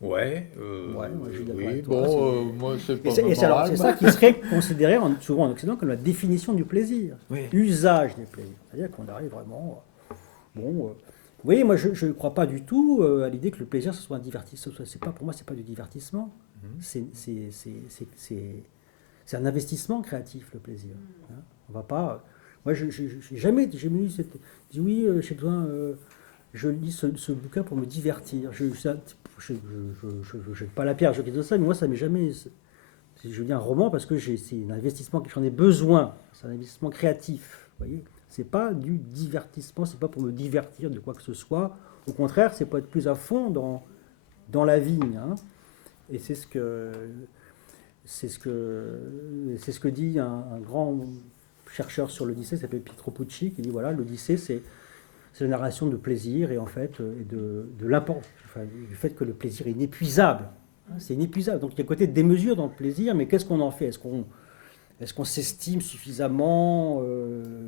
Ouais, moi, oui, bon, moi c'est pas moral. C'est ça qui serait considéré souvent en Occident comme la définition du plaisir, usage du plaisir. C'est-à-dire qu'on arrive vraiment... vous voyez, moi je ne crois pas du tout à l'idée que le plaisir ce soit un divertissement. Pour moi, c'est pas du divertissement. C'est un investissement créatif, le plaisir. Hein, on va pas... Moi, j'ai jamais eu cette... Je dis oui, j'ai besoin... je lis ce bouquin pour me divertir. Je pas la pierre, je quitte ça, mais moi, ça m'est jamais... Je lis un roman parce que c'est un investissement que j'en ai besoin. C'est un investissement créatif, vous voyez. C'est pas du divertissement, c'est pas pour me divertir de quoi que ce soit. Au contraire, c'est pour être plus à fond dans la vie. Hein. Et c'est ce que dit un grand chercheur sur l'Odyssée, qui s'appelle Pietro Pucci, qui dit voilà, l'Odyssée, c'est la narration de plaisir et en fait du fait que le plaisir est inépuisable. Hein, c'est inépuisable. Donc il y a un côté démesure dans le plaisir, mais qu'est-ce qu'on en fait? Est-ce qu'on s'estime suffisamment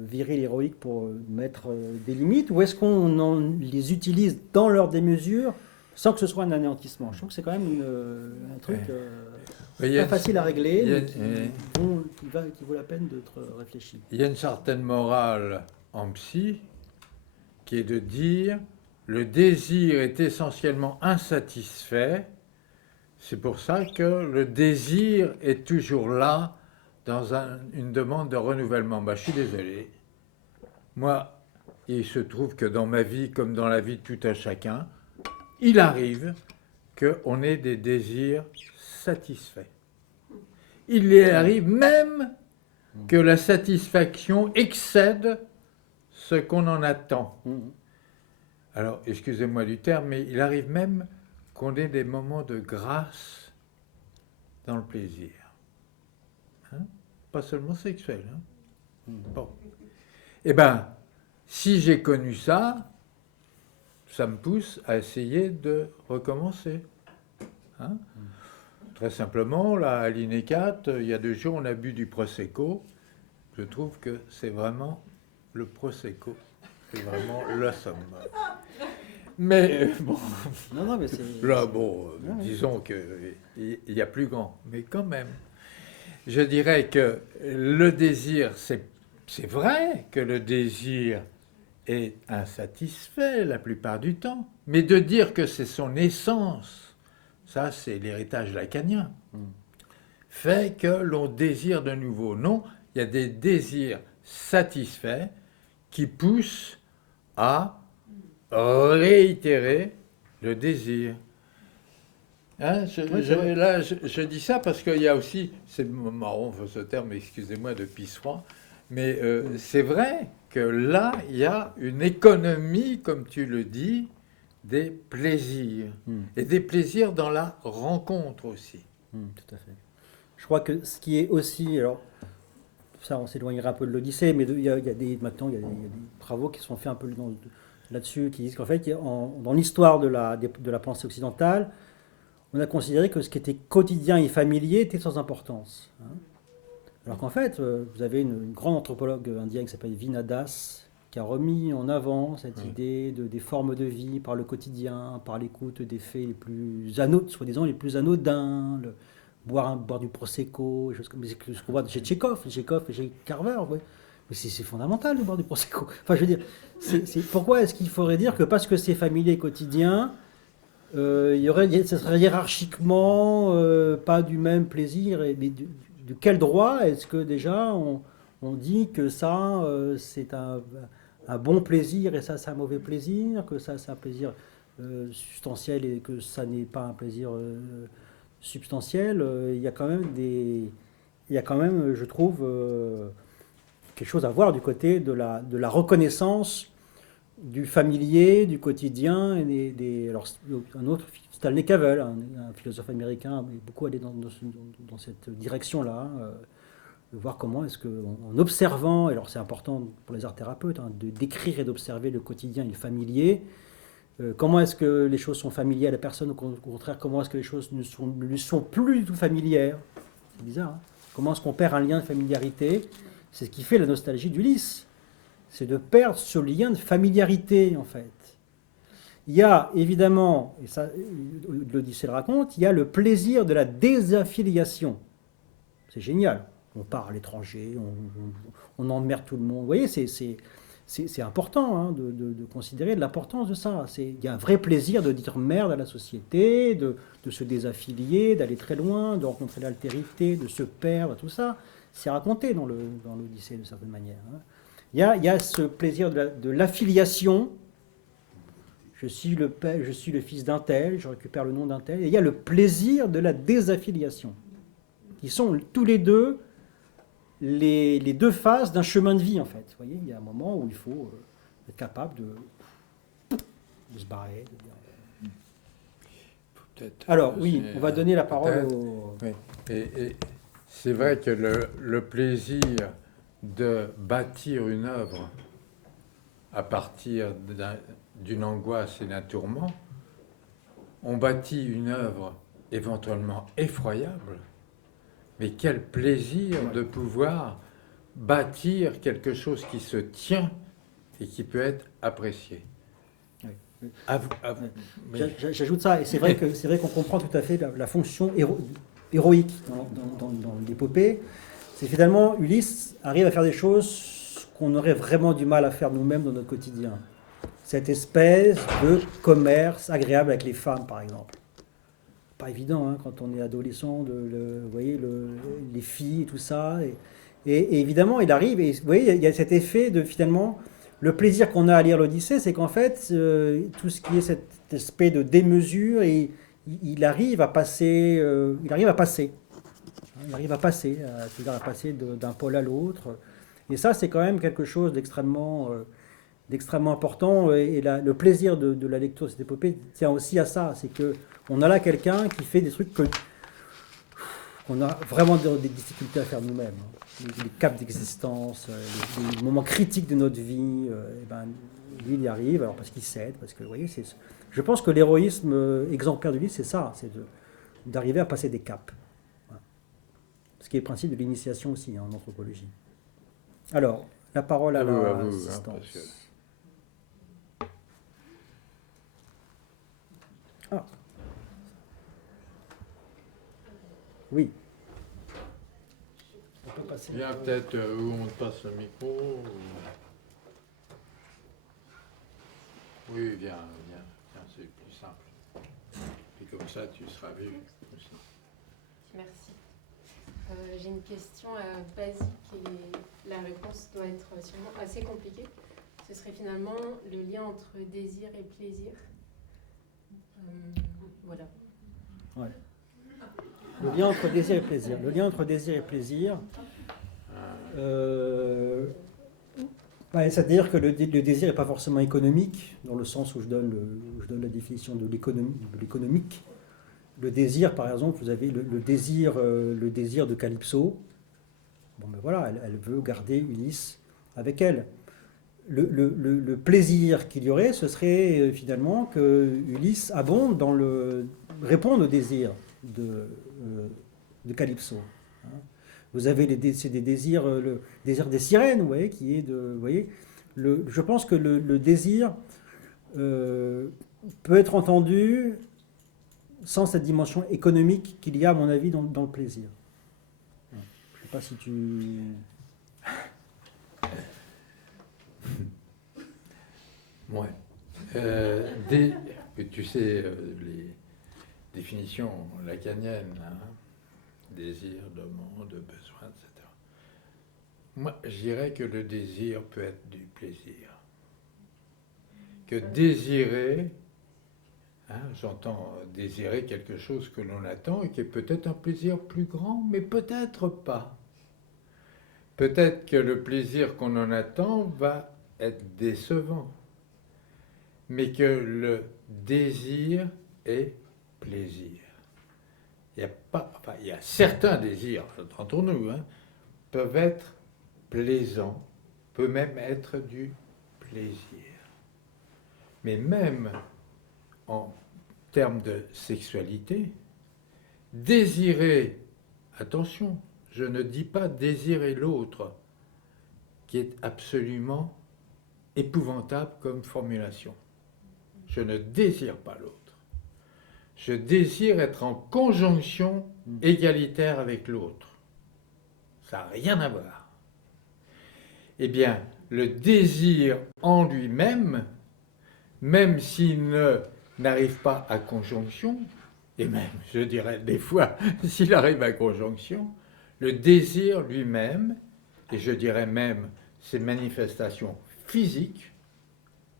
viril, héroïque pour mettre des limites, ou est-ce qu'on les utilise dans leur démesure sans que ce soit un anéantissement? Je trouve que c'est quand même un truc pas facile à régler, mais qui vaut la peine d'être réfléchi. Il y a une certaine morale en psy qui est de dire le désir est essentiellement insatisfait, c'est pour ça que le désir est toujours là dans une demande de renouvellement. Je suis désolé. Moi, il se trouve que dans ma vie, comme dans la vie de tout un chacun, il arrive qu'on ait des désirs satisfaits. Il y arrive même que la satisfaction excède ce qu'on en attend. Alors, excusez-moi du terme, mais il arrive même qu'on ait des moments de grâce dans le plaisir. Hein? Pas seulement sexuel. Hein? Bon. Eh bien, si j'ai connu ça, ça me pousse à essayer de recommencer. Hein? Très simplement, là, à l'INECAT, il y a 2 jours, on a bu du Prosecco. Je trouve que c'est vraiment le Prosecco. C'est vraiment la somme. Mais bon, non, mais là, bon, disons qu'il y a plus grand. Mais quand même, je dirais que le désir, c'est vrai que le désir est insatisfait la plupart du temps. Mais de dire que c'est son essence, ça c'est l'héritage lacanien, fait que l'on désire de nouveau. Non, il y a des désirs satisfaits qui poussent à réitérer le désir. Hein, je dis ça parce qu'il y a aussi, c'est marrant ce terme, excusez-moi de pisse-froid, mais c'est vrai que là, il y a une économie, comme tu le dis, des plaisirs. Et des plaisirs dans la rencontre aussi. Tout à fait. Je crois que ce qui est aussi... Alors, ça, on s'éloignera un peu de l'Odyssée, mais maintenant, il y a des travaux qui sont faits un peu là-dessus, qui disent qu'en fait, dans l'histoire de la pensée occidentale, on a considéré que ce qui était quotidien et familier était sans importance. Hein. Alors qu'en fait, vous avez une grande anthropologue indienne qui s'appelle Veena Das, qui a remis en avant cette idée des formes de vie par le quotidien, par l'écoute des faits les plus anodins, soi-disant les plus anodins, boire du prosecco, ce qu'on voit chez Tchekhov et chez Carver. Ouais. Mais c'est fondamental de boire du prosecco. Enfin, je veux dire, pourquoi est-ce qu'il faudrait dire que parce que c'est familier et quotidien, ça serait hiérarchiquement pas du même plaisir, mais de quel droit est-ce que déjà on dit que ça c'est un bon plaisir et ça c'est un mauvais plaisir, que ça c'est un plaisir substantiel et que ça n'est pas un plaisir substantiel. Il y a quand même je trouve quelque chose à voir du côté de la reconnaissance du familier, du quotidien. Alors, un autre, Stanley Cavell, un philosophe américain, a beaucoup allé dans cette direction-là, de voir comment est-ce qu'en observant, et alors c'est important pour les arts thérapeutes, de décrire et d'observer le quotidien et le familier, comment est-ce que les choses sont familières à la personne, au contraire, comment est-ce que les choses ne lui sont plus du tout familières. C'est bizarre, hein. Comment est-ce qu'on perd un lien de familiarité? C'est ce qui fait la nostalgie d'Ulysse. C'est de perdre ce lien de familiarité, en fait. Il y a évidemment, et ça, l'Odyssée le raconte, il y a le plaisir de la désaffiliation. C'est génial. On part à l'étranger, on emmerde tout le monde. Vous voyez, c'est important hein, de considérer l'importance de ça. Il y a un vrai plaisir de dire merde à la société, de se désaffilier, d'aller très loin, de rencontrer l'altérité, de se perdre, tout ça. C'est raconté dans l'Odyssée, d'une certaine manière. Hein. Il y a ce plaisir de l'affiliation. Je suis le fils d'un tel, je récupère le nom d'un tel. Et il y a le plaisir de la désaffiliation, qui sont tous les deux les deux phases d'un chemin de vie, en fait. Vous voyez, il y a un moment où il faut être capable de se barrer. Alors, oui, on va donner la parole au... Oui. Et c'est vrai que le plaisir de bâtir une œuvre à partir d'une angoisse et d'un tourment, on bâtit une œuvre éventuellement effroyable, mais quel plaisir de pouvoir bâtir quelque chose qui se tient et qui peut être apprécié. Oui. J'ajoute ça, et c'est vrai qu'on comprend tout à fait la fonction héroïque dans l'épopée. C'est finalement, Ulysse arrive à faire des choses qu'on aurait vraiment du mal à faire nous-mêmes dans notre quotidien. Cette espèce de commerce agréable avec les femmes, par exemple. Pas évident hein, quand on est adolescent, vous voyez, les filles et tout ça. Et évidemment, il arrive, et vous voyez, il y a cet effet de finalement, le plaisir qu'on a à lire l'Odyssée, c'est qu'en fait, tout ce qui est cette espèce de démesure, et il arrive à passer. C'est-à-dire à passer d'un pôle à l'autre. Et ça, c'est quand même quelque chose d'extrêmement important. Et le plaisir de la lecture de cette épopée tient aussi à ça. C'est qu'on a là quelqu'un qui fait des trucs qu'on a vraiment des difficultés à faire nous-mêmes. Les caps d'existence, les moments critiques de notre vie, lui, il y arrive, alors parce qu'il cède, parce que, vous voyez, je pense que l'héroïsme exemplaire de lui, c'est ça, c'est d'arriver à passer des caps. Voilà. Ce qui est le principe de l'initiation aussi, hein, en anthropologie. Alors, la parole à l'assistance. Ah. Oui. On peut passer. Viens peut-être où on te passe le micro. Oui, viens, c'est plus simple. Et comme ça, tu seras vu aussi. Merci. J'ai une question basique et la réponse doit être sûrement assez compliquée. Ce serait finalement le lien entre désir et plaisir. Voilà. Ouais. Le lien entre désir et plaisir. Le lien entre désir et plaisir. C'est-à-dire que le désir n'est pas forcément économique, dans le sens où je donne la définition de l'économique. Le désir, par exemple, vous avez le désir de Calypso. Bon, ben voilà, elle veut garder Ulysse avec elle. Le plaisir qu'il y aurait, ce serait finalement que Ulysse abonde réponde au désir de Calypso. Vous avez c'est des désirs, le désir des sirènes, vous voyez, qui est de, vous voyez, je pense que le désir peut être entendu sans cette dimension économique qu'il y a, à mon avis, dans le plaisir. Je ne sais pas si tu... Ouais. Tu sais, les définitions lacaniennes, hein, désir, demande, besoin, etc. Moi, je dirais que le désir peut être du plaisir. Que désirer, hein, j'entends désirer quelque chose que l'on attend et qui est peut-être un plaisir plus grand, mais peut-être pas. Peut-être que le plaisir qu'on en attend va être décevant, mais que le désir est plaisir. Il y a certains désirs, entre nous, hein, peuvent être plaisants, peuvent même être du plaisir. Mais même en termes de sexualité, désirer, attention, je ne dis pas désirer l'autre, qui est absolument épouvantable comme formulation. Je ne désire pas l'autre. Je désire être en conjonction égalitaire avec l'autre. Ça n'a rien à voir. Eh bien, le désir en lui-même, même s'il n'arrive pas à conjonction, et même, je dirais des fois, s'il arrive à conjonction, le désir lui-même, et je dirais même ses manifestations physiques,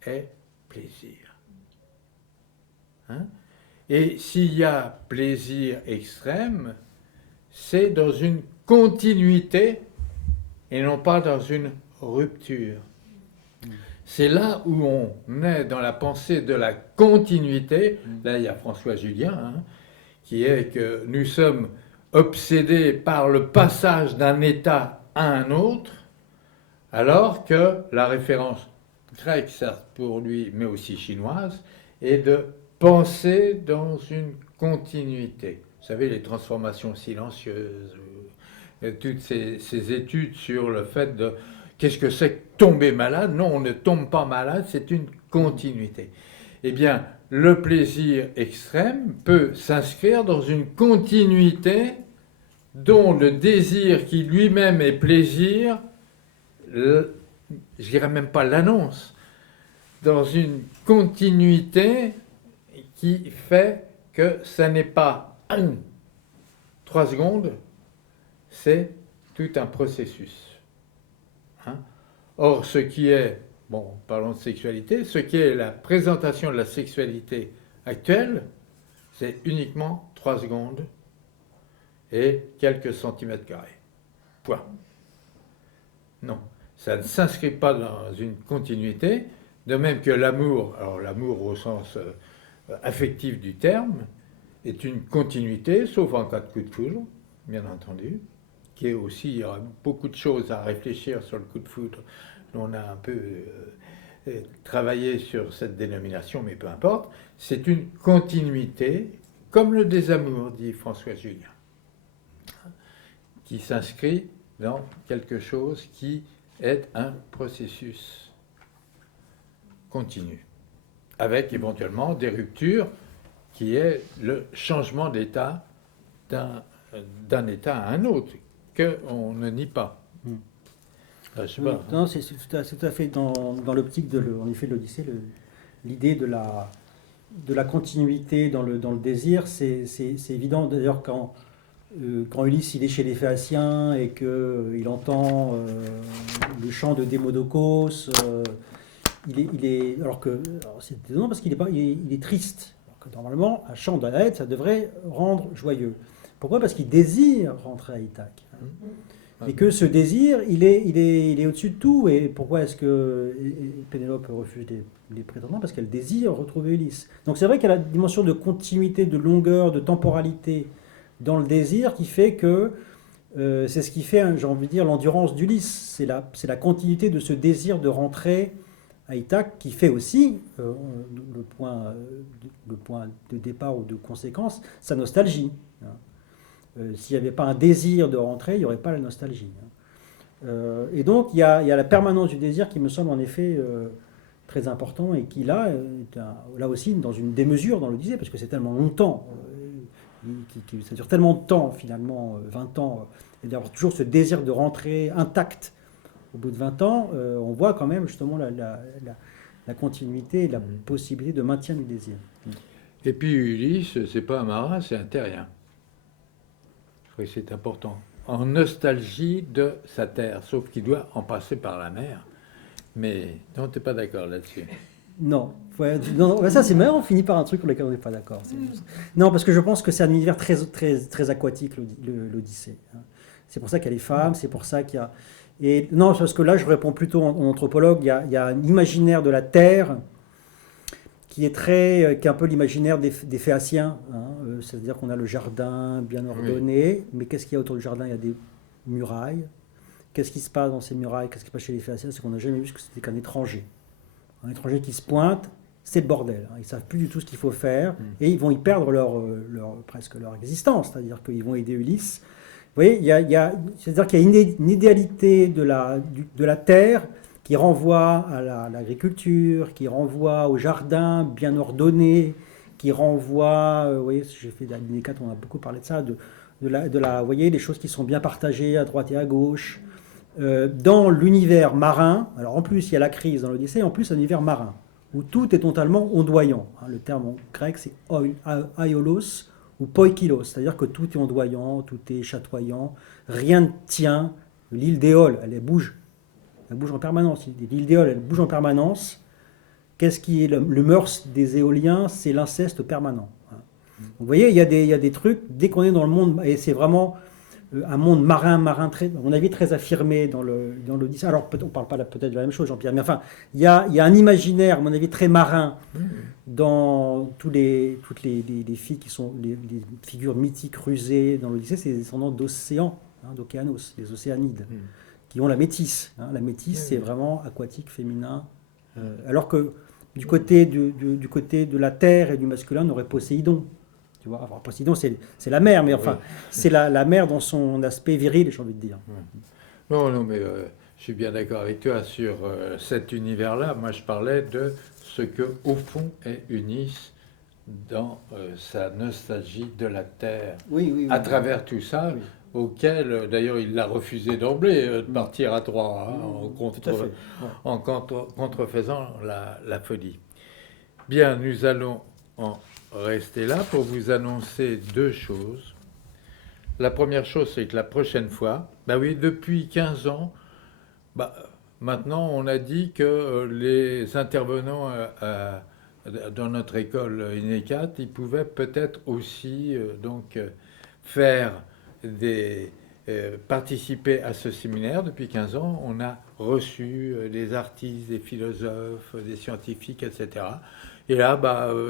est plaisir. Hein? Et s'il y a plaisir extrême, c'est dans une continuité et non pas dans une rupture. C'est là où on est dans la pensée de la continuité. Là, il y a François Julien, hein, qui est que nous sommes obsédés par le passage d'un état à un autre, alors que la référence grecque, certes pour lui, mais aussi chinoise, est de penser dans une continuité. Vous savez, les transformations silencieuses, toutes ces études sur le fait de qu'est-ce que c'est que tomber malade. Non, on ne tombe pas malade, c'est une continuité. Eh bien, le plaisir extrême peut s'inscrire dans une continuité dont le désir qui lui-même est plaisir, je dirais même pas l'annonce, dans une continuité qui fait que ça n'est pas 3 secondes, c'est tout un processus. Hein? Or, ce qui est, bon, parlons de sexualité, ce qui est la présentation de la sexualité actuelle, c'est uniquement 3 secondes et quelques centimètres carrés. Point. Non, ça ne s'inscrit pas dans une continuité, de même que l'amour, alors l'amour au sens affectif du terme, est une continuité, sauf en cas de coup de foudre, bien entendu, qui est aussi, il y aura beaucoup de choses à réfléchir sur le coup de foudre. On a un peu travaillé sur cette dénomination, mais peu importe. C'est une continuité, comme le désamour, dit François Julien, qui s'inscrit dans quelque chose qui est un processus continu, avec éventuellement des ruptures, qui est le changement d'état d'un état à un autre, qu'on ne nie pas. Je sais pas. Non, c'est tout à fait dans l'optique en effet de l'Odyssée, l'idée de la continuité dans le désir, c'est évident. D'ailleurs, quand Ulysse il est chez les Phéaciens et qu'il entend le chant de Démodocos, alors c'est étonnant parce qu'il est triste. Alors que normalement, un chant d'Aède, ça devrait rendre joyeux. Pourquoi? Parce qu'il désire rentrer à Ithaque. Et que ce désir, il est au-dessus de tout. Et pourquoi est-ce que Pénélope refuse les prétendants? Parce qu'elle désire retrouver Ulysse. Donc c'est vrai qu'il y a la dimension de continuité, de longueur, de temporalité dans le désir qui fait que c'est ce qui fait, j'ai envie de dire, l'endurance d'Ulysse. C'est la continuité de ce désir de rentrer à Ithaque qui fait aussi, le point de départ ou de conséquence, sa nostalgie. S'il n'y avait pas un désir de rentrer, il n'y aurait pas la nostalgie. Et donc, il y a la permanence du désir qui me semble en effet très important et qui, là aussi, dans une démesure dans l'Odyssée, parce que c'est tellement longtemps, ça dure tellement de temps, finalement, 20 ans, et d'avoir toujours ce désir de rentrer intact au bout de 20 ans, on voit quand même justement la continuité et la possibilité de maintien du désir. Et puis Ulysse, c'est pas un marin, c'est un terrien. Je crois que c'est important. En nostalgie de sa terre, sauf qu'il doit en passer par la mer. Mais non, tu n'es pas d'accord là-dessus. Non. Non, ça c'est marrant, on finit par un truc pour lequel on n'est pas d'accord. Non, parce que je pense que c'est un univers très, très, très aquatique, l'Odyssée. C'est pour ça qu'il y a les femmes, c'est pour ça qu'il y a... Et non, parce que là, je réponds plutôt en anthropologue, il y a un imaginaire de la Terre qui est un peu l'imaginaire des Phéaciens. C'est-à-dire qu'on a le jardin bien ordonné, mais qu'est-ce qu'il y a autour du jardin? Il y a des murailles. Qu'est-ce qui se passe dans ces murailles? Qu'est-ce qui se passe chez les Phéaciens? C'est qu'on n'a jamais vu que c'était qu'un étranger. Un étranger qui se pointe, c'est le bordel. Ils ne savent plus du tout ce qu'il faut faire et ils vont y perdre presque leur existence. C'est-à-dire qu'ils vont aider Ulysse. Vous voyez, c'est-à-dire qu'il y a une idéalité de la terre qui renvoie à l'agriculture, qui renvoie au jardin bien ordonné, qui renvoie, vous voyez, j'ai fait l'année 4, on a beaucoup parlé de ça, vous voyez, les choses qui sont bien partagées à droite et à gauche. Dans l'univers marin, alors en plus il y a la crise dans l'Odyssée, en plus un univers marin, où tout est totalement ondoyant. Le terme en grec c'est aiolos ou poikilos, c'est-à-dire que tout est ondoyant, tout est chatoyant, rien ne tient. L'île d'Éole, elle bouge en permanence. L'île d'Éole, elle bouge en permanence. Qu'est-ce qui est le mœurs des éoliens? C'est l'inceste permanent. Vous voyez, il y a des trucs, dès qu'on est dans le monde, et c'est vraiment un monde marin très, à mon avis, très affirmé dans l'Odyssée. Alors, on ne parle pas peut-être de la même chose, Jean-Pierre, mais enfin, il y a un imaginaire, à mon avis, très marin dans toutes les filles qui sont les figures mythiques rusées dans l'Odyssée, c'est des descendants d'océans, d'océanos, des océanides, qui ont la métisse. La métisse, c'est vraiment aquatique, féminin. Alors que du côté de la terre et du masculin, on aurait Poséidon. Tu vois, enfin, Poséidon, c'est la mer, mais enfin, c'est la mer dans son aspect viril, j'ai envie de dire. Non, mais je suis bien d'accord avec toi sur cet univers-là. Moi, je parlais de ce que, au fond, est Ulysse dans sa nostalgie de la terre. Oui. À travers tout ça, auquel, d'ailleurs, il l'a refusé d'emblée de partir à Troie, en contrefaisant la folie. Bien, nous allons en rester là pour vous annoncer deux choses. La première chose, c'est que la prochaine fois, depuis 15 ans, maintenant on a dit que les intervenants dans notre école INECAT, ils pouvaient peut-être aussi participer à ce séminaire. Depuis 15 ans, on a reçu des artistes, des philosophes, des scientifiques, etc. Et là,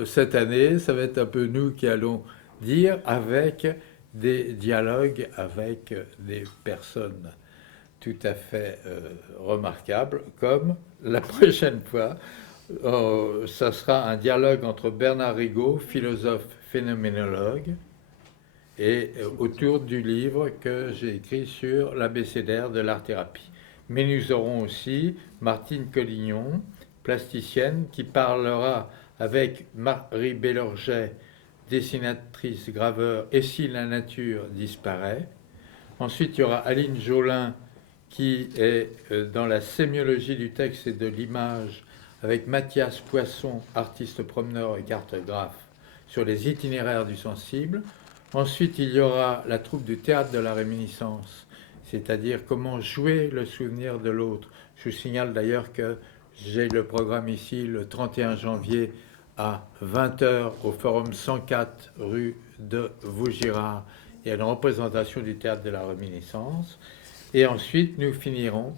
cette année, ça va être un peu nous qui allons dire avec des dialogues avec des personnes tout à fait remarquables, comme la prochaine fois, ça sera un dialogue entre Bernard Rigaud, philosophe phénoménologue, et autour du livre que j'ai écrit sur l'abécédaire de l'art-thérapie. Mais nous aurons aussi Martine Collignon, plasticienne, qui parlera avec Marie Bélorget, dessinatrice, graveur, et si la nature disparaît. Ensuite, il y aura Aline Jolin, qui est dans la sémiologie du texte et de l'image, avec Mathias Poisson, artiste promeneur et cartographe, sur les itinéraires du sensible. Ensuite, il y aura la troupe du théâtre de la réminiscence, c'est-à-dire comment jouer le souvenir de l'autre. Je vous signale d'ailleurs que j'ai le programme ici le 31 janvier à 20h au Forum 104 rue de Vaugirard. Il y a une représentation du théâtre de la réminiscence. Et ensuite, nous finirons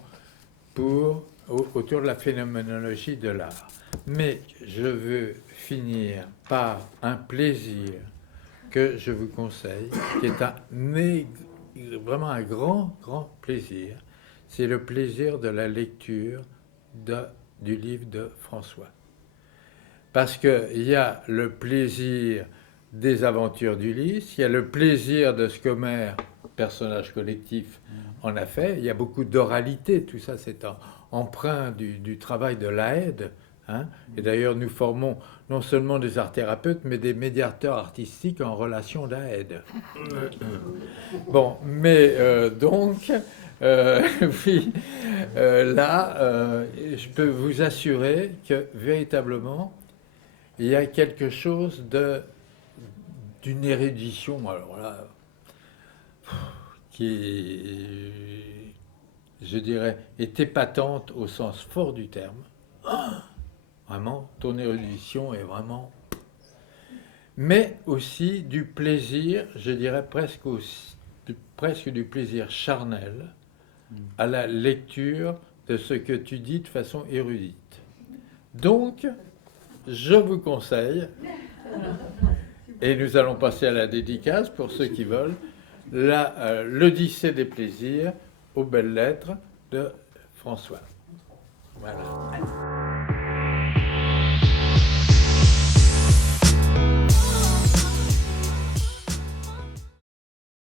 autour de la phénoménologie de l'art. Mais je veux finir par un plaisir que je vous conseille, qui est vraiment un grand, grand plaisir. C'est le plaisir de la lecture du livre de François. Parce qu'il y a le plaisir des aventures d'Ulysse, il y a le plaisir de ce qu'Homère, personnage collectif, en a fait. Il y a beaucoup d'oralité, tout ça c'est emprunt du travail de l'Aède. Hein. Et d'ailleurs, nous formons non seulement des art-thérapeutes, mais des médiateurs artistiques en relation d'Aède. Bon, mais donc, oui, là, je peux vous assurer que véritablement, il y a quelque chose d'une érudition, alors là, qui, je dirais, est épatante au sens fort du terme. Vraiment, ton érudition est vraiment... Mais aussi du plaisir, je dirais presque du plaisir charnel à la lecture de ce que tu dis de façon érudite. Donc, je vous conseille, et nous allons passer à la dédicace pour ceux qui veulent, l'Odyssée des plaisirs aux belles lettres de François. Voilà.